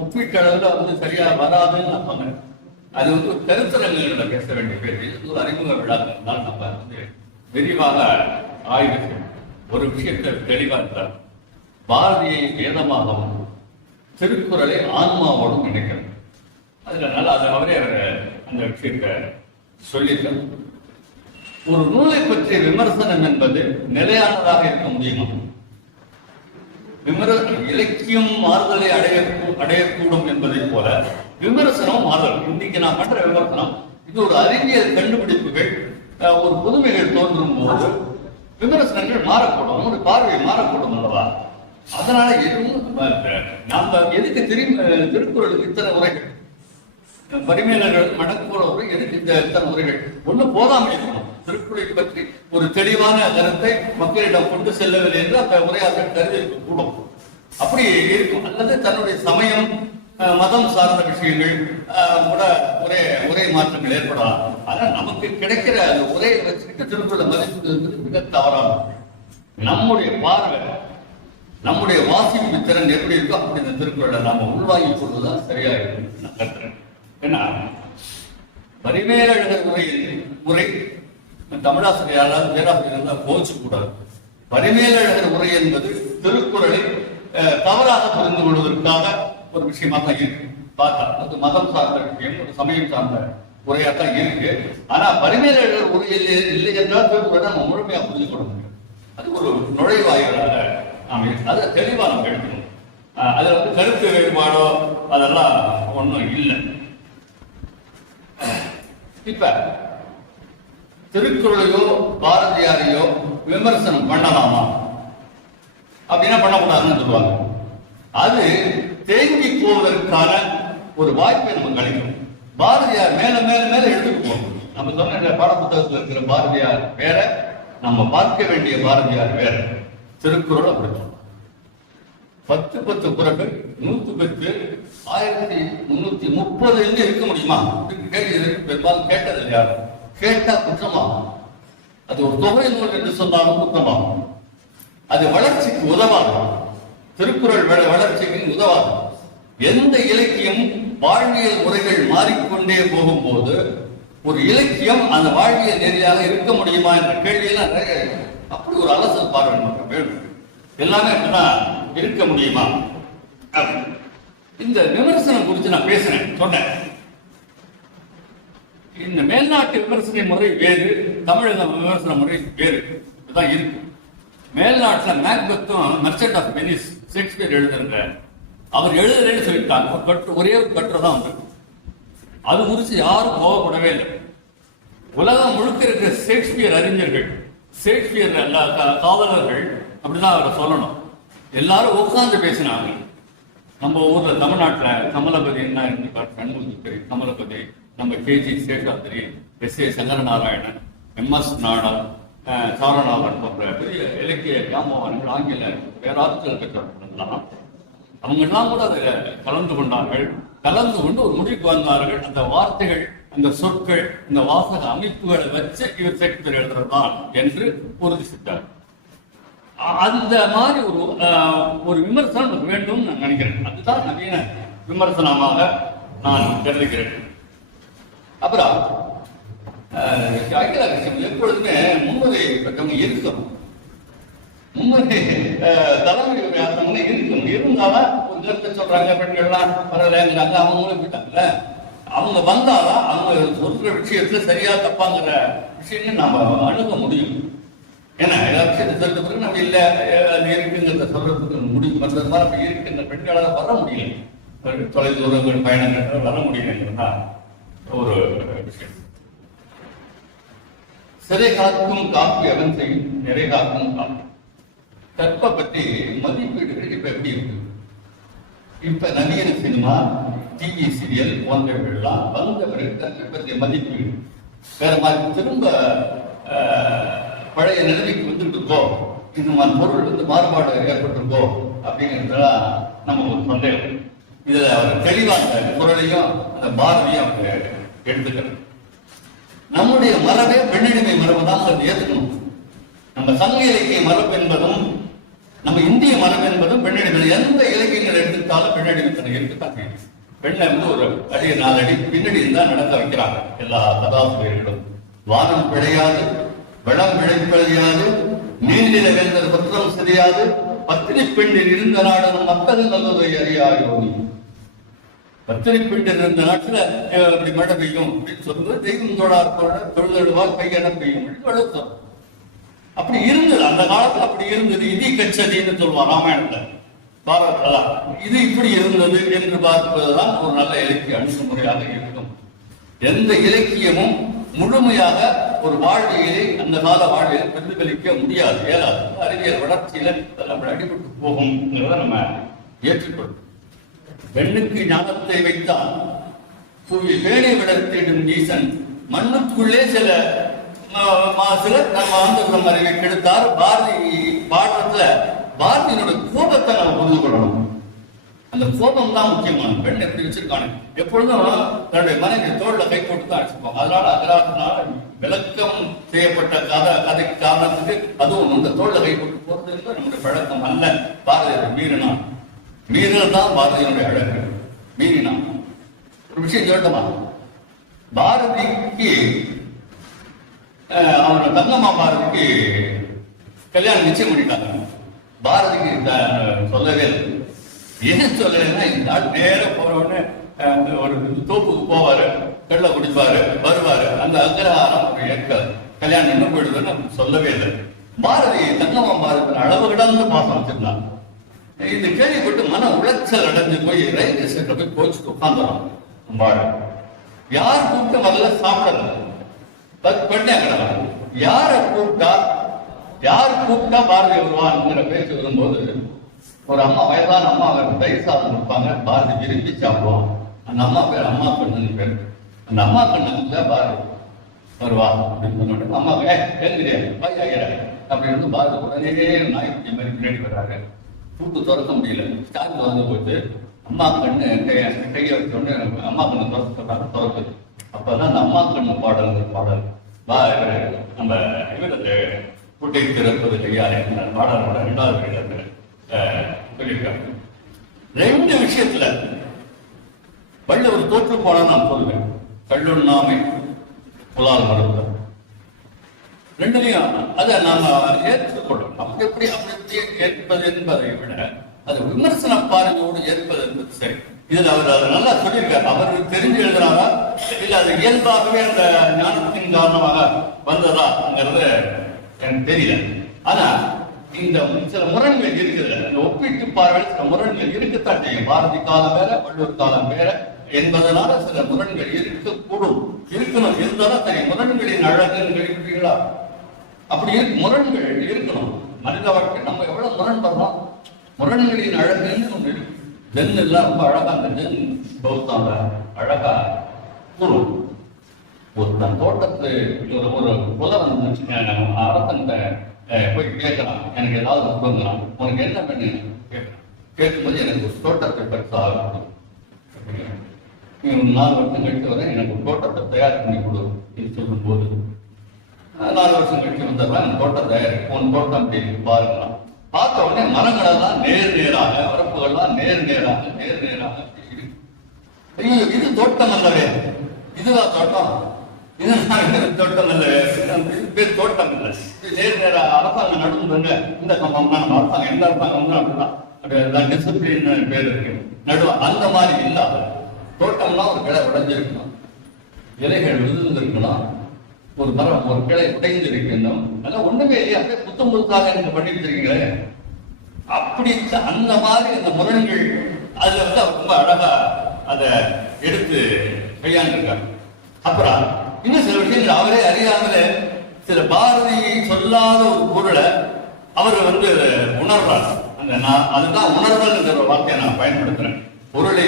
ஒப்பீட்டளவில் சரியா வராதுன்னு நான் சொன்னேன். அது கருத்தரங்குகளை பேச வேண்டிய பேர். இது அறிமுக விழாக்கள் தான் நம்ம விரிவாக ஆய்வு செய்யணும். ஒரு விஷயத்தை தெளிவா இருக்கிறார். பாரதியை வேதமாகவும் திருக்குறளை ஆன்மாவோடும் நினைக்கிறது. அதுல நல்லா அது அவரே அந்த விஷயத்தை சொல்லியிருக்கார். ஒரு நூலை பற்றிய விமர்சனம் என்பது நிலையானதாக இருக்க முடியுமா? இலக்கியம் மாறுதலை அடையக்கூடும் என்பதை போல விமர்சனம் மாறுதல். இன்னைக்கு நான் பண்ற விமர்சனம் இது ஒரு அறிவியல் கண்டுபிடிப்புகள், ஒரு புதுமைகள் தோன்றும் போது விமர்சனங்கள் மாறக்கூடும், ஒரு பார்வை மாறக்கூடும் அல்லவா? அதனால எதுவும் நாம எதுக்கு திருக்குறளுக்கு இத்தனை உரைகள், பரிமேலர்கள் மடக்குறவர்கள் எதுக்கு இத்தனை உரைகள்? ஒண்ணு போதாமல் இருக்கணும். திருக்குறளை பற்றி ஒரு தெளிவான கருத்தை மக்களிடம் கொண்டு செல்லவில்லை என்று அந்த உரையாளர்கள் கருதி கூடும். அப்படி இருக்கும். அல்லது தன்னுடைய சமயம், மதம் சார்ந்த விஷயங்கள் கூட உரை மாற்றங்கள் ஏற்படலாம். ஆனால் நமக்கு கிடைக்கிற அந்த உரையை வச்சுக்கிட்டு திருக்குறளை மதிப்பது மிக தவறானது. நம்முடைய பார்வை, நம்முடைய வாசிப்பு திறன் எப்படி இருக்கோ அப்படி இந்த திருக்குறளை நாம உள்வாங்கிக் கொள்வதுதான் சரியா இருக்கு நான் கருத்துறேன். ஏன்னா பரிமேலழகர் உரை தமிழாசிரியர் யாராவது பேராசிரியர் தான் கோச்சு கூடாது. பரிமேலழகர் உரை என்பது திருக்குறளை தவறாக புரிந்து கொள்வதற்காக ஒரு விஷயமா தான் இருக்கு. பார்த்தா அது மதம் சார்ந்த விஷயம், ஒரு சமயம் சார்ந்த உரையா தான் இருக்கு. ஆனா பரிமேலழகர் உரை இல்லை என்றால் திருக்குறளை நம்ம முழுமையா புரிந்து கொள்ள முடியும். அது ஒரு நுழைவாயிலாக நாம் அதை தெளிவா நம்ம எடுக்கணும். அதுல கருத்து வேறுபாடோ அதெல்லாம் ஒன்றும் இல்லை. இப்ப திருக்குறளையோ பாரதியாரையோ விமர்சனம் பண்ணலாமா அப்படின்னா பண்ணக்கூடாதுன்னு சொல்லுவாங்க. அது தேங்கி போவதற்கான ஒரு வாய்ப்பை நம்ம கிடைக்கும். பாரதியார் மேல மேல மேல எடுத்துட்டு போகணும். நம்ம சொன்ன பாட புத்தகத்தில் இருக்கிற பாரதியார் வேற, நம்ம பார்க்க வேண்டிய பாரதியார் வேற. திருக்குறள் அப்படித்தான் 10 குறள் 110 1330 இருக்க முடியுமா? பெரும்பாலும் கேட்டது யாரு? கேட்டா குற்றமாகும். அது ஒரு தொகை நூல் என்று சொன்னாலும் குற்றமாகும். அது வளர்ச்சிக்கு உதவாது. திருக்குறள் வளர்ச்சிக்கு உதவாது. எந்த இலக்கியம் வாழ்வியல் முறைகள் மாறிக்கொண்டே போகும்போது ஒரு இலக்கியம் அந்த வாழ்வியல் நெறியாக இருக்க முடியுமா என்ற கேள்வியெல்லாம் நிறைய. அப்படி ஒரு அலசல் பார்வை நமக்கு வேணும். எல்லாமே அப்படிதான் இருக்க முடியுமா? இந்த விமர்சனம் குறித்து நான் பேசுறேன், சொன்னேன். இந்த மேல்நாட்டு விமர்சன முறை வேறு, தமிழக விமர்சன முறை வேறு இதுதான் இருக்கு. மேல்நாட்டில் மேக்பெத்தும் மெர்ச்சன்ட் ஆஃப் வெனிஸ் ஷேக்ஸ்பியர் எழுதுற அவர் எழுதுறேன்னு சொல்லிட்டாங்க. ஒரே ஒரு கட்டுரை தான் வந்து அது குறித்து யாரும் கோவப்படவே இல்லை. உலகம் முழுக்க இருக்கிற ஷேக்ஸ்பியர் அறிஞர்கள், ஷேக்ஸ்பியர் காவலர்கள் அப்படிதான் அவரை சொல்லணும். எல்லாரும் உட்கார்ந்து பேசினாங்க. நம்ம ஊர்ல தமிழ்நாட்டில் கமலபதி என்ன இருந்து கண்முகி கமலபதி, நம்ம KG Seshadri, SA. Sankaranarayanan, MS. Nadar, Saranathan போன்ற பெரிய இலக்கிய ஜாம்பவான்கள், ஆங்கில பேராற்றல் பெற்றவர்கள்லாம் அவங்கெல்லாம் கூட அதில் கலந்து கொண்டார்கள். கலந்து கொண்டு ஒரு முடிவுக்கு வந்தார்கள். அந்த வார்த்தைகள், அந்த சொற்கள், இந்த வாசக அமைப்புகளை வச்சு இவர் ஷேக்ஸ்பியர் எழுதுறதுதான் என்று உறுதி செய்தார். அந்த மாதிரி ஒரு விமர்சனம் நமக்கு வேண்டும் நான் நினைக்கிறேன். அதுதான் நவீன விமர்சனமாக நான் கருதுகிறேன். அப்புறம் அகிலாகிருஷ்ணன் எப்பொழுதுமே முன்னுரை பெற்றவங்க இருக்கணும், முன்னுரை தலைமை இருக்கணும். இருந்தாலும் ஒரு கருத்தை சொல்றாங்க, பெண்கள்லாம் பரவாயில்லைங்கிறாங்க, அவங்களும் போயிட்டாங்கல்ல. அவங்க வந்தாதான் அவங்க சொல்ற விஷயத்துல சரியா தப்பாங்கிற விஷயங்கள் நாம அணுக முடியும். ஏன்னா எல்லா விஷயத்தை சொல்ற பிறகு நம்ம இல்லை அது இருக்குங்கிறத சொல்றதுக்கு முடிவு பண்றது மாதிரி அப்படி இருக்குன்ற பெண்களால் வர முடியல. தொலைதூரங்கள் பயணங்கள் வர முடியலங்கிறதா ஒரு விஷயம். சிறை காக்கும் காப்பி அவன் செய்யும், நிறை காக்கும் காப்பி. கற்பை பற்றி மதிப்பீடுகள் இப்ப எப்படி இருக்கு? இப்ப நவீன சினிமா, டிவி சீரியல் போன்றவர்கள்லாம் வந்த பிறகு கற்பை பற்றிய மதிப்பீடு வேற மாதிரி திரும்ப பழைய நிலைமைக்கு வந்துட்டு இருக்கோ, இந்த மாதிரி பொருள் வந்து மாறுபாடு ஏற்பட்டிருக்கோ அப்படிங்கிறதுலாம் நம்ம ஒரு சந்தேகம். இதுல அவர் தெளிவாக அந்த குரலையும் அந்த பாரதியும் அவங்க எடுத்துக்கிறது. நம்முடைய மரபே பெண்ணடிமை மரபு தான் அதை ஏற்றுக்கணும். நம்ம சங்க இலக்கிய மரபு என்பதும் நம்ம இந்திய மரபு என்பதும் பெண்ணடிமை. எந்த இலக்கியங்கள் எடுத்துக்கிட்டாலும் பெண்ணடிமைத்தனை இருக்குதான். பெண்ணை வந்து ஒரு அடி 4 அடி பின்னடி தான் நடத்த வைக்கிறாங்க எல்லா கதாசிரியர்களும். வானம் பிழையாது, வெள்ளம் பிழைப்பழியாது, நீண்டில வேந்தர் பத்திரம் சரியாது, பத்தினி பெண்ணில் இருந்த நாடனும் மக்கள் நல்லதை அறியாயோனி. பத்தினி பெண்ணில் இருந்த நாட்டுல அப்படி மழை பெய்யும் அப்படின்னு சொல்றது தெய்வம் தோழார் தொழுதழுவார் கையென பெய்யும் வளர்த்தோம். அப்படி இருந்தது அந்த காலத்துல, அப்படி இருந்தது. இதி கச்சதின்னு சொல்லுவான் ராமாயணத்துல, பாரதா இது இப்படி இருந்தது என்று பார்ப்பதுதான் ஒரு நல்ல இலக்கிய அணுகுமுறையாக இருக்கும். எந்த இலக்கியமும் முழுமையாக ஒரு வாழ்வியலை அந்த கால வாழ்வியலை பிரதிபலிக்க முடியாது, ஏதாவது அறிவியல் வளர்ச்சியில நம்ம அடிபட்டு போகும் நம்ம ஏற்றுக்கொள்ளும். பெண்ணுக்கு ஞானத்தை வைத்தான் புவி வேணை விடத்திடும் ஈசன், மண்ணுக்குள்ளே சில நம்ம ஆந்திரம் அறிவை கெடுத்தார். பாரதி பாடத்துல பாரதியினோட கோபத்தை நம்ம புரிந்து கொள்ளணும். அந்த கோபம் தான் முக்கியமான. பெண் எப்படி வச்சிருக்காங்க, எப்பொழுதும் தன்னுடைய மனைவி தோல்ல கை போட்டு தான் அடிச்சுப்பாங்க. அதனால அகராத்தினால விளக்கம் செய்யப்பட்ட கதைக்கு காரணத்துக்கு அதுவும் இந்த தோல்ல கை போட்டு போறது நம்முடைய பழக்கம் அல்ல. பாரதியோட மீறினான், மீறல் தான் பாரதியினுடைய அழகு. மீறினான். ஒரு விஷயம் சொல்லட்டுமா? பாரதிக்கு அவரோட தங்கம்மா பாரதிக்கு கல்யாணம் நிச்சயம் பண்ணிட்டாங்க. பாரதிக்கு சொல்லவே இல்லை. ஏன் சொல்லலைன்னா, இந்த நாள் நேரம் போறவொடனே ஒரு தோப்புக்கு போவாரு, கள்ள குடிப்பாரு, வருவாரு. அந்த அக்ரஹாரம் ஏற்காது, கல்யாணம் இன்னும் போயிடுதுன்னு சொல்லவே இல்லை. பாரதி தங்கம்மா பாரதி அளவு கிடந்து பாசம் வச்சிருந்தான். இந்த கேள்விப்பட்டு மன உளைச்சல் அடைஞ்சு போய் ரயில்வே ஸ்டேஷன்ல போய் கோச்சுட்டு உட்காந்துறான் பாரதி. யார் கூப்பிட்ட முதல்ல சாப்பிடல, பெண்ணே கிடலாம். யாரை கூப்பிட்டா பாரதி வருவான்ங்கிற பேச்சு வரும்போது ஒரு அம்மா, வயதான அம்மா அவருக்கு தயிர் சாதம் கொடுப்பாங்க. பாரதி விரும்பி சாப்பிடுவான். அந்த அம்மா பேர் அம்மா கண்ணு பேர். அந்த அம்மா கண்ணுக்கு பாரதி வருவா அப்படின்னு சொன்னோட அம்மா கேட்குறியா பையா அப்படின்னு பாரதி உடனே நாய்க்குட்டி மாதிரி பின்னாடி வர்றாங்க. பூட்டு திறக்க முடியல, ஸ்டாண்ட் திறந்து போயிட்டு அம்மா கண்ணு கையை வச்சோடனே அம்மா கண்ணு திறக்க திறக்குது. அப்பதான் அந்த அம்மா கண்ணு பாடல் நம்ம இவரது குட்டை திறப்பது கையாலே பாடலோட 2வது வரியில சொல்லியிருக்காங்க. 2 விஷயத்துல வள்ளுவர் தோற்று போனா நான் சொல்லுவேன். கல்லுண்ணாமை புலால் மறுத்தல் 2லையும் அதை நாம ஏற்றுக்கொள்ளும். அப்படி ஏற்பது என்பதை விட அது விமர்சன பார்வையோடு ஏற்பது என்பது சரி. இதுல அவர் அதை நல்லா சொல்லியிருக்காரு. அவருக்கு தெரிஞ்சு எழுதுறாரா இல்ல அது இயல்பாகவே அந்த ஞானத்தின் காரணமாக வந்ததாங்கிறது எனக்கு தெரியல. ஆனா இந்த சில முரண்கள் இருக்குது. இந்த ஒப்பீட்டு பார்வையில் சில முரண்கள் இருக்கத்தான் செய்யும். பாரதி காலம் வேற, வள்ளுவர் காலம் வேற என்பதனால சில முரண்கள் இருக்கக்கூடும், இருக்கணும். இருந்தாலும் சரி, முரண்களின் அழகுன்னு கேள்விப்பட்டீங்களா? அப்படி முரண்கள் இருக்கணும். மனித வாழ்க்கை நம்ம எவ்வளவு முரண்படுறோம். முரண்களின் அழகுன்னு ஒன்று இருக்கு. ஜென் எல்லாம் ரொம்ப அழகா, அந்த ஜென் பௌத்தால அழகா கூறும். ஒரு தன் தோட்டத்து ஒரு புலவன் அரசன்கிட்ட போய் கேட்கலாம், எனக்கு ஏதாவது கொடுங்கலாம், உனக்கு என்ன பண்ணு கேட்கலாம். கேட்கும்போது எனக்கு ஒரு தோட்டத்தை பெருசாக 4 வருஷம் கழிச்சு வர எனக்கு ஒரு தோட்டத்தை தயார் பண்ணி கொடு என்று சொல்லும் போது 4 வருஷம் கழிச்சு வந்தப்ப அந்த தோட்டம் தயார், உன் தோட்டம் அப்படி பாருங்களாம். பார்த்த உடனே மரங்களெல்லாம் நேராக, வரப்புகள்லாம் நேராக ஐயோ இது தோட்டம் அல்லவே, இதுதான் தோட்டம், இது தோட்டம் அல்லவே, பேர் தோட்டம் இல்லை, இது நேராக அரசாங்கம் நடுவுங்க. இந்த கம்பம்னா நம்ம அரசாங்கம் எந்த அரசாங்கம் அப்படிதான் டிசிப்ளின் பேர் இருக்கு நடுவா. அந்த மாதிரி இல்லாத தோட்டம்னா ஒரு கிளை உடைஞ்சிருக்கணும், இலைகள் விழுந்திருக்கணும், ஒரு மரம் ஒரு கிளை உடைந்து இருக்கணும். அதெல்லாம் ஒண்ணுமே இல்லையா, அப்படியே புத்தம் புதுசாக நீங்க பண்ணிட்டு இருக்கீங்களே. அப்படி அந்த மாதிரி அந்த முரண்கள் அதுல வந்து அவர் ரொம்ப அழகா அதை எடுத்து கையாண்டிருக்காரு. அப்புறம் இன்னும் சில விஷயங்கள் அவரே அறியாமலே சில பாரதி சொல்லாத ஒரு பொருளை அவர் வந்து உணர்றார். அந்த நான் அதுதான் உணர்தல் என்ற ஒரு வார்த்தையை நான் பயன்படுத்துறேன். பொருளை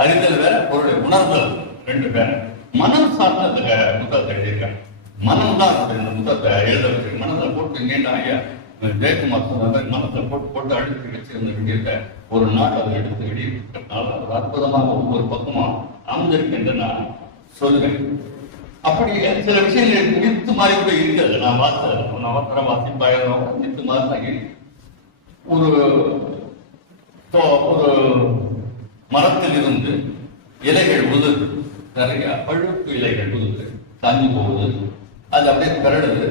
அறிதல் வேற, பொருளை உணர்தல் ரெண்டு பேர. மனம் சார்ந்த அந்த புத்தகத்தை எழுதியிருக்காங்க. மனம் தான் இந்த புத்தகத்தை எழுத வச்சிருக்கு. மனதில் போட்டு நீண்டாங்க ஜெயக்குமார் சொன்ன மனத்தை போட்டு அழுத்தி வச்சிருந்த வேண்டிய ஒரு நாள் அதை எடுத்து வெளியிட்டனால ஒரு அற்புதமாக ஒவ்வொரு பக்கமா அமைஞ்சிருக்கு என்று நான் சொல்லுவேன். அப்படி சில விஷயங்கள் மித்து மாதிரி கூட இருக்கிறது. நான் வாசித்தேன், வாசிப்பாயிரம் மித்து மாதிரி தான் இருக்கு. ஒரு மரத்தில் இருந்து இலைகள் உதிர்ந்து, நிறைய பழுப்பு இலைகள் உதிர்ந்து தாங்கி போகுது. அது அப்படியே பிறடுது.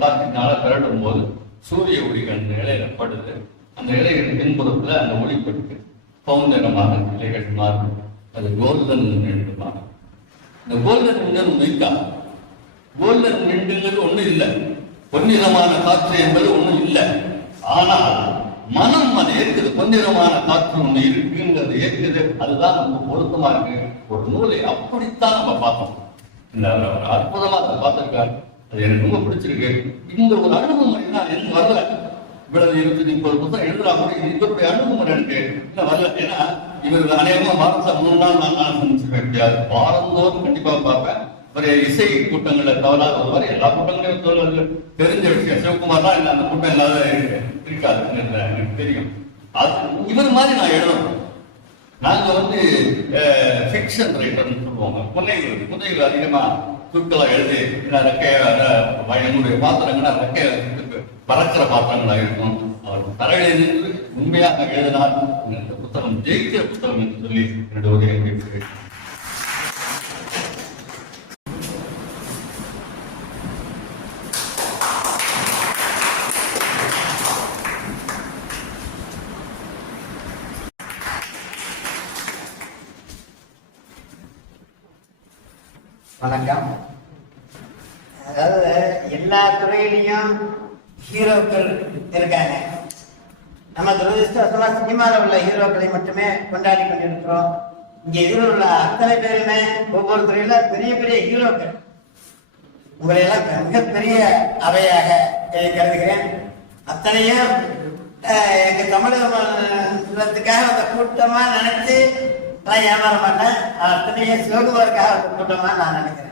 காற்றினால பிறடும் போது சூரிய ஒளி அந்த இலையில படுது. அந்த இலைகள் பின்புறத்துல அந்த ஒளிப்பட்டு பவுண்டரமாக இலைகள் மாறும். அது கோல்டன் நின்று மாறும். இந்த கோல்டன் நின்று இருக்கா? கோல்டன் நின்றுங்கிறது ஒண்ணும் இல்லை. பொன்னிறமான காற்று என்பது ஒண்ணும் இல்லை. ஆனால் மனம் அதை ஏற்குது. பொன்னிறமான காற்று ஒண்ணு இருக்குங்கிறது ஏற்குது. அதுதான் நமக்கு பொருத்தமா இருக்கு. ஒரு நூலை அப்படித்தான் நம்ம பார்த்தோம். இந்த அற்புதமா அதை பார்த்திருக்காரு. அது எனக்கு ரொம்ப பிடிச்சிருக்கு. இந்த ஒரு அணுகுமுறை தான் எனக்கு வரல. இவ்வளவு 20-30 புத்தகம் எழுதுறா கூட இவருடைய அணுகுமுறை எனக்கு இன்னும் வரல. ஏன்னா இவர் அநேகமா வாரத்தில் 3 நாள் 4 நாள் சந்திச்சிருக்க முடியாது. வாரந்தோறும் கண்டிப்பா பார்ப்பேன். ஒரு இசை கூட்டங்களை தவறாத ஒருவர் எல்லா கூட்டங்களையும் தெரிஞ்ச விஷயம். சிவகுமார் தான் இல்லை, அந்த கூட்டம் இல்லாத இருக்காது எனக்கு தெரியும். அது இவர் மாதிரி நான் எழுதணும். நாங்க வந்து ஃபிக்ஷன் ரைட்டர்னு சொல்லுவாங்க. புனைகள் அதிகமா சுருக்களா எழுதி என்னுடைய பாத்திரங்கன்னா ரெக்கைய பறக்கிற பாத்திரங்களா இருக்கும். அவர் தரையில உண்மையாக எழுதினால் இந்த புத்தகம் ஜெயிக்கிற புத்தகம் என்று சொல்லி என்னுடைய உதவியை கேட்கிறேன். வணக்கம். அதாவது எல்லா துறையிலையும் ஹீரோக்கள் இருக்காங்க. நம்ம துரதிருஷ்டவசமா சினிமாவில் உள்ள ஹீரோக்களை மட்டுமே கொண்டாடி கொண்டிருக்கிறோம். இங்க இதில் உள்ள அத்தனை பேருமே ஒவ்வொரு துறையில பெரிய பெரிய ஹீரோக்கள். உங்களை எல்லாம் மிகப்பெரிய அவையாக கருதுகிறேன். அத்தனையும் எங்க தமிழகத்துக்காக அந்த கூட்டமா நினைச்சு நான் ஏமாற மாட்டேன். அத்தனையும் சிவகுமாருக்காக அந்த கூட்டமா நான் நினைக்கிறேன்.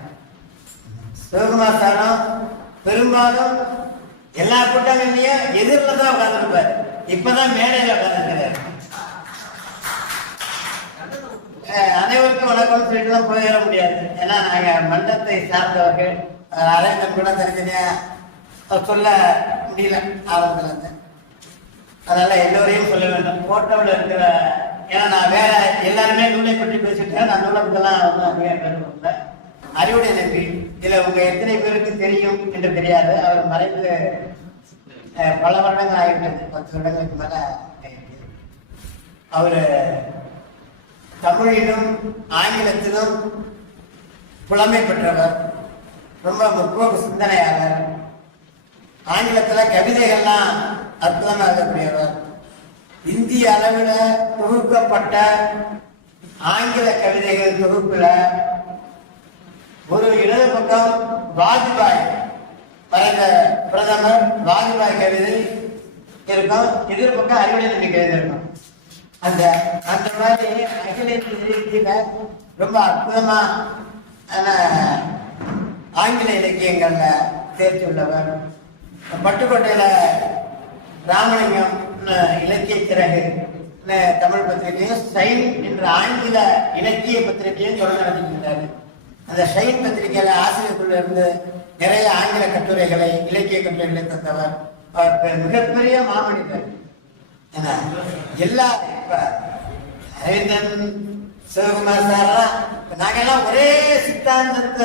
சிவகுமார் சாரும் பெரும்பாலும் எல்லா கூட்டங்கள்லயும் எதிரில் தான் உட்கார்ந்துருப்பாரு. இப்பதான் மேடையில உட்கார்ந்துருக்கிறாரு. அனைவருக்கும் வணக்கம் சொல்லிட்டுலாம் போயிட முடியாது. ஏன்னா நாங்க மண்டலத்தை சார்ந்தவர்கள். அரேந்தன் கூட தனித்தனியா சொல்ல முடியல ஆரம்பத்துல இருந்து. அதனால எல்லோரையும் சொல்ல வேண்டும். போட்டோவில் இருக்கிற, ஏன்னா நான் வேற எல்லாருமே நூலை பற்றி பேசிட்டேன். நான் நூலை பற்றிலாம் வந்து அறிவுடைய நம்பி இதுல உங்க எத்தனை பேருக்கு தெரியும் என்று தெரியாது. அவர் மறைந்து பல வருடங்கள் ஆகிவிட்டது. 10 வருடங்களுக்கு மேல. அவரு தமிழிலும் ஆங்கிலத்திலும் புலமை பெற்றவர், ரொம்ப முற்போக்கு சிந்தனையாளர், ஆங்கிலத்தில் கவிதைகள்லாம் அற்புதமாக இருக்கக்கூடியவர், இந்திய அளவில் தொகுக்கப்பட்ட ஆங்கில கவிதைகள் தொகுப்பில் ஒரு இடது பக்கம் வாஜ்பாய் மறைந்த பிரதமர் வாஜ்பாய் கவிதை இருக்கும், எதிர் பக்கம் அறிவுரை நம்பி கவிதை இருக்கும். அந்த மாதிரி அகில இந்திய ரொம்ப அற்புதமா ஆங்கில இலக்கியங்கள்ல தேர்ச்சி உள்ளவர். பட்டுக்கோட்டையில ராமலிங்கம் இலக்கிய சிறகு தமிழ் பத்திரிகையும், ஷைன் என்ற ஆங்கில இலக்கிய பத்திரிகையும் தொடர்ந்து நடத்திட்டு. அந்த ஷைன் பத்திரிகையில ஆசிரியருக்குள்ள இருந்து நிறைய ஆங்கில கட்டுரைகளை, இலக்கிய கட்டுரைகளை தந்தவர். அவர் மிகப்பெரிய மாமனிதர். எல்லா இப்ப அரவிந்தன், சிவகுமார் சார்லாம் நாங்கெல்லாம் ஒரே சித்தாந்தத்துல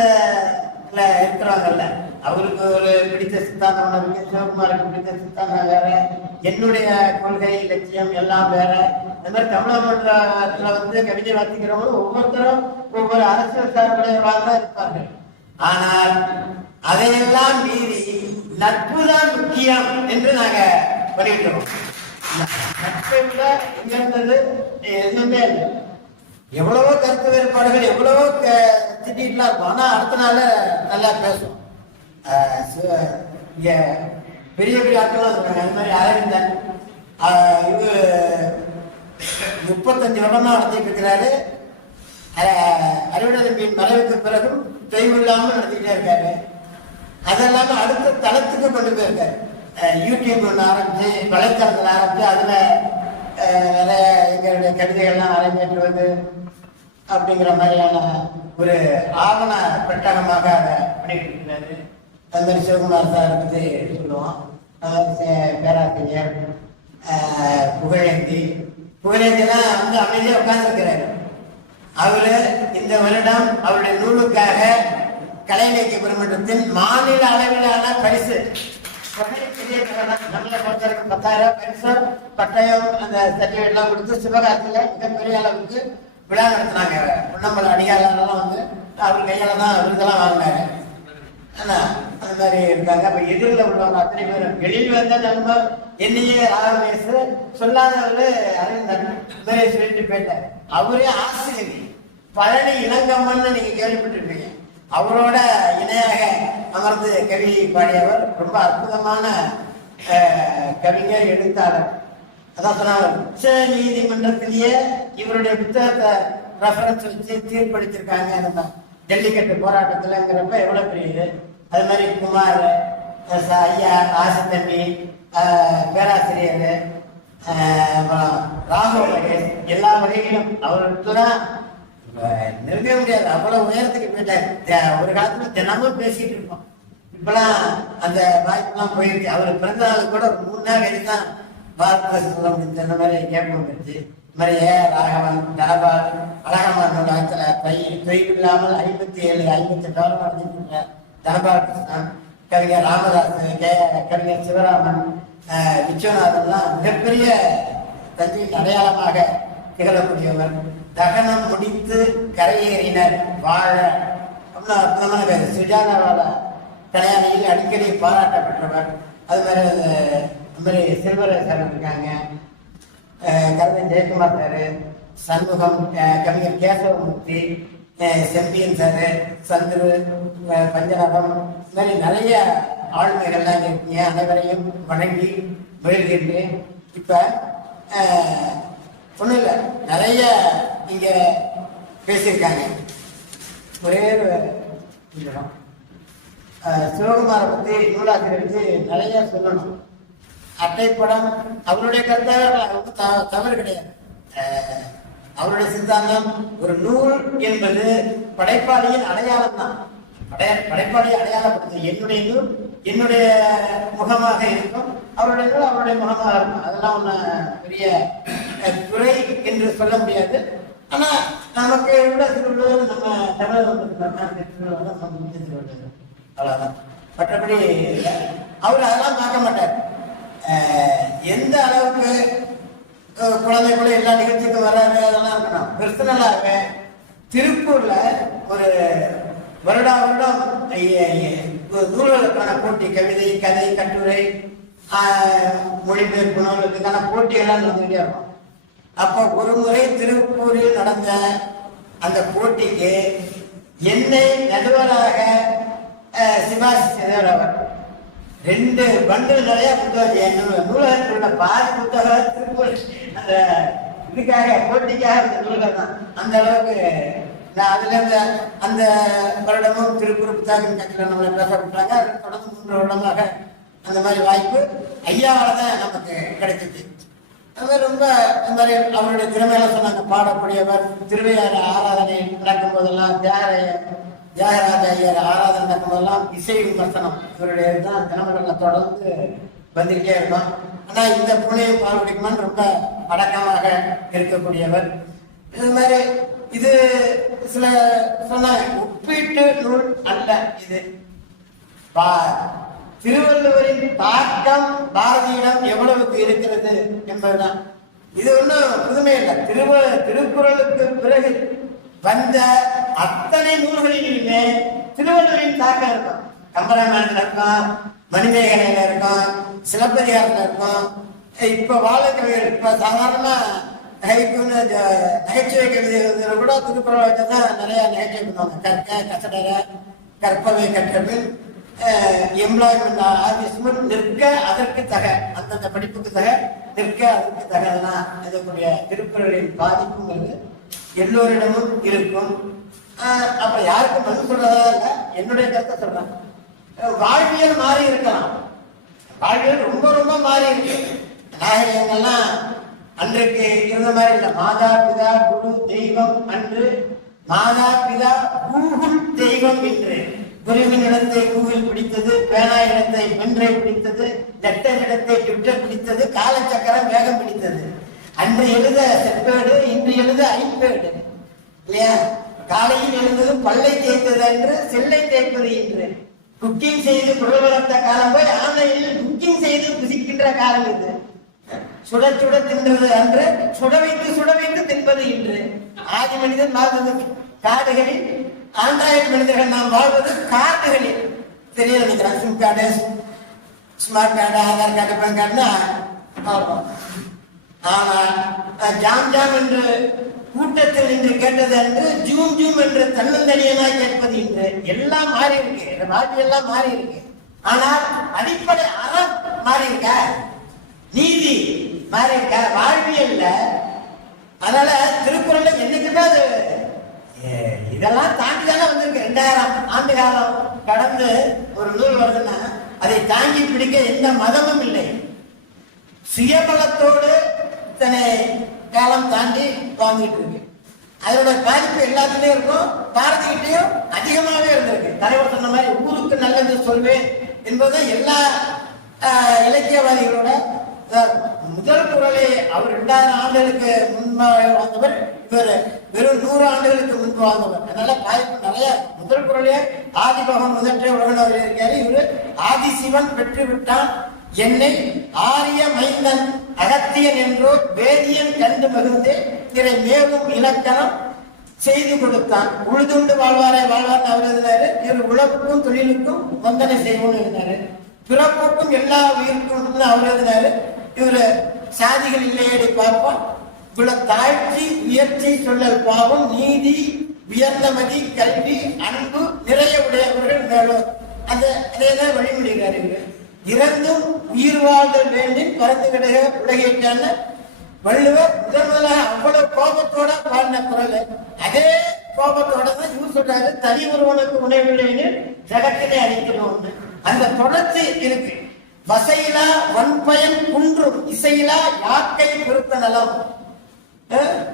இருக்கிறவங்கல்ல. அவருக்கு ஒரு பிடித்த சித்தாந்தம் இருக்கு, சிவகுமாருக்கு பிடித்த சித்தாந்தம் வேற, என்னுடைய கொள்கை லட்சியம் எல்லாம் வேற. அந்த மாதிரி தமிழகத்துல கவிதை வாசிக்கிறவங்களும் ஒவ்வொருத்தரும் ஒவ்வொரு அரசியல் சார்புடையவர்களாக தான் இருப்பார்கள். ஆனால் அதையெல்லாம் மீறி நட்புதான் முக்கியம் என்று நாங்க பண்ணிட்டோம். நட்பை விட இங்க இருந்தது எதுவுமே இல்லை. எவ்வளவோ கருத்து வேறுபாடுகள், எவ்வளவோ திட்டிட்டுலாம் இருக்கும், ஆனா அடுத்த நாள் நல்லா பேசும். இங்க பெரிய பெரிய ஆட்கள்லாம் சொல்றாங்க. அது மாதிரி அரவிந்தன் இது 35 வருடமா நடத்திட்டு இருக்கிறாரு. அறிவுடன் மறைவுக்கு பிறகும் தொய்வில்லாமல் நடத்திக்கிட்டே இருக்காரு. அதெல்லாம அடுத்த தளத்துக்கு கொண்டு போயிருக்காரு. யூடியூப் ஒன்று ஆரம்பிச்சு, வலைத்தளத்தில் ஆரம்பிச்சு, அதுல நிறைய எங்களுடைய கவிதைகள்லாம் அரங்கேற்றுவது அப்படிங்கிற மாதிரியான ஒரு ஆவண பெட்டகமாக அதை பண்ணிட்டு இருக்கிறாரு. அது மாதிரி சிவகுமார் சார் பற்றி சொல்லுவோம். பேராசிரியர் புகழேந்திலாம் அமைதியாக உட்கார்ந்துருக்கிறாரு. அவரு இந்த வருடம் அவருடைய நூலுக்காக கலை இலக்கிய பெருமன்றத்தின் மாநில அளவிலான பரிசு, நம்மளை பொறுத்தவரைக்கும் 10,000 பரிசு, பட்டயம், அந்த சர்டிபிகேட் எல்லாம் கொடுத்து சிவகாசியில மிகப்பெரிய அளவுக்கு விழா நடத்தினாங்க. பொன்னம்பல அடியாரெல்லாம் அவர் கையால தான் விருதெல்லாம் வாங்கினாரு. ஆனா அந்த மாதிரி இருக்காங்க. அப்ப எதிரில் உள்ளவங்க அத்தனை பேரும் வெளியில் வந்த நண்பர் என்னையே ராகவேசு சொல்லாதவரு அரவிந்தன் மாதிரி சொல்லிட்டு போயிட்டாரு. அவரே ஆசிரியர் பழனி இளங்கம்மன் நீங்க கேள்விப்பட்டிருப்பீங்க. அவரோட இணையாக அமர்ந்து கவி பாடியவர். ரொம்ப அற்புதமான கவிஞர், எழுத்தாளர். அதான் சொன்னாங்க, உச்ச நீதிமன்றத்திலேயே இவருடைய புத்தகத்தை ரெஃபரன்ஸ் வச்சு தீர்ப்பளிச்சிருக்காங்க ஜல்லிக்கட்டு போராட்டத்துலங்கிறப்ப எவ்வளவு பெரிய. அது மாதிரி குமார் ஐயா, ஆசித்தம்பி, பேராசிரியர் ராகுல், எல்லா வகையிலும் அவருக்கு தான் நெருங்க முடியாது. அவ்வளவு உயரத்துக்கு போயிட்டாரு. ஒரு காலத்துல தினமும் பேசிட்டு இருப்போம். இப்பெல்லாம் அந்த வாய்ப்பெல்லாம் போயிருக்கு. அவர் பிறந்த நாளுக்கு கூட 3 நாள் கழித்து தான் வார்த்தை சொல்ல முடிஞ்சு. அந்த மாதிரி கேட்க முடிஞ்சு. இந்த மாதிரி ராகவன், தனபால், அழகமான தொய்வில்லாமல் 57, 58 நடத்திட்டு தனபால் கிருஷ்ணன், கவிஞர் ராமதாஸ், கவிஞர் சிவராமன், விஸ்வநாதன்லாம் மிகப்பெரிய தஞ்சையின் அடையாளமாக திகழக்கூடியவர். தகனம் முடித்து கரையேறினர் வாழ அப்படின்னு அற்புதமான பேர். சுஜாதாவால கலையாணியில் அடிக்கடி பாராட்ட பெற்றவர். அது மாதிரி சிறுவர சார் இருக்காங்க, கவிஞர் ஜெயக்குமார் சார், சண்முகம், கவிஞர் கேசவமூர்த்தி, செம்பியன் சார், சந்துரு, பஞ்சநாதம், இந்த மாதிரி நிறைய ஆளுமைகள்லாம் இருக்கீங்க. அனைவரையும் வணங்கி மகிழ்கின்றேன். இப்ப ஒன்றும் இல்லை, நிறைய இங்க பேசியிருக்காங்க. ஒரே ஒரு சிவகுமாரை பற்றி நூலாசிரியருக்கு நிறைய சொல்லணும். அட்டைப்படம் அவருடைய கருத்தாக தவறு கிடையாது. அவருடைய சித்தாந்தம் ஒரு நூல் என்பது படைப்பாளியின் அடையாளம் தான். படைப்பாளியை அடையாளப்படுத்து. என்னுடைய நூல் என்னுடைய முகமாக இருக்கும், அவருடைய நூல் அவருடைய முகமாக இருக்கும். அதெல்லாம் ஒன்று பெரிய துறை என்று சொல்ல முடியாது. ஆனா நமக்கு உள்ள திருவள்ளுவர் நம்ம தமிழக அவ்வளவுதான். மற்றபடி அவர் அதெல்லாம் பார்க்க மாட்டார். எந்த அளவுக்கு குழந்தை கூட எல்லா நிகழ்ச்சிக்கும் வராது, அதெல்லாம் இருக்கணும். பர்சனலாக திருப்பூர்ல ஒரு வருடம் நூல்களுக்கான போட்டி, கவிதை, கதை, கட்டுரை, மொழிபெயர்ப்பு நூலுக்கான போட்டியெல்லாம் நடந்துகிட்டே இருக்கும். அப்போ ஒரு முறை திருப்பூரில் நடந்த அந்த போட்டிக்கு என்னை நடுவராக சிபாரிசு செய்தவர் அவர். 2 பண்டில் நிறைய புத்தகம், நூலகத்தில் உள்ள பாதி புத்தகம் திருப்பூர் அந்த இதுக்காக போட்டிக்காக அந்த நூலகம் தான். அந்த அளவுக்கு நான் அதுல இருந்து அந்த வருடமும் திருப்பூர் புத்தக கட்சியில் நம்மளை பேசப்பட்டாங்க. தொடர்ந்து 3 வருடமாக அந்த மாதிரி வாய்ப்பு ஐயாவால் தான் நமக்கு கிடைச்சிச்சு. அது மாதிரி ரொம்ப இந்த மாதிரி அவருடைய திறமையெல்லாம் சொன்னாங்க. பாடக்கூடியவர், திருவையாறு ஆராதனை நடக்கும் போதெல்லாம் தியாகராஜ ஐயர் ஆராதனை நடக்கும் போதெல்லாம் இசை விமர்சனம் இவருடைய தான் தினமலர்ல தொடர்ந்து வந்துகிட்டே இருக்கும். ஆனா இந்த புனையும் பால்குடிக்குமான் ரொம்ப அடக்கமாக இருக்கக்கூடியவர். இது மாதிரி இது சில சொன்ன ஒப்பீட்டு நூல் அல்ல. இது திருவள்ளுவரின் தாக்கம் பாரதியிடம் எவ்வளவுக்கு இருக்கிறது என்பதுதான். இது ஒன்றும் புதுமை இல்லை. திருக்குறளுக்கு பிறகு வந்த அத்தனை நூல்களிலுமே திருவள்ளுவரின் தாக்கம் இருக்கும். கம்பராமாயணத்துல இருக்கும், மணிமேகலையில இருக்கும், சிலப்பதிகாரத்துல இருக்கும். இப்ப வாழக்கவியல் இப்ப சாதாரணமா நகைச்சுவை கவிதை கூட திருக்குறளை வச்சுதான் நிறைய நகைச்சுவை பண்ணுவாங்க. கற்க கசடர கற்பவை கற்றபின் எம்ப்ளாய்மெண்ட் ஆபீஸ் நிற்க அதற்கு தக, அந்தந்த படிப்புக்கு தக, நிற்க அதற்கு தகலாம். இதனுடைய திருக்குறளின் பாதிப்புங்கிறது எல்லோரிடமும் இருக்கும். அப்புறம் யாருக்கும் மனு சொல்றதா இல்லை, என்னுடைய கருத்தை சொல்றேன். வாழ்வியல் மாறி இருக்கலாம், வாழ்வியல் ரொம்ப ரொம்ப மாறி இருக்கு. நாகரிகங்கள்லாம் அன்றைக்கு இருந்த மாதிரி இல்லை. மாதா பிதா குரு தெய்வம் அன்று மாதா பிதா கூகுள் தெய்வம் என்று. குருவின் இடத்தை கூகுள் பிடித்தது, பேனா இடத்தை பென்றை பிடித்தது, லெட்டர் இடத்தை ட்விட்டர் பிடித்தது, காலச்சக்கரம் வேகம் பிடித்தது. அன்று எழுத செப்பேடு, இன்று எழுத ஐப்பேடு இல்லையா? காலையில் எழுந்தது பல்லை தேய்த்தது என்று, செல்லை தேய்ப்பது என்று. குக்கிங் செய்து குரல் வளர்த்த காலம் போய் ஆன்லைனில் குக்கிங் செய்து புசிக்கின்ற காலம் இது. சுட சுட தின்றது அன்று, சுட வைத்து தின்பது இன்று. ஆதி மனிதன் வாழ்வது காடுகளில், ஆண்ட்ராய்டு மனிதர்கள் நாம் வாழ்வது கார்டுகளில். தெரிய நினைக்கிறேன். Sim card, smart card, Aadhaar card, PAN கார்டுனா பார்ப்போம். ஆனால் ஜாம் என்று கூட்டத்தில் நின்று கேட்டது என்று ஜூம் ஜூம் என்று தன்னந்தனியனாய் கேட்பது இன்று. எல்லாம் மாறி இருக்கு, வாழ்க்கை எல்லாம் மாறி இருக்கு. ஆனால் அடிப்படை அறம் மாறி இருக்க, நீதி மாறி இருக்க, வாழ்வியல்ல. அதனால திருக்குறள்ல என்னைக்குமே அது இதெல்லாம் தாண்டி தானே வந்திருக்கு. 2000 ஆண்டு காலம் கடந்து ஒரு நூல் வருதுன்னா அதை தாங்கி பிடிக்க எந்த மதமும் இல்லை. சுயபலத்தோடு இத்தனை காலம் தாண்டி வாழ்ந்துட்டு இருக்கு. அதோட பாதிப்பு எல்லாத்துலயும் இருக்கும். பாரதிகிட்டையும் அதிகமாகவே இருந்திருக்கு. தலைவர் சொன்ன மாதிரி ஊருக்கு நல்லது சொல்வேன் என்பது எல்லா இலக்கியவாதிகளோட முதல் குரலே. அவர் 2000 ஆண்டுகளுக்கு முன்பாக வாழ்ந்தவர், இவர் வெறும் 100 ஆண்டுகளுக்கு முன்பு வாழ்ந்தவர். அதனால பாதிப்பு நிறைய. முதல் குரலே ஆதிபகவன் முதற்றே உலகவர் இருக்காரு. இவரு ஆதிசிவன் பெற்று விட்டான் என்னை ஆரிய மைந்தன் அகத்தியன் என்றோ வேதியன் கண்டு மகிழ்ந்து திரை மேவும் இலக்கணம் செய்து கொடுத்தான். உழுதுண்டு வாழ்வாரே வாழ்வார் அவர் எழுதினாரு. இவர் உழப்புக்கும் தொழிலுக்கும் வந்தனை செய்வோம்னு எழுதினாரு. பிறப்புக்கும் எல்லா உயிருக்கும் அவர் எழுதினாரு. இவரு சாதிகள் இல்லையடி பார்ப்போம், இவ்வளவு தாழ்ச்சி உயர்ச்சி சொல்லல் பாவம், நீதி உயர்ந்தமதி கல்வி அன்பு நிறைய உடையவர்கள் மேலும் அந்த அதையெல்லாம் வழிமொழிகிறார். இவர் இறந்தும் உயிர் வாழ்தல் வேண்டும் பறந்து கிடக உலகிட்டான வள்ளுவர் முதலாக அவ்வளவு கோபத்தோட பாடின குரல். அதே கோபத்தோட தான் இவர் சொல்றாரு, தனி ஒருவனுக்கு உணவில்லைன்னு ஜகத்தினை அளிக்கணும்னு. அந்த தொடர்ச்சி இருக்கு. வசையிலா வன்பயன் குன்றும் இசையிலா யாக்கை பொறுத்த நலம்.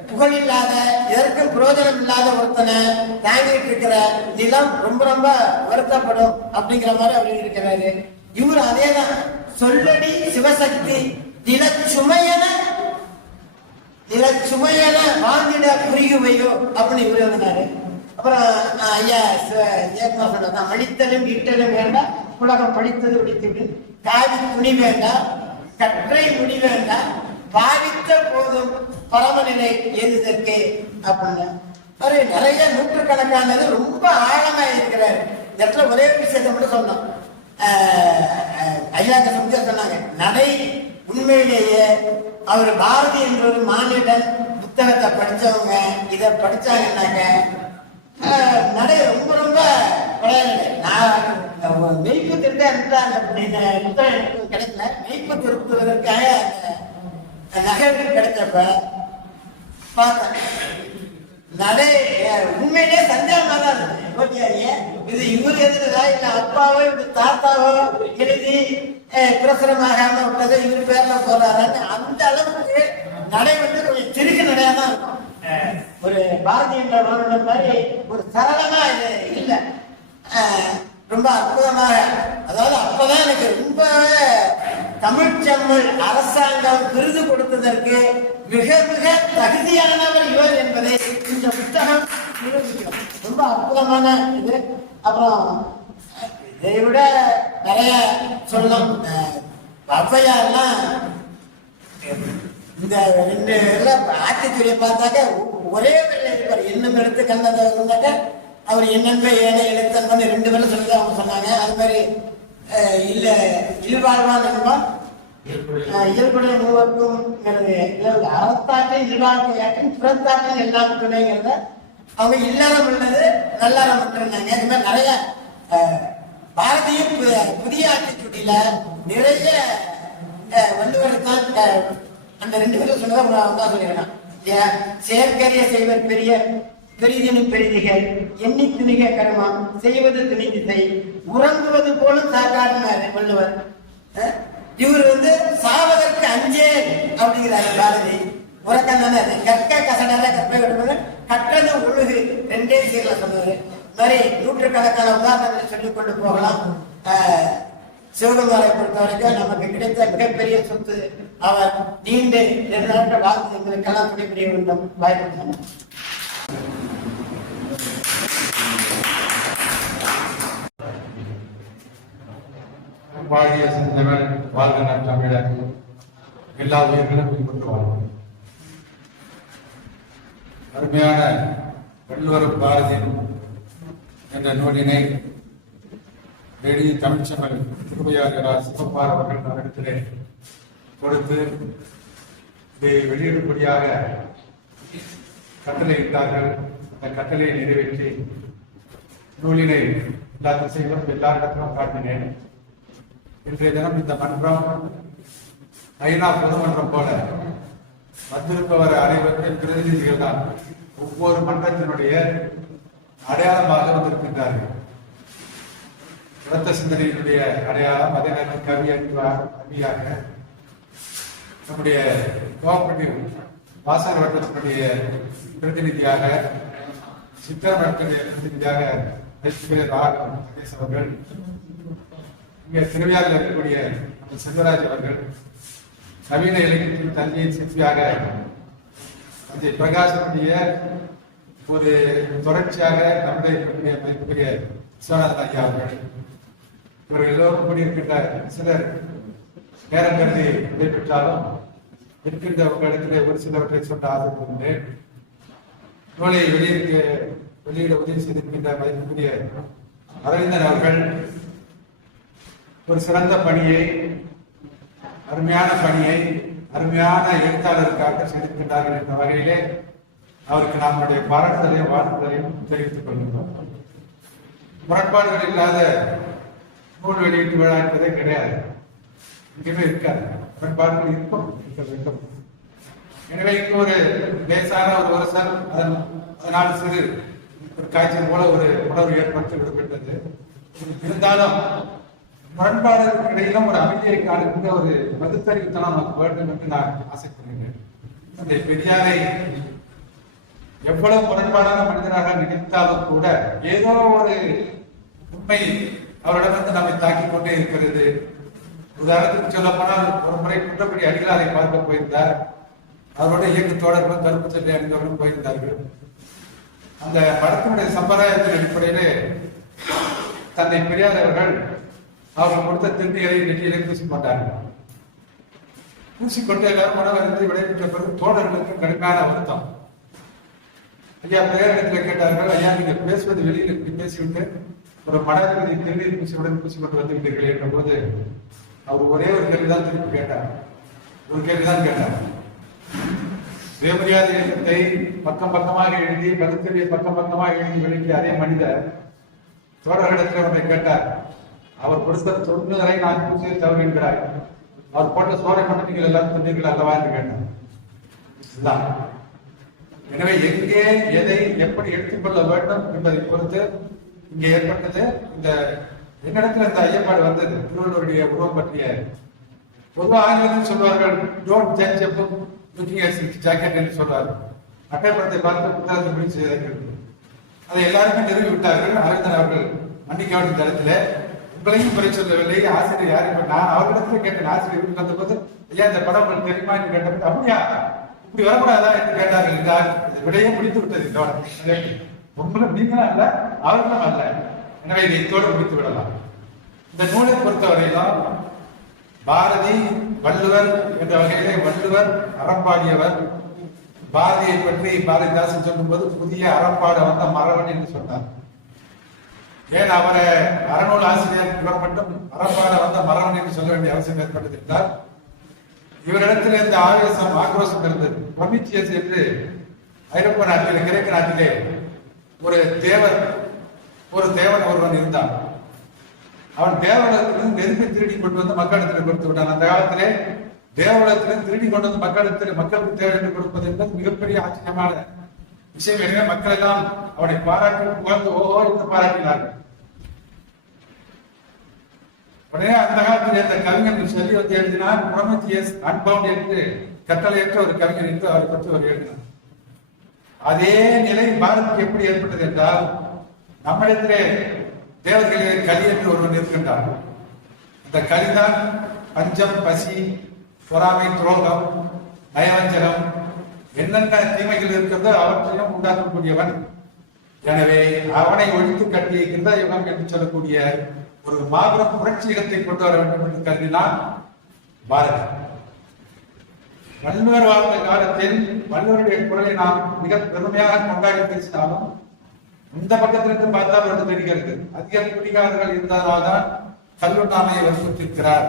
புகழ் இல்லாத, எதற்கும் பிரயோஜனம் இல்லாத ஒருத்தனை தாங்கிட்டு இருக்கிற நிலம் ரொம்ப ரொம்ப வருத்தப்படும் அப்படிங்கிற மாதிரி அவர் இருக்கிறாரு. இவர் அதேதான் சொல்லடி சிவசக்தி நிலச்சுமையன வாழ்ந்திட புரியுவையோ அப்படின்னு இவர் எழுதினாரு. அப்புறம் ஐயா ஜெயக்குமார் சொன்னதான், மடித்தலும் இட்டலும் வேண்டாம் உலகம் படித்தது உடித்துவிடு, காவி துணி வேண்டாம் கற்றை முடி வேண்டாம் பாவித்த போதும் பரமநிலை எதுதற்கு அப்படின்னு அவரு நிறைய நூற்றுக்கணக்கானது ரொம்ப ஆழமா இருக்கிறாரு. இந்த இடத்துல ஒரே விஷயத்தை மட்டும் சொன்னோம். ஐயாக்க சமுத்திரம் சொன்னாங்க, நடை உண்மையிலேயே அவர் பாரதி என்ற ஒரு மாநிலம் புத்தகத்தை படிச்சவங்க இதை படிச்சாங்கன்னாக்க நடை ரொம்ப ரொம்ப விளையாடு. நான் மெய்ப்பு திருத்த அந்த புத்தகம் எனக்கு கிடைக்கல. மெய்ப்பு திருத்துவதற்காக அந்த நகருக்கு கிடைச்சப்ப பார்த்தேன். நடை உண்மையிலே சந்தேகமா தான் இருந்தது. இது இவர் எழுதுறதா இல்ல அப்பாவோ இது தாத்தாவோ எழுதி பிரசுரமாகாம விட்டது இவர் பேர்ல போறாரான்னு அந்த அளவுக்கு நடை வந்து கொஞ்சம் சிறுக்கு நடையா தான் இருக்கும். ஒரு பாரதிய மாதிரி ஒரு சரளமா இது இல்லை. ரொம்ப அற்புதமாக, அதாவது அப்பதான் எனக்கு ரொம்ப தமிழ்ச்செம்மல் அரசாங்கம் விருது கொடுத்ததற்கு மிக மிக தகுதியானவர் இவர் என்பதை இந்த புத்தகம் நிரூபிக்கும். ரொம்ப அற்புதமான இது. அப்புறம் இதை விட நிறைய சொல்லலாம். ஔவையார்லாம் இந்த 2 ஆத்திச்சூரியை பார்த்தாக்க ஒரே வேலை இருப்பார். என்னும் எடுத்து கண்டதை இருந்தாக்க அவர் என்னென்ன ஏழை எழுத்தன்பன்னு 2 பேரும் சொல்லி அவங்க சொன்னாங்க. அது மாதிரி இல்ல இல்வாழ்வான் என்பான் இயல்புடைய மூவருக்கும் அறத்தாற்றின் இல்வாழ்க்கையாற்றின் புறத்தாற்றின் எல்லாம் துணைங்கிறத அவங்க இல்லறம் உள்ளது நல்லறம் இருந்தாங்க. இது மாதிரி நிறைய பாரதிய புதிய ஆத்திச்சூடியில நிறைய வள்ளுவரைத்தான் அந்த 2 பேரும் சொன்னதான் சொல்லிடலாம். செயற்கரிய செய்வர் பெரிய பெரிதினும் பெரிதிகள் எண்ணி துணிக கருமம் செய்வது துணிதிசை உறங்குவது போலும் சாக்காட்டினார் வள்ளுவர். இவர் வந்து சாவதற்கு அஞ்சே அப்படிங்கிறாரு பாரதி. உறக்கம் தானே கற்க கசடால கற்பை விடுவது கற்றது ஒழுகு 2 சீர்ல சொன்னது. மாதிரி நூற்றுக்கணக்கான உதாரணங்களை சொல்லிக் கொண்டு போகலாம். சிவகுமாரை பொறுத்த வரைக்கும் நமக்கு கிடைத்த மிகப்பெரிய சொத்து. அவர் நீண்டு 2 நாட்கள் வாழ்த்து எங்களுக்கெல்லாம் துணைபுரிய வேண்டும். வாய்ப்பு வாழிய சிந்தவன் வாழ்க நம் தமிழர் எல்லா உயிர்களும் பின்பற்று வாழ்வோம். அருமையான வள்ளுவர் பாரதியின் என்ற நூலினை எழுதி தமிழ்ச்செம்மல் திருவையாறு சிவப்பார் அவர்கள் நம்மிடத்திலே கொடுத்து இதை வெளியிடும்படியாக கட்டளையிட்டார்கள். அந்த கட்டளையை நிறைவேற்றி நூலினை எல்லா திசைகளும் எல்லாரிடத்திலும் காட்டினேன். இன்றைய தினம் இந்த மன்றம் ஐநா பொதுமன்றம் போல வந்திருப்பவர் அனைவரும் பிரதிநிதிகள் தான். ஒவ்வொரு மன்றத்தினுடைய அடையாளமாக வந்திருக்கின்றார்கள். இரத்த சிந்தனையினுடைய அடையாளம், அதே நேரத்தில் கவியாக நம்முடைய கோஆபரேட்டிவ் வாசக வட்டத்தினுடைய பிரதிநிதியாக, சித்திர வட்டத்தினுடைய பிரதிநிதியாக அவர்கள், இங்கே திருவையாறில் இருக்கக்கூடிய செல்வராஜ் அவர்கள், நவீன இலக்கியத்தின் தந்தையின் சிற்பியாக அஜய் பிரகாசனுடைய ஒரு தொடர்ச்சியாக நம்முடைய மதிப்புக்குரிய விஸ்வநாதன் ஐயா அவர்கள், இவர்கள் எல்லோரும் கூடியிருக்கின்ற சிலர் நேரம் கருதி நடைபெற்றாலும் இருக்கின்ற உங்களிடத்திலே ஒரு சிலவற்றை சொல்ல ஆசைப்படுகின்றேன். நூலை வெளியிட உதவி செய்திருக்கின்ற மதிப்புக்குரிய அரவிந்தன் அவர்கள் ஒரு சிறந்த பணியை, அருமையான பணியை அருமையான எழுத்தாளருக்காக செய்திருக்கின்றார்கள் என்ற வகையிலே அவருக்கு நம்முடைய பாராட்டுதலையும் வாழ்த்துதலையும் தெரிவித்துக் கொள்கின்றோம். முரண்பாடுகள் இல்லாத நூல் வெளியீட்டு விழா என்பதே கிடையாது, எங்கேயுமே இருக்காது. முரண்பாடுகள் இருக்க வேண்டும். எனவே இங்கு ஒரு லேசான ஒரு வருஷம் அதனால் சிறு ஒரு காய்ச்சல் போல ஒரு உணர்வு ஏற்படுத்தி விடப்பட்டது. இருந்தாலும் முரண்பாடுகளுக்கு இடையிலும் ஒரு அமைதியை காணுகின்ற ஒரு மதுத்தறிவுத்தனம் நமக்கு வேண்டும் என்று நான் ஆசைப்படுகிறேன். அந்த பெரியாரை எவ்வளவு முரண்பாடான மனிதராக நினைத்தாலும் கூட ஏதோ ஒரு உண்மை அவரிடமிருந்து நம்மை தாக்கிக் கொண்டே இருக்கிறது. உதாரணத்துக்கு சொல்ல போனால் ஒரு முறை குற்றப்படி அடிகளாரை பார்க்க போயிருந்தார். அவரோட இயக்க தோழர்களும் கருப்பு சட்டை அணிந்தவர்களும் போயிருந்தார்கள். அந்த படத்தினுடைய சம்பிரதாயத்தின் அடிப்படையிலே தந்தை பெரியார் அவர்கள் கொடுத்த திருப்திகளை நெற்றியிலே பூசி மாட்டார்கள். பூசிக்கொண்டு எல்லாரும் மனவருந்து விடைபெற்ற பிறகு தோழர்களுக்கு கடுமையான வருத்தம். ஐயா பேரிடத்துல கேட்டார்கள், ஐயா நீங்க பேசுவது வெளியில் இப்படி பேசிவிட்டு ஒரு மனதில் திருநீர் பூசியுடன் பூசிக்கொண்டு வந்து விட்டீர்களே என்ற போது அவர் ஒரே ஒரு கேள்விதான் திருப்பி கேட்டார். ஒரு கேள்விதான் கேட்டார். சுயமரியாதை இயக்கத்தை பக்கம் பக்கமாக எழுதி பகுத்தறிவை பக்கம் பக்கமாக எழுதி வெளியே அதே மனிதர் தோழர்களிடத்தில் ஒன்றை கேட்டார். அவர் கொடுத்த தொழுநரை நான் பூசிய தவறு என்கிறார். அவர் போட்ட சோரை மட்டும் நீங்கள் எல்லாரும் சொன்னீர்கள் அல்லவா என்று கேட்டார். இதுதான். எனவே எங்கே எதை எப்படி எடுத்துக்கொள்ள வேண்டும் என்பதை பொறுத்து இங்கே ஏற்பட்டது. இந்த என்னிடத்துல இந்த ஐயப்பாடு வந்தது திருவள்ளுவருடைய உருவம் பற்றிய. பொதுவாக ஆங்கிலத்தில் சொல்வார்கள் don't judge a book looking at its jacket என்று சொல்வார்கள். அட்டைப்படத்தை பார்த்து புத்தகத்தை பிடி செய்தார்கள். அதை எல்லாருமே நிறுவி விட்டார்கள். அரவிந்தன் அவர்கள் மன்னிக்க வேண்டிய தளத்தில் உங்களையும் குறை சொல்லவில்லை. ஆசிரியர் யாரும் நான் அவர்களிடத்துல கேட்டேன். ஆசிரியர் வீட்டுக்கு வந்த போது ஐயா இந்த படம் உங்களுக்கு தெரியுமா என்று கேட்டபோது அப்படியா இப்படி வரக்கூடாதா என்று கேட்டார்கள் என்றால் இது விடையே முடித்து விட்டது. உங்களும் நீங்களும் அல்ல அவர்களும் அல்ல. எனவே இதை இத்தோடு முடித்து விடலாம். இந்த நூலை பொறுத்தவரையிலும் பாரதி வள்ளுவர் என்ற வகையிலே வள்ளுவர் அறம்பாடியவர். பாரதியை பற்றி பாரதிதாசன் சொல்லும் போது புதிய அறப்பாட வந்த மரவன் என்று சொன்னார். ஏன் அவரை அறநூல் ஆசிரியர் இவர் மட்டும் அறப்பாட வந்த மரவன் என்று சொல்ல வேண்டிய அவசியம் ஏற்பட்டது என்றால் இவரிடத்தில் இந்த ஆவேசம் ஆக்ரோஷம் இருந்தது. பொமிச்சியஸ் என்று ஐரோப்பிய நாட்டிலே கிரேக்க நாட்டிலே ஒரு தேவன் ஒருவன் இருந்தான். அவன் தேவலத்திலிருந்து நெருங்கி திருடி கொண்டு வந்து மக்களிடத்தில் கொடுத்து விட்டான். அந்த காலத்திலே தேவலத்திலிருந்து திருடி கொண்டு வந்து மக்களுக்கு தேவை என்று கொடுப்பது என்பது மிகப்பெரிய ஆச்சரியமான விஷயம். எனவே மக்கள் எல்லாம் அவனை பாராட்டி புகழ்ந்து ஓஹோ என்று பாராட்டினார்கள். உடனே அந்த காலத்தில் இந்த கவிஞன் சொல்லி வந்து எழுதினார் புரமத்தியஸ் அன்பவுண்ட் என்று கட்டளையற்ற ஒரு கவிஞர் என்று அவரை பற்றி அவர் எழுதினார். அதே நிலை பாரதிக்கு எப்படி ஏற்பட்டது என்றால் நம்மிடத்திலே தேவர்களிலே கலி என்று ஒருவன் இருக்கின்றார். அந்த கலிதான் பஞ்சம், பசி, பொறாமை, துரோகம், நயவஞ்சனம் என்னென்ன தீமைகள் இருக்கிறதோ அவற்றையும் உண்டாக்கக்கூடியவன். எனவே அவனை ஒழித்து கட்டியிருக்கின்ற யுகம் என்று சொல்லக்கூடிய ஒரு மாபெரும் புரட்சியகத்தை கொண்டு வர வேண்டும் என்று கருதினான் பாரதி. வள்ளுவர் வாழ்ந்த காலத்தில் வள்ளுவருடைய குரலை நாம் மிக பெருமையாக கொண்டாடி பேசினாலும் இந்த பக்கத்திலிருந்து பார்த்தால் வந்து தெரிகிறது. அதிக குடிகாரர்கள் இருந்ததால்தான் கல்லுண்ணாமையை வற்புறுத்திருக்கிறார்.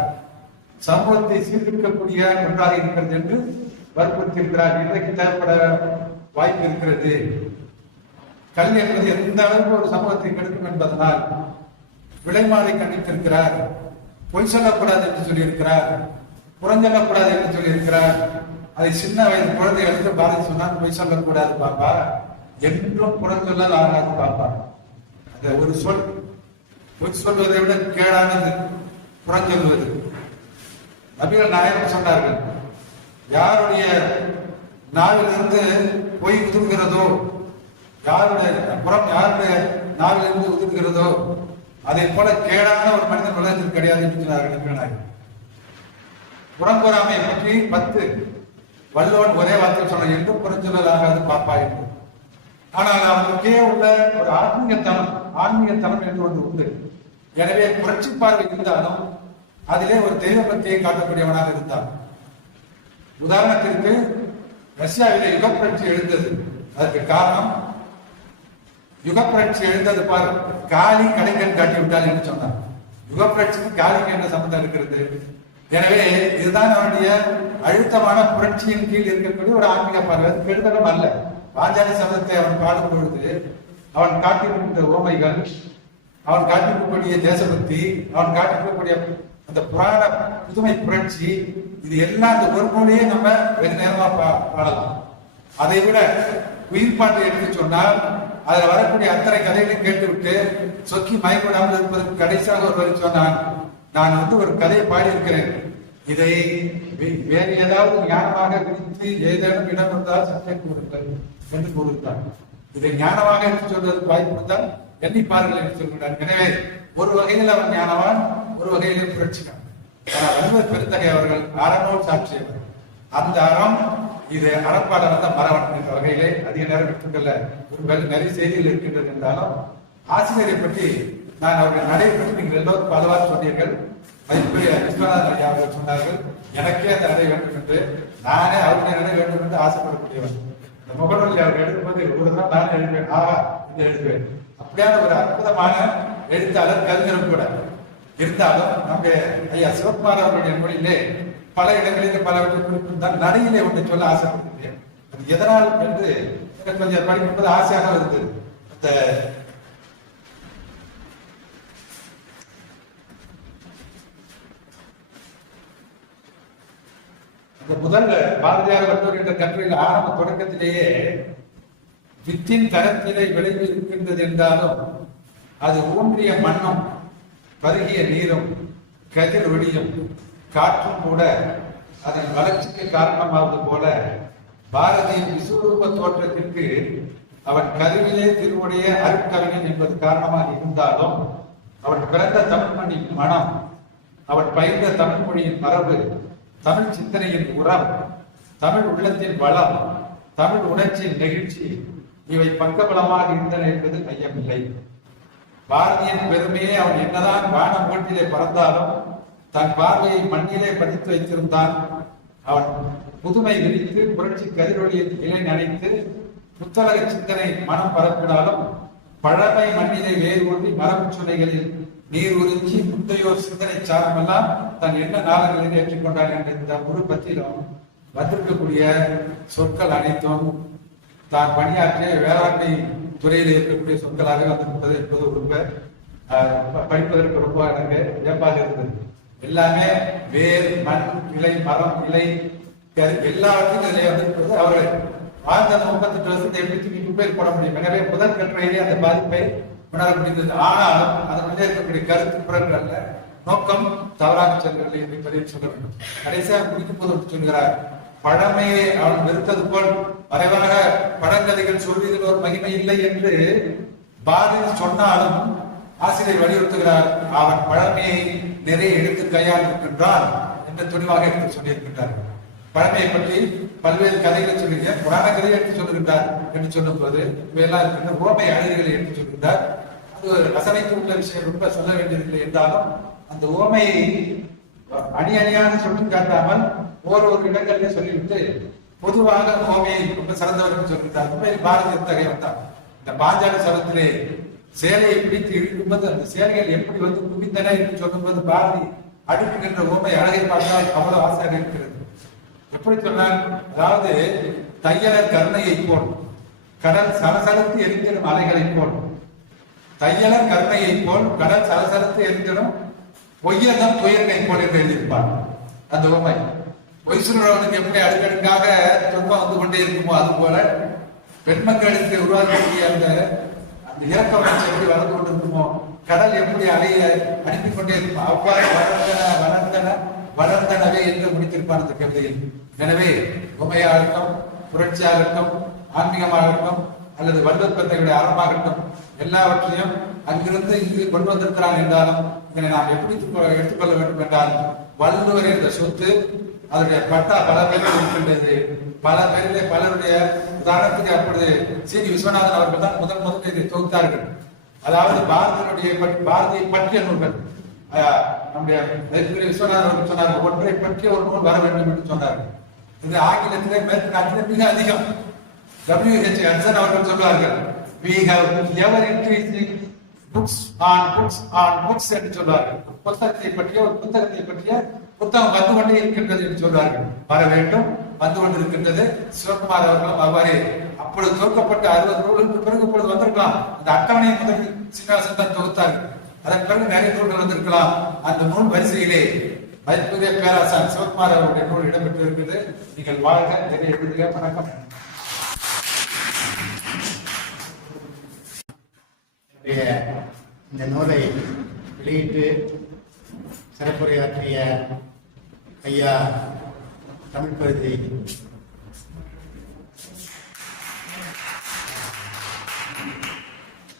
சமூகத்தை சீர்திருக்கக்கூடிய ஒன்றாக இருக்கிறது என்று வற்புறுத்திருக்கிறார். இன்றைக்கு தேவைப்பட வாய்ப்பு இருக்கிறது. கல் என்பது எந்த அளவுக்கு ஒரு சமூகத்தை கெடுக்கும் என்பதனால் விலைமாறை கண்டித்திருக்கிறார். பொய் சொல்லக்கூடாது என்று சொல்லியிருக்கிறார். புறஞ்சொல்லக்கூடாது என்று சொல்லியிருக்கிறார். அதை சின்ன வயது குழந்தை எடுத்து பாரதி சொன்னால் பொய் சொல்லக்கூடாது பாப்பா, என்றும் புறஞ்சொல்லல் ஆகாது பாப்பா. அந்த ஒரு சொல் பொய் சொல்வதை விட கேடானது புறஞ்சொல்வது. நபிகள் நாயகம் சொன்னார்கள், யாருடைய நாவிலிருந்து பொய் உதிர்கிறதோ, யாருடைய நாவிலிருந்து உதிர்கிறதோ அதை போல கேடான ஒரு மனிதன் உலகத்தில் கிடையாது என்று சொன்னார்கள் நபிகள் நாயகம். புறம்பொறாமையை பற்றி 10 வள்ளுவன் ஒரே வார்த்தை சொன்ன என்றும் புறஞ்சொல்லல் ஆகாது பாப்பா என்று. ஆனால் அவனுக்கே உள்ள ஒரு ஆன்மீகத்தனம் என்று ஒன்று உண்டு. எனவே புரட்சி பார்வை இருந்தாலும் அதிலே ஒரு தெய்வ பக்தியை காட்டக்கூடியவனாக இருந்தான். உதாரணத்திற்கு ரஷ்யாவிலே யுகப்புரட்சி எழுந்தது. அதற்கு காரணம் யுகப்புரட்சி எழுந்தது பார், காளி கடைக்கன் காட்டி விட்டாள் என்று சொன்னார். யுகப்புரட்சிக்கு காளிக்கு என்ன சம்பந்தம் இருக்கிறது? எனவே இதுதான் அவனுடைய அழுத்தமான புரட்சியின் கீழ் இருக்கக்கூடிய ஒரு ஆன்மீக பார்வை. கெடுதலும் அல்ல. பாஞ்சாலி சபதத்தை அவன் பாடும் பொழுது அவன் காட்டியிருக்கின்ற ஓமைகள், அவன் காட்டிருக்கக்கூடிய தேசபக்தி, அவன் காட்டிருக்கக்கூடிய அந்த புராண புதுமை புரட்சி, இது எல்லாம் அந்த ஒரு மொழியே நம்ம வெகு நேரமா பாடலாம். அதை விட உயிர் பாட்டை எடுத்து சொன்னால் அதுல வரக்கூடிய அத்தனை கதைகளையும் கேட்டுவிட்டு சொக்கி மயக்கூடாமல் இருப்பதற்கு கடைசியாக ஒரு வரி சொன்னான், நான் ஒரு கதையை பாடியிருக்கிறேன், இதை வேறு ஏதாவது ஞானமாக குறித்து ஏதேனும் இடம் இருந்தால் சட்டை கூறுங்கள் என்று கூறுகிறார். இதை ஞானமாக என்று சொல்வதற்கு வாய்ப்பு இருந்தால் எண்ணிப்பார்கள் என்று சொல்கிறார். எனவே ஒரு வகையில் அவன் ஞானவான், ஒரு வகையில் புரட்சிக்கான். ஆனால் வள்ளுவர் பெருந்தகை அவர்கள் அறநூல் சாட்சியவர். அந்த அறம் இது அறப்பாட வந்த மரவன் என்ற வகையிலே அதிக நேரம் எடுத்துக்கொள்ள நிறைய செய்திகள் இருக்கின்றது. என்றாலும் ஆசிரியரை பற்றி நான் அவர்கள் நடையை பற்றி நீங்கள் எல்லோரும் பலவாறு சொன்னீர்கள். மதிப்புரிய விஸ்வநாதன் ஐயா அவர்கள் சொன்னார்கள், எனக்கே அந்த நடை வேண்டும் என்று, நானே அவருடைய நடை வேண்டும் என்று ஆசைப்படக்கூடியவன். இந்த முகநூலில் அவர் எழுதும்போது ஒரு தான் நானே எழுதுவேன், ஆஹா என்று எழுதுவேன். அப்படியான ஒரு அற்புதமான எழுத்தாளர், கவிஞரும் கூட. இருந்தாலும் நம்முடைய ஐயா சிவகுமார் அவர்களுடைய மொழியிலே பல இடங்களிலே பலவற்றை குறிப்பிட்டால் நடையிலே ஒன்றை சொல்ல ஆசைப்படுகிறேன். அது எதனால் என்று எனக்கு கொஞ்சம் படிக்கும்போது ஆசையாக இருந்தது. அந்த முதல்ல பாரதியார் வள்ளுவர் என்ற கட்டுரையில் ஆரம்ப தொடக்கத்திலேயே வித்தின் கரத்திலே விளைவு இருக்கின்றது என்றாலும் அது ஊன்றிய மண்ணும் பருகிய நீரும் கதிர் ஒளியும் காற்றும் கூட அதன் வளர்ச்சிக்கு காரணமாவது போல பாரதியின் விஸ்வரூப தோற்றத்திற்கு அவன் கருவிலே திருவுடைய அருட்கவிஞன் என்பது காரணமாக இருந்தாலும் அவன் பிறந்த தமிழ் மண்ணின் மனம், அவன் பயின்ற தமிழ் மொழியின் மரபு, தமிழ் சிந்தனையின் உரம், தமிழ் உள்ளத்தின் வளம், தமிழ் உணர்ச்சியின் நெகிழ்ச்சி இவை பக்கபலமாக இருந்தன என்பது ஐயமில்லை. பாரதியின் பெருமையை அவன் என்னதான் வான மூட்டிலே பறந்தாலும் தன் பார்வையை மண்ணிலே பதித்து வைத்திருந்தான். அவன் புதுமை விரித்து புரட்சி கதிரொலியில் இலை நனைத்து புத்தக சிந்தனை மனம் பரப்பினாலும் பழமை மண்ணிலே வேறு ஊன்றி மரபு சுனைகளில் நீர் உறிஞ்சி முந்தையோர் சிந்தனை சாரமெல்லாம் தன் என்ன நாளங்களில் ஏற்றுக்கொண்டான் என்ற இந்த முழு பத்திலும் வந்திருக்கக்கூடிய சொற்கள் அனைத்தும் தான் பணியாற்றிய வேளாண்மை துறையில் இருக்கக்கூடிய சொற்களாக வந்திருப்பது என்பது ரொம்ப படிப்பதற்கு ரொம்ப எனக்கு வியப்பாக இருந்தது. எல்லாமே வேர், மண், இலை, மரம், இலை எல்லாவற்றையும் இதிலே வந்திருப்பது. அவர்கள் வாழ்ந்த 38 வருஷத்தை எப்படி தூக்கி பேர் போட முடியும். எனவே முதல் கட்டுரையிலே அந்த பாதிப்பை உணர முடிந்தது. ஆனாலும் அதனுடைய இருக்கக்கூடிய கருத்து புறங்கள்ல நோக்கம் தவறாக செல்கிறது என்பதை சொல்ல வேண்டும். கடைசியாக முடிக்கும் போது சொல்கிறார், பழமையை அவன் வெறுத்தது போல் மறைவாக பழங்கதைகள் சொல்வதில் ஒரு மகிமை இல்லை என்று பாரதி சொன்னாலும் ஆசிரியர் வலியுறுத்துகிறார். அவன் பழமையை நிறைய எடுத்து கையாண்டிருக்கின்றான் என்று துணிவாக எடுத்து சொல்லியிருக்கின்றார். பழமையை பற்றி பல்வேறு கதைகளை சொல்லுகிறார், புராண கதையை எடுத்து சொல்லுகின்றார் என்று சொல்லும் போது இவையெல்லாம் இருக்கின்ற ஓமை அழகுகளை எடுத்து சொல்கின்றார். அது ஒரு ரசனைக்கு உள்ள விஷயம், ரொம்ப சொல்ல வேண்டியதில்லை என்றாலும் அந்த ஓமையை அணி அணியாக சொல்லி காட்டாமல் ஓரொரு இடங்களிலே சொல்லிவிட்டு பொதுவாக ஓமையை ரொம்ப சிறந்தவர்கள் சொல்கிறார். உண்மையில் பாரதி தகையவன் தான். இந்த பாஞ்சாலி சபத்திலே சேலையை பிடித்து இழுக்கும்போது அந்த சேலைகள் எப்படி வந்து குவிந்தன என்று சொல்லும்போது பாரதி அடுக்குகின்ற ஓமை அழகை பார்த்தால் அவ்வளவு ஆசையாக இருக்கிறது. எப்படி சொன்னார்? அதாவது தையலர் கருணையை போல் கடல் சலசலத்து எரிந்திடும் அலைகளை போல், தையலர் கருணையை போல் கடல் சலசலத்து எரிந்திடும் பொய்யதம் துயர்மை போல் என்று எழுதியிருப்பார். அந்த ஓமை பொய் சொல்றவனுக்கு எப்படி அடுக்கடுக்காக துன்பம் வந்து கொண்டே இருக்குமோ அது போல பெண்மக்களுக்கு உருவாக்கக்கூடிய அந்த இறக்க உணர்ச்சி எப்படி வளர்ந்து கொண்டிருக்குமோ, கடல் எப்படி அலைய அனுப்பி கொண்டே இருக்குமோ அவ்வாறு வளர்ந்தனவே என்று முடித்திருப்பான் அந்த கவிதையில். எனவே உமையாகட்டும், புரட்சியாகட்டும், ஆன்மீகமாகட்டும் அல்லது வல்லற்பத்தையுடைய அறமாகட்டும் எல்லாவற்றையும் அங்கிருந்து இங்கு கொண்டு வந்திருக்கிறான் என்றாலும் இதனை நாம் எப்படி எடுத்துக்கொள்ள வேண்டும் என்றால் வள்ளுவர் என்ற சொத்து அதனுடைய பட்டா பல பேரில் இருக்கின்றது. பல பேரிலே பலருடைய உதாரணத்துக்கு அப்பொழுது சி.டி. விஸ்வநாதன் அவர்கள் தான் முதல் இதை தொகுத்தார்கள். அதாவது பாரதியை பற்றிய நூல்கள் நம்முடைய விஸ்வநாதன் அவர்கள் சொன்னார்கள், ஒன்றை பற்றிய ஒரு நூல் வர வேண்டும் என்று சொன்னார்கள். இது ஆங்கிலத்திலே மேற்கு நாட்டிலே மிக அதிகம். W.H. Hudson அவர்கள் சொல்வார்கள், we have ever increasing books on books on books என்று சொல்வார்கள். புத்தகத்தை பற்றிய ஒரு புத்தகத்தை பற்றிய புத்தகம் வந்து கொண்டே இருக்கின்றது என்று சொல்வார்கள். வர வேண்டும், வந்து கொண்டிருக்கின்றது. சிவகுமார் அவர்களும் அவ்வாறு அப்பொழுது தொகுக்கப்பட்ட 60 நூல்களுக்கு பிறகு இப்பொழுது வந்திருக்கலாம். அந்த அட்டவணை முதல் சீனிவாசன் தான் தொகுத்தார்கள். அதன் பிறகு நிறைய நூல்கள் வந்திருக்கலாம். அந்த நூல் வரிசையிலே மதிப்புரிய பேராசான் சிவகுமார் அவருடைய நூல் இடம்பெற்று இருக்கிறது. நீங்கள் வாழ்க, நிறைய எழுதுக. வணக்கம். இந்த நூலை வெளியிட்டு சிறப்புரையாற்றிய ஐயா தமிழ் பகுதி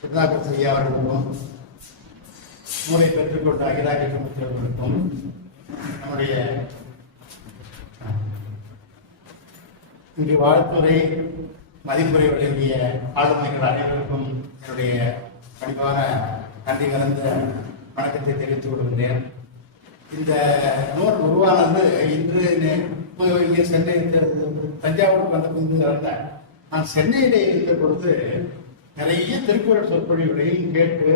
சுதாகர் ஐயா அவர்களுக்கும் நூலை பெற்றுக்கொண்ட அகிலாகி சமுத்திரர்களுக்கும் நம்முடைய இங்கு வாழ்த்துறை மதிப்புரை வழங்கிய ஆளுமைகள் அனைவருக்கும் என்னுடைய கண்டிப்பான நன்றி கலந்த வணக்கத்தை தெரிவித்துக் கொள்கின்றேன். இந்த நூல் உருவானது இன்று இங்கே சென்னை தஞ்சாவூருக்கு வந்த பிறகு நான் சென்னையில இருந்த பொழுது நிறைய திருக்குறள் சொற்பொழிவுகளையும் கேட்டு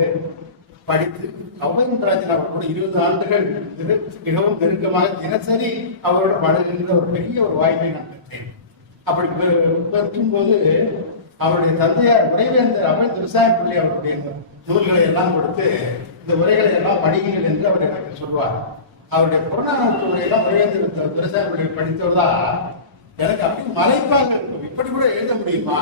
படித்து ஔவையராஜன் அவர்களோட 20 ஆண்டுகள் மிகவும் நெருக்கமாக தினசரி அவரோட பழகுகின்ற ஒரு பெரிய ஒரு வாய்ப்பை நான் பெற்றேன். அப்படி இருக்கும்போது அவருடைய தந்தையார் உரைவேந்தர் அவை துரைசாமி பிள்ளை அவருடைய நூல்களை எல்லாம் கொடுத்து இந்த உரைகளை எல்லாம் படியுங்கள் என்று அவர் எனக்கு சொல்வார். அவருடைய புறநானூற்று உரையெல்லாம் உரைவேந்தர் துரைசாமி பிள்ளை படித்தவர்தா எனக்கு அப்படி மலைப்பாக இருக்கும். இப்படி கூட எழுத முடியுமா,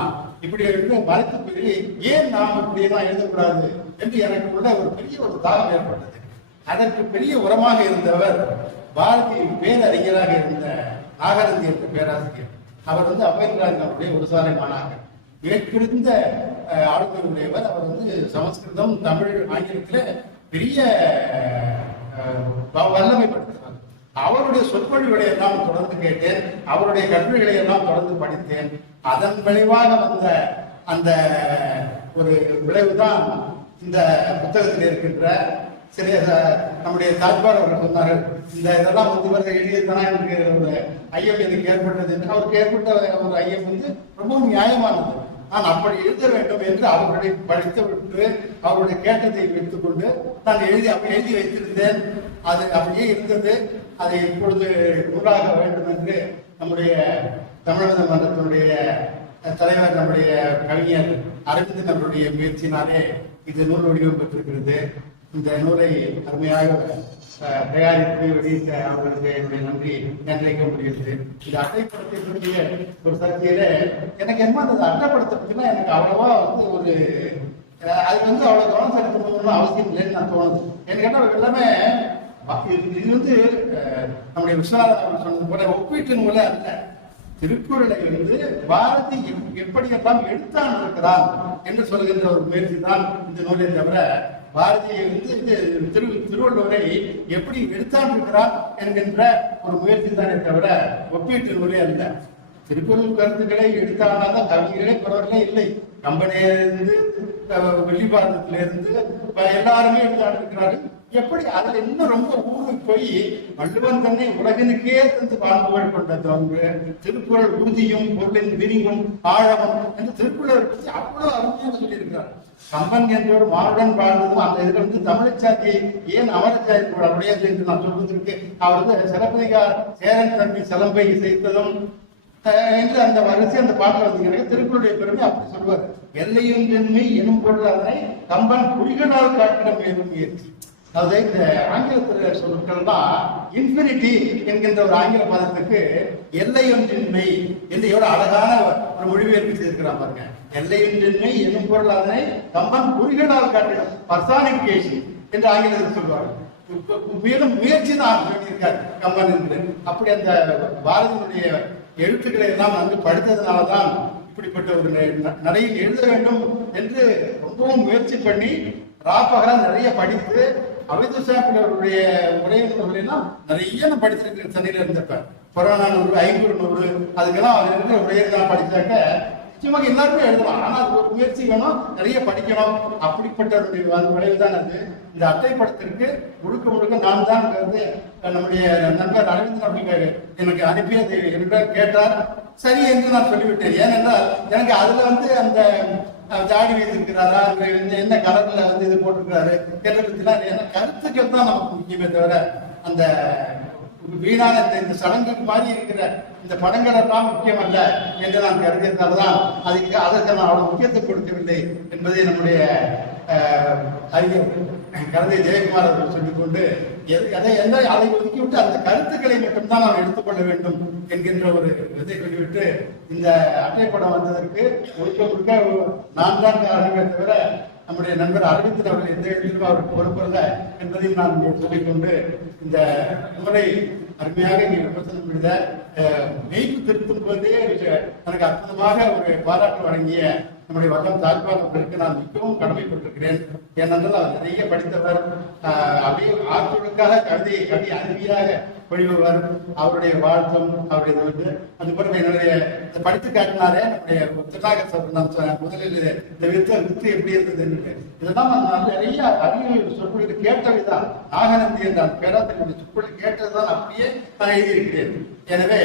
இப்படி எழுத மலைத்து போய் ஏன் நாம் இப்படியெல்லாம் எழுதக்கூடாது என்று எனக்கு உள்ள ஒரு பெரிய ஒரு தாகம் ஏற்பட்டது. அதற்கு பெரிய உரமாக இருந்தவர் பாரதி பேரறிஞராக இருந்த நாகரந்தி என்ற பேராசிரியர். அவர் அம்பேத்கர் அவருடைய ஒரு சாலை மாணாக்கர், ஏற்கிருந்த ஆளுநருடையவர். அவர் சமஸ்கிருதம், தமிழ், ஆங்கிலத்தில் பெரிய வல்லமை படுத்தினார். அவருடைய சொற்பொழிவுகளை எல்லாம் தொடர்ந்து கேட்டேன், அவருடைய கட்டுரைகளை எல்லாம் தொடர்ந்து படித்தேன். அதன் விளைவாக வந்த அந்த ஒரு விளைவுதான் இந்த புத்தகத்தில் இருக்கின்ற சில நம்முடைய தாஜ்பால் அவர்கள் சொன்னார்கள், இந்த இதெல்லாம் இவர்கள் எழுதியதுனா எனக்கு ஒரு ஐயம் எனக்கு ஏற்பட்டது என்று. அவருக்கு ஏற்பட்ட ஒரு ஐயம் ரொம்பவும் நியாயமானது. நான் அப்படி எழுத வேண்டும் என்று அவர்களை படித்து விட்டு அவருடைய கேட்டதை வைத்துக்கொண்டு நான் எழுதி வைத்திருந்தேன். அது அப்படியே இருந்தது. அதை இப்பொழுது நூலாக வேண்டும் என்று நம்முடைய தமிழக மன்றத்தினுடைய தலைவர் நம்முடைய கவிஞர் அரவிந்தன் அவருடைய முயற்சியினாலே இது நூல் வடிவம் பெற்றிருக்கிறது. இந்த நூலை அருமையாக தயாரித்து வெளியிட்ட அவர்களுக்கு என்னுடைய நன்றி நினைக்க முடியுது. இந்த அட்டைப்படத்தை பற்றிய ஒரு சர்ச்சையில எனக்கு என்ன அந்த அட்டைப்படத்தை பற்றினா எனக்கு அவ்வளவா ஒரு அது அவ்வளவு கவனம் செலுத்தணும்னு அவசியம் இல்லைன்னு நான் தோணுது. எனக்கு கேட்டால் எல்லாமே இது நம்முடைய விஸ்வநாதன் அவர்கள் சொன்னது போல ஒப்பீட்டு நூலே அல்ல. திருக்குறளை பாரதி எப்படியெல்லாம் எழுத்தான் இருக்கிறான் என்று சொல்கின்ற ஒரு முயற்சி தான் இந்த நூலை. தவிர பாரதியை திருவள்ளுவரை எப்படி எழுத்தான் இருக்கிறான் என்கின்ற ஒரு முயற்சி தானே தவிர ஒப்பீட்டு நூலே அல்ல. திருக்குறள் கருத்துக்களை எடுத்தால்தான் கவிஞர்களே பிறவர்களே இல்லை. கம்பெனியிலிருந்து வெள்ளிபாரதத்திலிருந்து எல்லாருமே எழுத்தான் இருக்கிறார்கள். எப்படி அதுல இன்னும் ரொம்ப ஊருக்கு போய் வள்ளுவன் தன்னை உலகினுக்கே தந்து பாம்புகள் கொண்ட தோன்று திருக்குறள் உறுதியும் பொருளின் விரிவும் ஆழமும் என்று திருக்குறளை பற்றி அவ்வளவு அருமையாக சொல்லியிருக்கிறார். கம்பன் என்றவர் மானுடன் வாழ்ந்ததும் அந்த இதுல தமிழச்சாதியை ஏன் அமரச்சாதி கூட உடையது என்று நான் சொல்வதற்கு அவர் சிலப்பதிகார் சேரன் தம்பி சிலம்பை இசைத்ததும் என்று அந்த வரிசை அந்த பாட்டில் வந்தீங்க. திருக்குறளுடைய பெருமை அப்படி சொல்வார். எல்லையொன்றின்மை எனும் பொருள் அதனை கம்பன் குடிகளால் காட்டிட மேலும் முயற்சி. அதாவது இந்த ஆங்கிலத்தில் சொற்கள் தான் இன்ஃபினிட்டி என்கின்ற ஒரு ஆங்கில பதத்துக்கு எல்லையொன்றின்மை என்று எவ்வளவு அழகான ஒரு மொழிபெயர்ப்பு செய்திருக்கிறான் பாருங்க. எல்லையொன்றின்மை என்னும் பொருள் அதனை கம்பன் குறிகளால் காட்டிடும் பர்சானிபிகேஷன் என்று ஆங்கிலத்தில் சொல்வார்கள். மேலும் முயற்சி தான் சொல்லியிருக்காரு கம்பன் என்று. அப்படி அந்த பாரதியினுடைய எழுத்துக்களை எல்லாம் நன்கு படித்ததுனாலதான் இப்படிப்பட்ட ஒரு நடையில் எழுத வேண்டும் என்று ரொம்பவும் முயற்சி பண்ணி ராப்பகலா நிறைய படித்து அவைதுசாப்பிள்ளவருடைய உரையெல்லாம் நிறைய நான் படிச்சிருக்கேன். சென்னையில இருந்தப்ப புறநானூறு 500 அதுக்கெல்லாம் அவர் இருக்கிற உரையெல்லாம் படிச்சாக்க நிச்சயமாக எல்லாருமே எழுதலாம். ஆனா அது ஒரு முயற்சி வேணும், நிறைய படிக்கணும். அப்படிப்பட்ட விளைவு தான் அது. இந்த அட்டைப்படத்திற்கு முழுக்க நான் தான் நம்முடைய நண்பர் அரவிந்தன் அவர்கள் எனக்கு அனுப்பியது என்று கேட்டார். சரி என்று நான் சொல்லிவிட்டேன். ஏனென்றால் எனக்கு அதுல அந்த தாடி வைத்திருக்கிறாரா, என்ன கலர்ல இது போட்டிருக்கிறாரு என்ன கருத்துக்கள் தான் நமக்கு முக்கியமே தவிர அந்த வீணான இந்த சடங்குக்கு மாதிரி இருக்கிற இந்த படங்கள் எல்லாம் முக்கியம் அல்ல என்று நான் கருதியிருந்தால்தான் அதற்கு நான் அவ்வளவு முக்கியத்துவம் கொடுக்கவில்லை என்பதை நம்முடைய அறிஞர் கருதை ஜெயக்குமார் அவர்கள் சொல்லிக்கொண்டு அதை ஒதுக்கிவிட்டு அந்த கருத்துக்களை மட்டும்தான் நாம் எடுத்துக்கொள்ள வேண்டும் என்கின்ற ஒரு இதை சொல்லிவிட்டு இந்த அட்டைப்படம் வந்ததற்கு முழுக்க நான் தான் காரணமே தவிர நம்முடைய நண்பர் அரவிந்தன் அவர்கள் எந்த இடத்திலும் அவருக்கு பொறுப்பல்ல என்பதையும் நான் சொல்லிக்கொண்டு இந்த முறை அருமையாக இங்கே விமர்சனம் எழுத மெய்ப்பு திருத்தும் போதே எனக்கு அற்புதமாக ஒரு பாராட்டு வழங்கிய நம்முடைய வல்லம் தாஜ்பால் அவர்களுக்கு நான் மிகவும் கடமைப்பட்டிருக்கிறேன். ஏனென்றால் அவர் நிறைய படித்தவர். அப்படியே ஆற்றலுக்காக கவி அருவியாக பொழிவுவர் அவருடைய வாழ்த்தும் அவருடைய வந்து அது பிறகு என்னுடைய படித்து காட்டினாரே நம்முடைய திருநாகர் சார் நான் முதலில் இந்த வித்து எப்படி இருந்தது இதெல்லாம் நான் நிறைய அறிவியல் சொற்பொழிவு கேட்டவைதான் நாகநந்தி என்ற பேராசிரியருடைய சொற்பொழிவு கேட்டதுதான் அப்படியே நான் எழுதியிருக்கிறேன். எனவே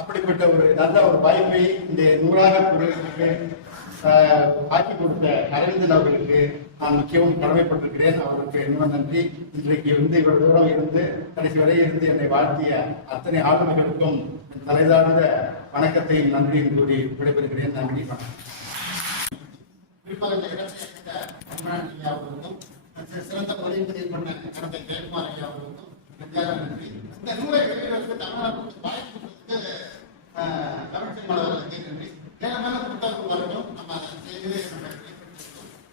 அப்படிப்பட்ட ஒரு நல்ல ஒரு வாய்ப்பை இந்த நூறாக குரலுக்கு ஆக்கி கொடுத்த அரவிந்தன் அவர்களுக்கு நான் முக்கியமும் கடமைப்பட்டிருக்கிறேன். அவருக்கு இன்னும் நன்றி. இன்றைக்கு வந்து இவ்வளவு தூரம் இருந்து கடைசி வரை இருந்து என்னை வாழ்த்திய அத்தனை ஆளுநர்களுக்கும் தலைதாழ்ந்த வணக்கத்தையும் நன்றியும் கூறி விடைபெறுகிறேன். நன்றி, வணக்கம். குறிப்பாக இந்த இடத்தை ஐயா அவர்களுக்கும் சிறந்த பதிவு பண்ண கடந்த ஜெயக்குமார் ஐயா அவர்களுக்கும் நன்றி. இந்த நூலை வெளியிடுவதற்கு தமிழ்நாட்டுக்கு வாய்ப்பு கொடுத்ததுக்கு தமிழ்ச்சி மாணவர்களுக்கு நன்றி. மேல புத்தகம் வரணும். நம்ம அதை செய்து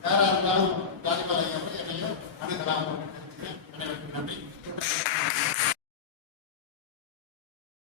யாரா இருந்தாலும் ராஜபாளையம் என்னையும் அணுகலாம். நன்றி.